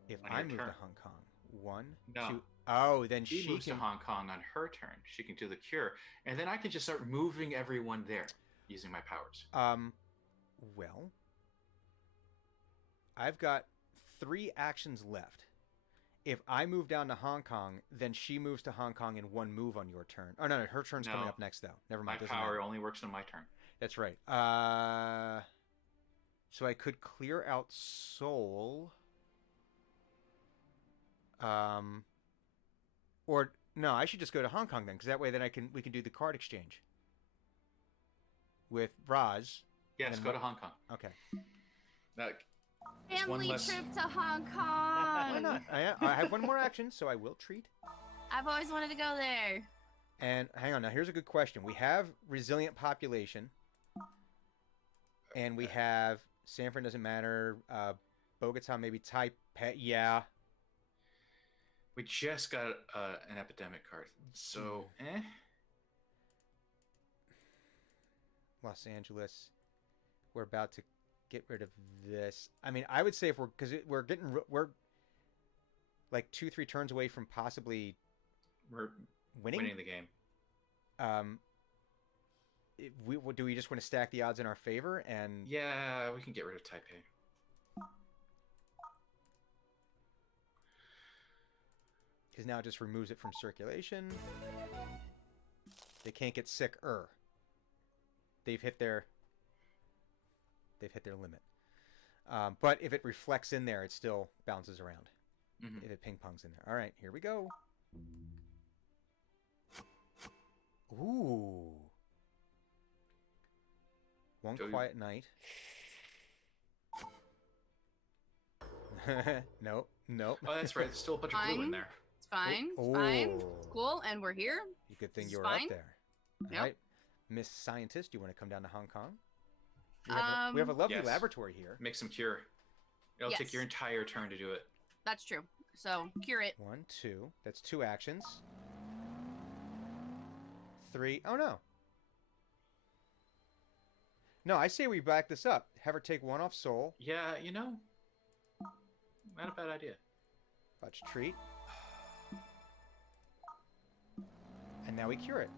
If On I your move turn. to Hong Kong, 1, No. 2. Oh, then she she moves can. to Hong Kong on her turn. She can do the cure, and then I can just start moving everyone there using my powers. Well, I've got 3 actions left. If I move down to Hong Kong, then she moves to Hong Kong in 1 move on your turn. Oh, no, her turn's coming No. up next, though. Never My mind. doesn't power matter. only works on my turn. That's right. So I could clear out Seoul. Or no, I should just go to Hong Kong then, because that way then we can do the card exchange with Raz. Yes, then go what- to Hong Kong. Okay. Now, It's one Family less- trip to Hong Kong. Why not? I have 1 more action, so I will treat. I've always wanted to go there. And hang on, now here's a good question. We have resilient population, and we have Sanford doesn't matter. Bogota maybe Taipei. Yeah. we just got an epidemic card, so Los Angeles. We're about to get rid of this. I mean, I would say if we're like 2-3 turns away from possibly we're winning the game. Do we just want to stack the odds in our favor and Yeah, we can get rid of Taipei. because now it just removes it from circulation. They can't get sick-er. They've hit their limit. But if it reflects in there, it still bounces around. Mhm. If it ping pongs in there. All right, here we go. Ooh. One Go- quiet night. Nope. Nope. Oh, that's right. There's still a bunch of blue in Fine. there. It's fine. It's fine. It's Oh. cool, and we're here. Good thing This you is were up fine. there. All Yep. right, Miss Scientist, do you want to come down to Hong Kong? We have a lovely Yes. laboratory here. Make some cure. It'll Yes. take your entire turn to do it. That's true. So cure it. 1, 2. That's 2 actions. 3. Oh no. No, I say we back this up. Have her take 1 off Soul. Yeah, not a bad idea. Let's treat. And now we cure it.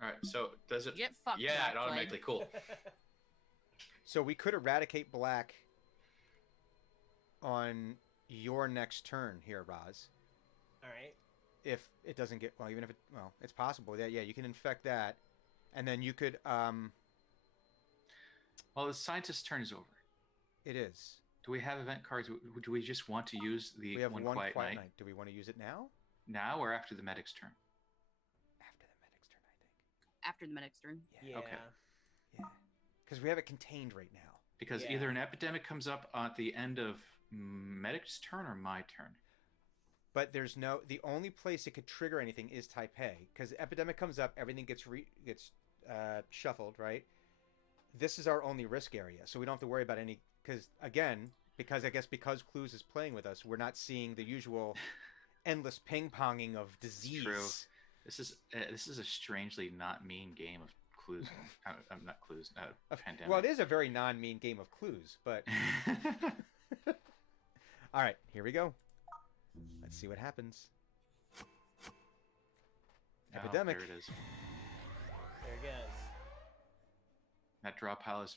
All right. So does it? Get fucked. Yeah, Black it automatically. Plague. Cool. So we could eradicate black on your next turn here, Roz. All right. If it doesn't get well, even if it well, it's possible. Yeah, you can infect that, and then you could. Well, the scientist's turn is over. It is. Do we have event cards? Do we just want to use the We have one, one quiet, night Do we want to use it now? now or after the medic's turn? After the medic's turn, I think. After the medic's turn. Yeah. Okay. Yeah. Because we have it contained right now. Because Yeah. either an epidemic comes up at the end of medic's turn or my turn. But there's no. The only place it could trigger anything is Taipei, because epidemic comes up, everything gets shuffled, right? This is our only risk area, so we don't have to worry about any. Because again, because Clues is playing with us, we're not seeing the usual endless ping ponging of disease. True. This is a strangely not mean game of Clues. I'm not Clues. Pandemic. Well, it is a very non-mean game of Clues, but all right, here we go. Let's see what happens. Oh, Epidemic. there it is. There it goes. That draw pile is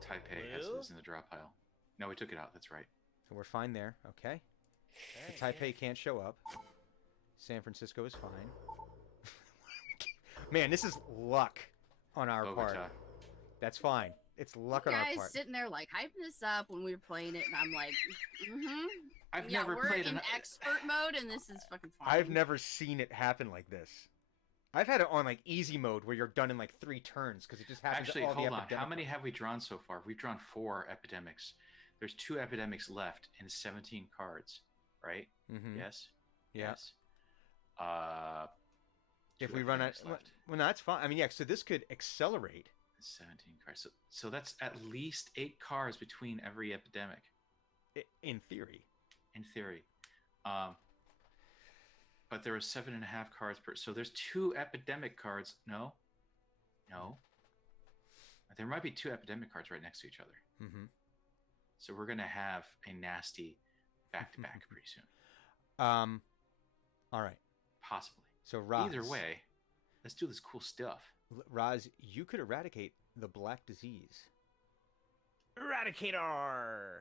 Taipei. Blue? Is in the draw pile. No, we took it out. That's right. So we're fine there. Okay. All So right, Taipei can't show up. San Francisco is fine. Man, this is luck on our part. Bogota. That's fine. It's luck on You our guys part. sitting there like hyping this up when we were playing it, and I'm like, mm-hmm. I've Yeah, never we're played in an expert mode, and this is fucking fine. I've never seen it happen like this. I've had it on like easy mode where you're done in like 3 turns because it just happens. Actually, all hold the on. epidemic How many have we drawn so far? We've drawn 4 epidemics. There's 2 epidemics left in 17 cards, right? Mhm. Yes. Yeah. Yes. If 2 we run out, epidemics left. well, no, that's fine. I mean, yeah. So this could accelerate. 17 cards. So that's at least 8 cards between every epidemic, In theory. in theory. But there are 7.5 cards per. So there's 2 epidemic cards. No. There might be 2 epidemic cards right next to each other. Mm-hmm. So we're gonna have a nasty back-to-back pretty soon, All right. possibly. So Roz, Either way, let's do this cool stuff. Roz, you could eradicate the black disease, Eradicator.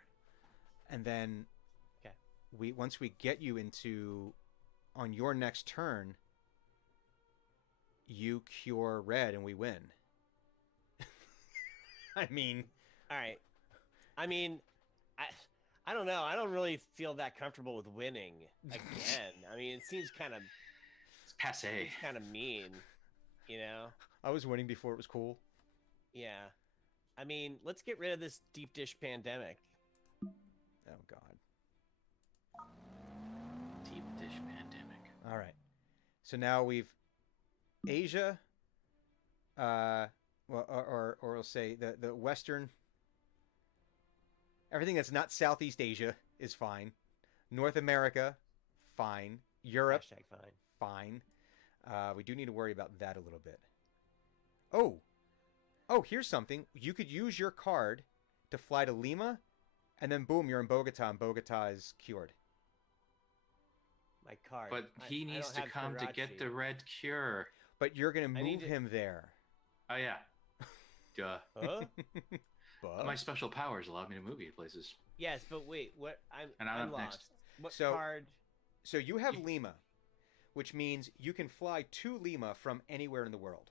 and then Okay. once we get you into on your next turn, you cure red and we win. I mean, All right. I mean, I don't know. I don't really feel that comfortable with winning again. I mean, it seems kind of It's passe. mean, you know? I was winning before it was cool. Yeah. I mean, let's get rid of this deep dish pandemic. Oh God. Deep dish pandemic. All right. So now we've Asia, well, or we'll say the Western. Everything that's not Southeast Asia is fine. North America, fine. Europe, Hashtag fine. fine. We do need to worry about that a little bit. Oh, here's something. You could use your card to fly to Lima, and then boom, you're in Bogota, and Bogota is cured. My card. But he I needs don't to have come to get Karachi. the red cure. But you're gonna I need move to- him there. Oh yeah. Duh. Huh? But My special powers allow me to move you to places. Yes, but wait. What? And I'm I'm up next. lost. What So- card? So you have You- Lima, which means you can fly to Lima from anywhere in the world.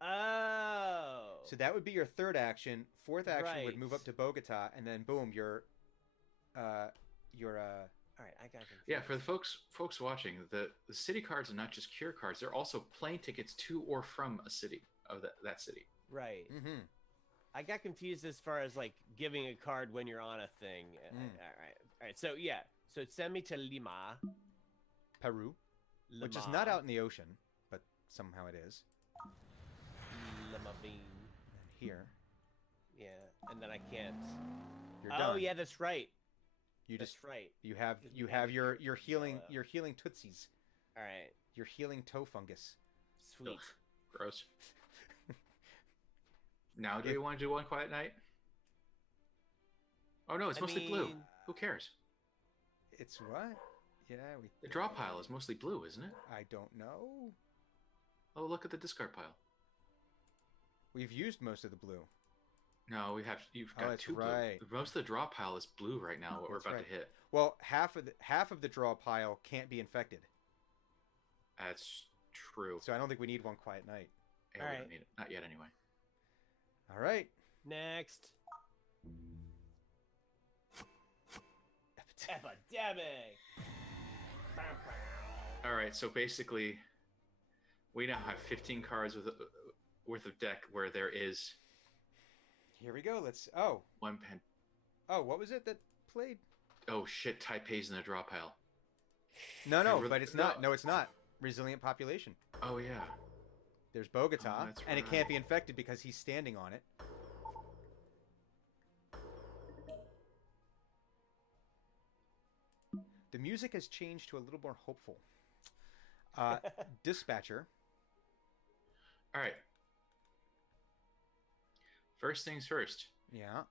Oh. So that would be your third action. Fourth action would move Right. up to Bogota, and then boom, you're All right, I got confused. Yeah, for the folks watching, the city cards are not just cure cards; they're also plane tickets to or from a city of that city. Right. mm-hmm. I got confused as far as like giving a card when you're on a thing. All right. So yeah. So send me to Lima. Peru, which is Lima. not out in the ocean, but somehow it is. Lima Bean. And here, Yeah, and then I can't. you're Oh done. yeah, that's right. You That's just right. you have Just you magic have your cards healing yellow. your healing tootsies, All right. your healing toe fungus. Sweet. Ugh. Gross. Now, do we want to do one quiet night? Oh no, it's I mostly blue. mean- Who cares? It's what? Yeah, we. The draw pile is mostly blue, isn't it? I don't know. Oh, look at the discard pile. We've used most of the blue. No, we have. You've Oh, got that's two blue. right. Most of the draw pile is blue right now. What we're That's about right. to hit. Well, half of the draw pile can't be infected, That's true. so I don't think we need one quiet night. Yeah, we Alright. don't need it. Not yet, anyway. All right. Next. Epidemic. All right. So basically, we now have 15 cards worth of deck where there is Here we go. Let's. Oh, one pen. what was it that played? Oh shit! Taipei's in the draw pile. No, Yeah, but it's not. No, it's not. Resilient population. Oh yeah. There's Bogota, that's and it can't right. be infected because he's standing on it. The music has changed to a little more hopeful. Dispatcher. All right. First things first. Yeah.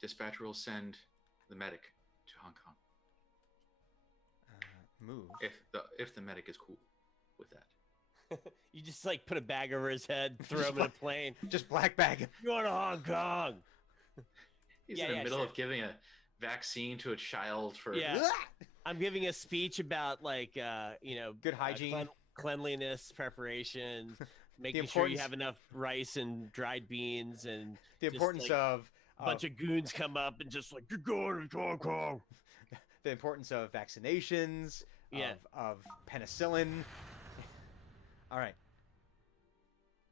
Dispatcher will send the medic to Hong Kong Move. if the medic is cool with that. You just like put a bag over his head, throw him in a plane. Just black bag him. You're to Hong Kong. He's Yeah, in the yeah, middle sure. of giving a vaccine to a child for. Yeah. I'm giving a speech about like Good hygiene. cleanliness, preparation, making sure you importance- have enough rice and dried beans, and The just, importance like, of a bunch of goons come up and just like, you're going to Hong Kong. the importance of vaccinations. Yeah. Of penicillin. All right.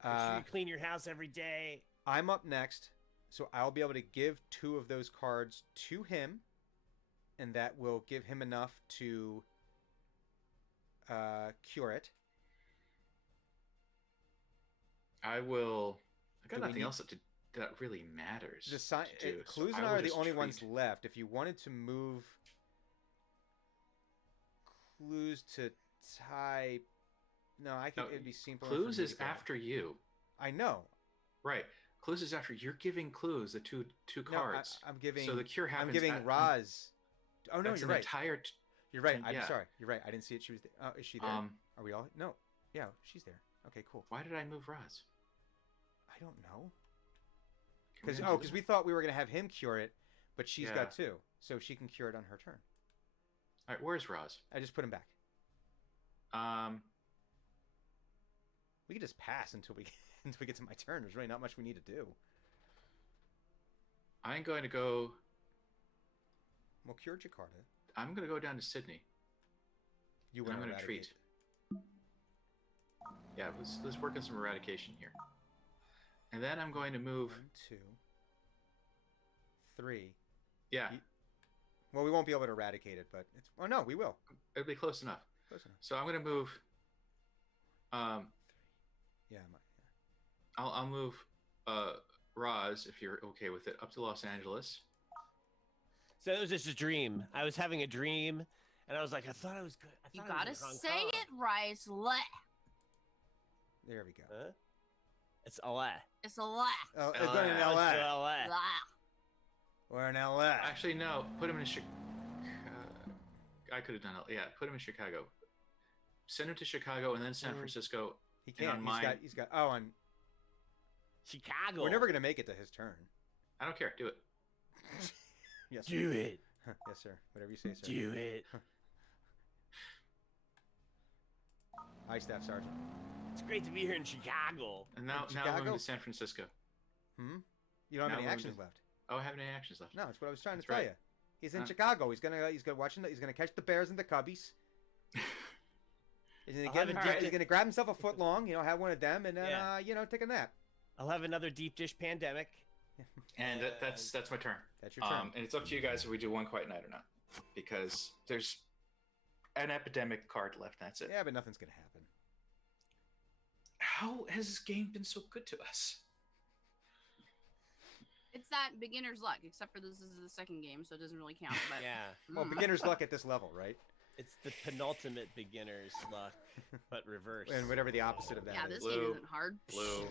Make sure you clean your house every day. I'm up next, so I'll be able to give 2 of those cards to him, and that will give him enough to cure it. I will. I got Do we nothing need- else that really matters. The sign, to do, so Clues and I I will are the just only ones treat- left. If you wanted to move Clues to type, no, I could. No, It'd be simpler. for Clues me is to go. after you, I know. right? Clues is after you're giving Clues the two No, cards. I'm giving. So the cure happens. I'm giving at, Raz. Oh no, that's you're an right. entire. You're right. and I'm yeah. sorry. You're right. I didn't see it. She was. Is she there? Are we all? No. Yeah, she's there. Okay, cool. Why did I move Raz? I don't know. Can we Because undo because that? we thought we were gonna have him cure it, but she's Yeah. got 2, so she can cure it on her turn. All right, where's Raz? I just put him back. We could just pass until we until we get to my turn. There's really not much we need to do. I'm going to go. Well, cure Jakarta. I'm going to go down to Sydney. You And I'm want going to treat. Yeah, let's work on some eradication here. And then I'm going to move. 1, 2, 3. Yeah, Well, we won't be able to eradicate it, but it's. Oh no, we will. it'll be close enough. Close enough. So I'm going to move. Yeah. I'll move Roz, if you're okay with it, up to Los Angeles. So it was just a dream. I was having a dream, and I was like, I thought I was good. I You thought I gotta was in Hong say Kong. it right. It's le. There we go. Huh? It's LA. It's a le. Oh, it's LA. going in Oh, LA. it's LA. La. We're in LA. Actually, no. Put him in Chicago. I could have done it. Yeah, put him in Chicago. Send him to Chicago and then San Mhm. Francisco. He and can't. on mine- He's got. Oh, and Chicago. we're never gonna make it to his turn. I don't care. Do it. Yes. Sir. do it. Yes, sir. Whatever you say, sir. Do it. Hi, Staff Sergeant. It's great to be here in Chicago. And now I'm Chicago? moving to San Francisco. You don't have Now any we're actions just- left. Oh, I have any actions left. No, that's what I was trying to That's tell right. you. He's in Huh. Chicago. He's gonna watching. He's gonna catch the Bears and the Cubbies. He's gonna, I'll get, have a All right. he's gonna grab himself a foot long. Have one of them, and then Yeah. take a nap. I'll have another deep dish pandemic. And that's my turn. That's your turn. And it's up to you guys if we do one quiet night or not, because there's an epidemic card left. That's it. Yeah, but nothing's gonna happen. How has this game been so good to us? It's that beginner's luck, except for this is the second game, so it doesn't really count. But Yeah. Well, beginner's luck at this level, right? It's the penultimate beginner's luck, but reverse. And whatever the opposite of that yeah, is. this Blue. game isn't hard. Blue.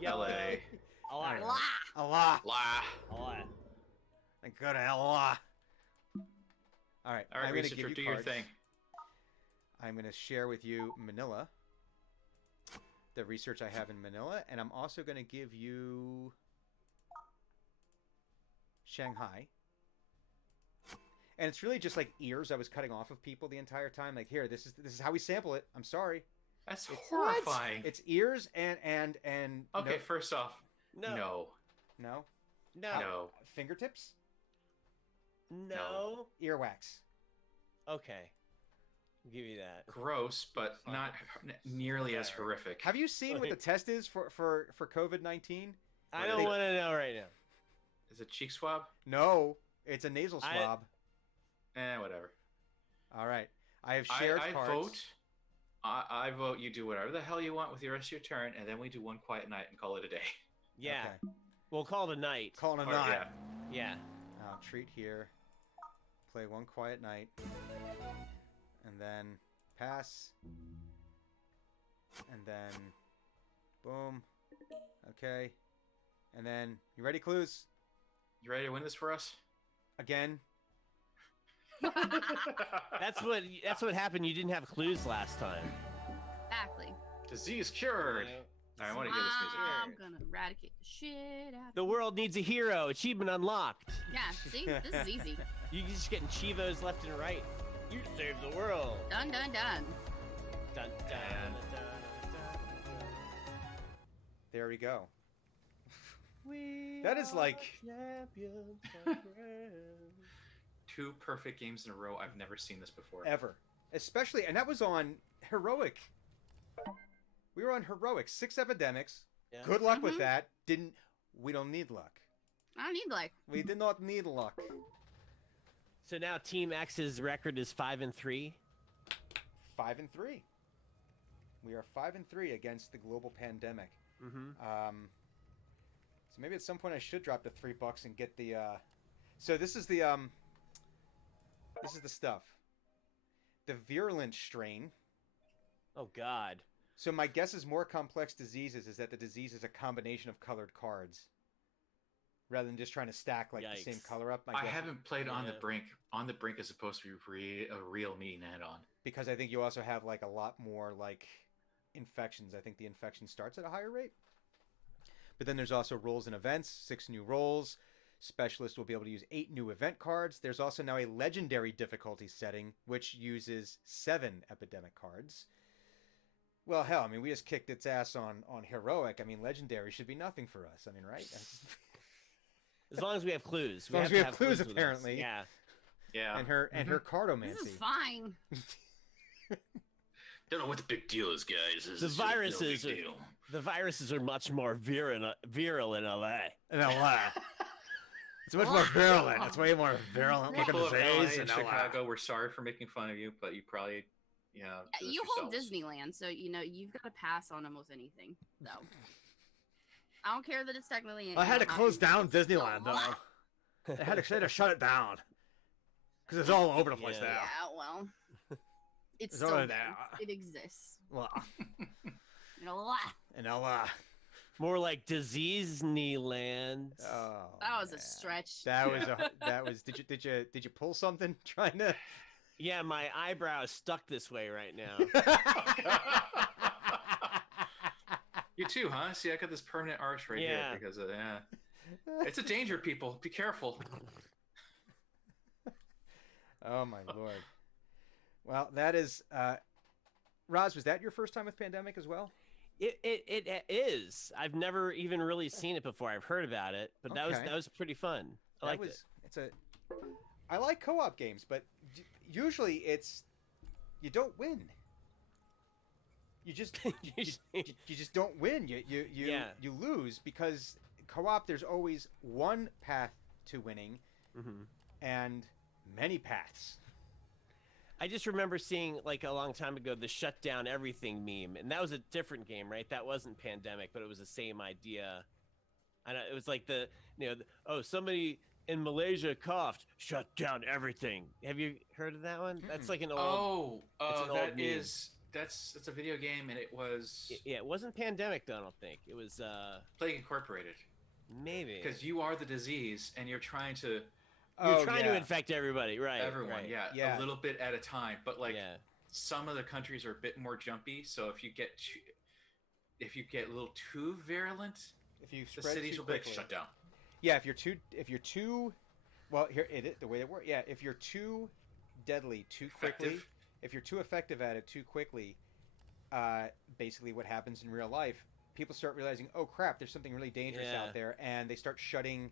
Yellow. LA. LA. La. Allah. La. LA. And go to Allah. All right. All right, I'm gonna researcher, give you do your cards. thing. I'm gonna share with you Manila. the research I have in Manila, and I'm also going to give you Shanghai. And it's really just like ears I was cutting off of people the entire time. Like, here, this is how we sample it. I'm sorry. That's It's horrifying. It's ears and Okay, first off, No. no. no No. fingertips, No. earwax. Okay. I'll give you that. Gross, but not nearly as horrific. Have you seen what the test is for COVID-19? I don't want to know right now. Is it cheek swab? No, it's a nasal swab. Whatever. All right, I have shared I cards. vote. I vote you do whatever the hell you want with the rest of your turn, and then we do one quiet night and call it a day. Yeah. Okay. We'll call it a night. Calling a Or, night. yeah. Yeah. I'll treat here. Play one quiet night. And then pass. And then boom. Okay. And then you ready, Clues? You ready to win this for us? Again. That's what happened. You didn't have clues last time. Exactly. Disease cured. I want to hear this music. I'm gonna eradicate the shit out of The world needs a hero. Achievement unlocked. Yeah, see? This is easy. You just getting chivos left and right. You saved the world. Done, done, done. Dun, dun, dun, dun, dun. There we go. We That is are like- champions of ground. 2 perfect games in a row. I've never seen this before. Ever. Especially, and that was on Heroic. We were on Heroic. 6 epidemics. Yeah. Good luck with Mhm. that. We don't need luck. I don't need like. We did not need luck. So now Team X's record is 5-3. 5-3. We are 5-3 against the global pandemic. Mm-hmm. So maybe at some point I should drop the $3 and get the. So this is the stuff. The virulent strain. Oh God. So my guess is more complex diseases is that the disease is a combination of colored cards, rather than just trying to stack like the same Yikes. color up. My I guess- haven't played On the Yeah. Brink. On the Brink is supposed to be a real mean add-on. because I think you also have like a lot more like infections. I think the infection starts at a higher rate. But then there's also roles and events, 6 new roles. Specialist will be able to use 8 new event cards. There's also now a legendary difficulty setting, which uses 7 epidemic cards. Well, hell, I mean, we just kicked its ass on Heroic. I mean, legendary should be nothing for us. I mean, right? As long as we have clues. As long as we have clues, with us. apparently. Yeah. Yeah. and her This cardomancy. is fine. Don't know what the big deal is, guys. This The is just no viruses big are- deal. The viruses are much more virulent in LA. In LA. It's much more virulent. It's way more virulent looking People of LA disease and in LA. Chicago, we're sorry for making fun of you, but you probably, do this You hold yourselves. Disneyland, so you've got to pass on almost anything. So I don't care that it's technically. I had to close down Disneyland Oh, though. They had to shut it down because it's all over the place Yeah. now. Yeah, well, it's It's still already there. there. It exists. Well, You know, la. in LA. More like Disneyland. Oh, That was a man. stretch. That was. Did you pull something trying to? Yeah, my eyebrow is stuck this way right now. You too, huh? See, I got this permanent arch right Yeah. here because of It's a danger, people. Be careful. Oh my lord. Well, that is. Roz, was that your first time with Pandemic as well? It is. I've never even really seen it before. I've heard about it, but that Okay. was pretty fun. I liked it. It's a. I like co-op games, but usually it's you don't win. You just you just don't win. You Yeah. you lose because co-op. There's always one path to winning hmm and many paths. I just remember seeing like a long time ago the shut down everything meme, and that was a different game, right? That wasn't Pandemic, but it was the same idea. And it was like somebody in Malaysia coughed, shut down everything. Have you heard of that one? That's like an old. it's an old that meme. is that's a video game, and it was Yeah, it wasn't Pandemic, though, I don't think. It was Plague Incorporated. maybe Because you are the disease, and you're trying to you're trying to yeah. infect everybody, right? everyone, right. yeah, a little bit at a time. But like yeah. some of the countries are a bit more jumpy, so if you get if you get a little too virulent, If you the spread cities too will be like, quickly. shut down. Yeah, if you're too, well, here the way it works. Yeah, if you're too deadly too quickly, Effective. if you're too effective at it too quickly, basically what happens in real life, people start realizing, oh crap, there's something really dangerous Yeah. out there, and they start shutting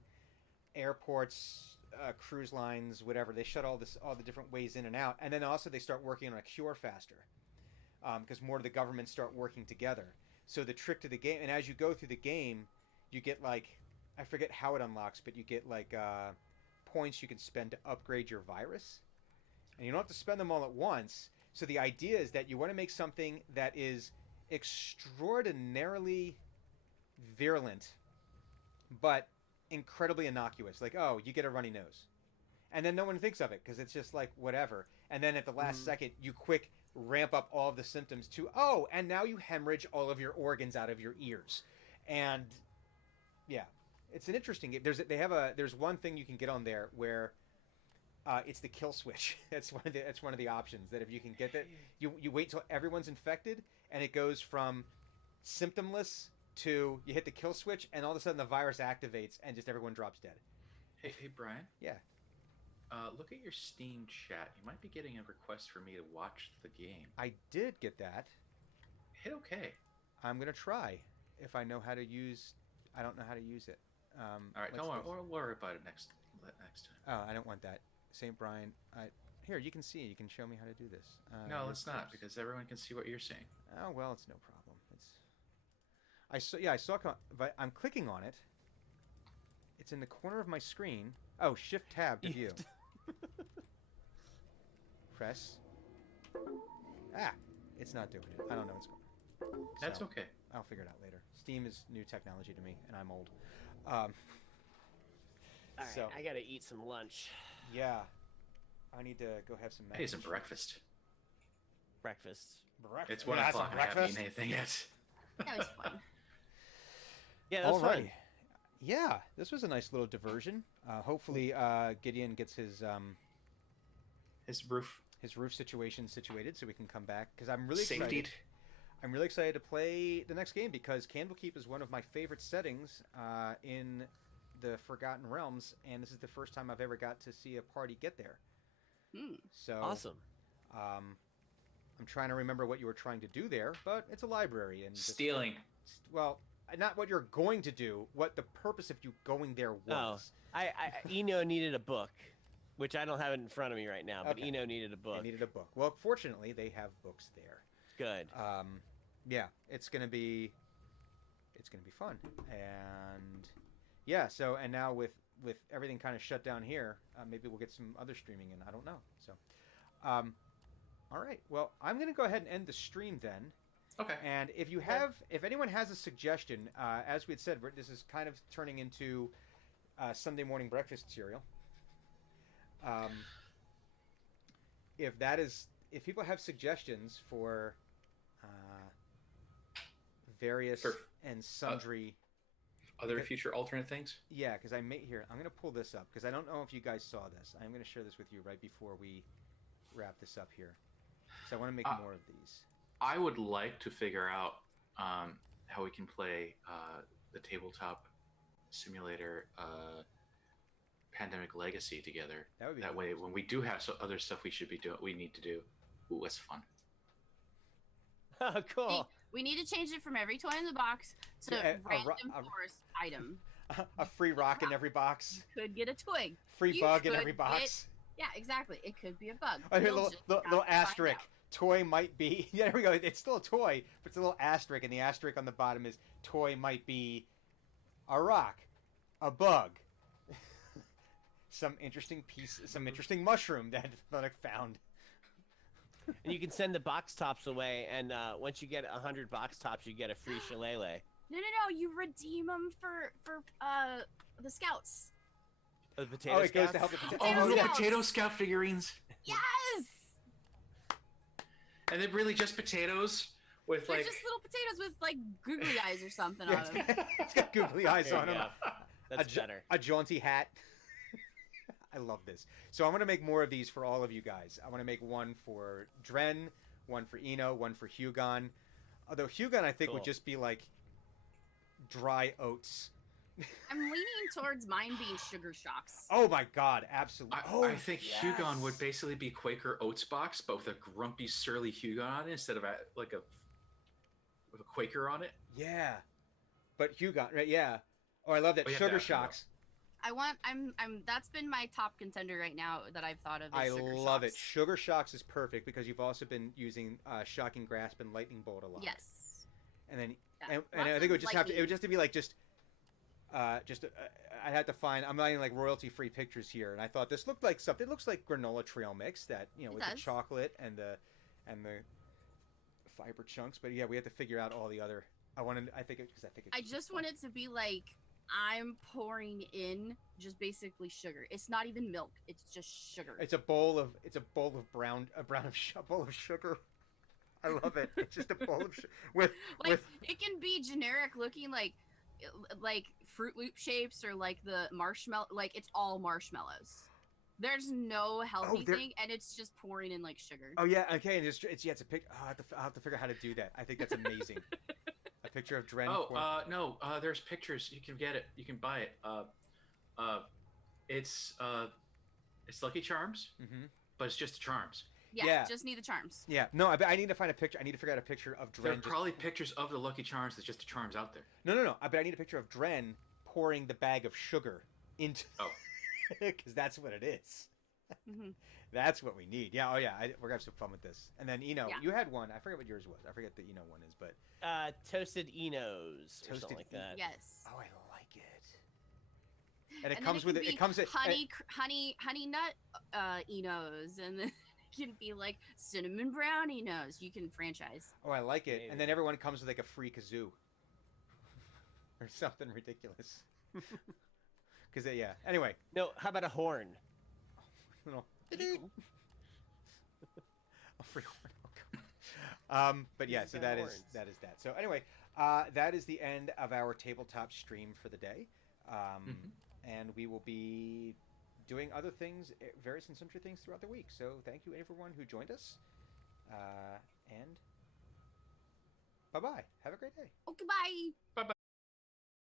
airports, cruise lines, whatever. They shut all the different ways in and out, and then also they start working on a cure faster, because more of the governments start working together. So the trick to the game, and as you go through the game, you get like, I forget how it unlocks, but you get like points you can spend to upgrade your virus, and you don't have to spend them all at once. So the idea is that you want to make something that is extraordinarily virulent, but incredibly innocuous. Like, oh, you get a runny nose, and then no one thinks of it because it's just like whatever. And then at the last second, you quick ramp up all of the symptoms to, oh, and now you hemorrhage all of your organs out of your ears, and yeah, it's an interesting game. There's one thing you can get on there where it's the kill switch. That's one of the options. That if you can get that, you wait till everyone's infected, and it goes from symptomless to you hit the kill switch, and all of a sudden the virus activates, and just everyone drops dead. Hey, Brian. Yeah. Look at your Steam chat. You might be getting a request for me to watch the game. I did get that. Hit OK. I'm gonna try. If I know how to use, I don't know how to use it. All right, don't worry. We'll worry about it next time. Oh, I don't want that. St. Brian. Here, you can see. You can show me how to do this. No, let's not, because everyone can see what you're saying. Oh well, it's no problem. I saw. But I'm clicking on it. It's in the corner of my screen. Oh, Shift Tab to view. Press. It's not doing it. I don't know what's going on. That's So, okay. I'll figure it out later. Steam is new technology to me, and I'm old. Um, All right, So- I gotta eat some lunch. yeah. I need to go have some. Hey, some breakfast. Breakfast. Breakfast. It's 1 Yeah, o'clock. some I haven't breakfast. eaten anything yet. That was fun. Yeah, that's fun. Alrighty. Yeah, this was a nice little diversion. Hopefully, Gideon gets his His roof roof situated, so we can come back. Because I'm really excited. safetied. I'm really excited to play the next game because Candlekeep is one of my favorite settings in the Forgotten Realms, and this is the first time I've ever got to see a party get there. So Awesome. I'm trying to remember what you were trying to do there, but it's a library and just- Stealing. well, not what you're going to do. What the purpose of you going there was. Eno needed a book, which I don't have it in front of me right now, but Okay. Eno needed a They book. needed a book. Well, fortunately, they have books there. Good. Yeah, it's gonna be fun, and yeah. So and now with everything kind of shut down here, maybe we'll get some other streaming in. I don't know. So, all right. Well, I'm gonna go ahead and end the stream then. Okay. And if anyone has a suggestion, as we had said, this is kind of turning into Sunday morning breakfast cereal. If people have suggestions for various For- and sundry, Other Okay. future alternate things? yeah, because I'm gonna pull this up because I don't know if you guys saw this. I'm gonna share this with you right before we wrap this up here. So I want to make more of these. I would like to figure out how we can play the tabletop simulator Pandemic Legacy together. That would be That cool. way, when we do have other stuff we need to do, ooh, that's fun. Oh, cool. We need to change it from every toy in the box to Yeah, random forest item. A free rock in every box, Could get a twig. free You bug in could every box. Yeah, exactly. It could be a bug. Oh, here, You'll little, just little, have little to find asterisk. out. Toy might be. Yeah, there we go. It's still a toy, but it's a little asterisk, and the asterisk on the bottom is toy might be a rock, a bug, some interesting mushroom that I found. And you can send the box tops away, and once you get 100 box tops, you get a free shillelagh. No. You redeem them for the scouts. The potato Oh, it goes to Scouts? help the Oh, Potato the Scouts. Potato Scout figurines. Yes. And they're really just potatoes with They're like just little potatoes with like googly eyes or something Yeah, on them. it's got googly eyes There on you him. go. That's ja- better. A jaunty hat. I love this. So I'm going to make more of these for all of you guys. I want to make one for Dren, one for Eno, one for Hugon. Although Hugon, I think, would Cool. just be like dry oats. I'm leaning towards mine being sugar shocks. Oh my god, absolutely. I think Hugon would basically be Quaker Oats box, but with a grumpy, surly Hugon on it instead of with a Quaker on it. Yeah, but Hugon, right? Yeah. Oh, I love that. Oh, you have to Sugar ask him, though. Shocks. I'm that's been my top contender right now that I've thought of. Is I Sugar love it. Shocks. Sugar Shocks is perfect because you've also been using Shocking Grasp and Lightning Bolt a lot. Yes. And then, Yeah, and I lots think it of would just have to. It would lightning. just to be like I had to find. I'm finding like royalty-free pictures here, and I thought this looked like something. It looks like granola trail mix that It with the does. chocolate and the fiber chunks. But yeah, we have to figure out all the other. I think it. I just want it to be like I'm pouring in just basically sugar. It's not even milk. It's just sugar. It's a bowl of bowl of sugar. I love it. It's just a bowl of sugar with Like it can be generic looking like Fruit Loop shapes or like the marshmallow. Like it's all marshmallows. There's no healthy there- thing, and it's just pouring in like sugar. Oh yeah, okay, and it's a pic. Oh, I'll have to figure out how to do that. I think that's amazing. A picture of Dren. No, there's pictures. You can get it. You can buy it. It's Lucky Charms, hmm but it's just the charms. yeah. Just need the charms. Yeah, no, I need to find a picture. I need to figure out a picture of There are Dren. probably pictures of the Lucky Charms. There's just the charms out there. No. I need a picture of Dren pouring the bag of sugar into. Oh. Because that's what it is. hmm That's what we need. Yeah. Oh yeah. We're gonna have some fun with this. And then Yeah. you had one. I forget what yours was. I forget the one is, but Toasted Enos or Toasted something like that. Yes. oh, I like it. And it then comes with can it. It be comes with honey nut Enos, and then it can be like cinnamon brown Enos. You can franchise. Oh, I like it. And Maybe. then everyone comes with like a free kazoo or something ridiculous. Because yeah. Anyway, No, how about a horn? little That'd be cool. a free horn. Oh, God. But yeah, These so are that is horns. that. So anyway, that is the end of our tabletop stream for the day. And we will be doing other things, various and sundry things throughout the week. So thank you everyone who joined us. And bye-bye. Have a great day. Oh, goodbye. Bye bye.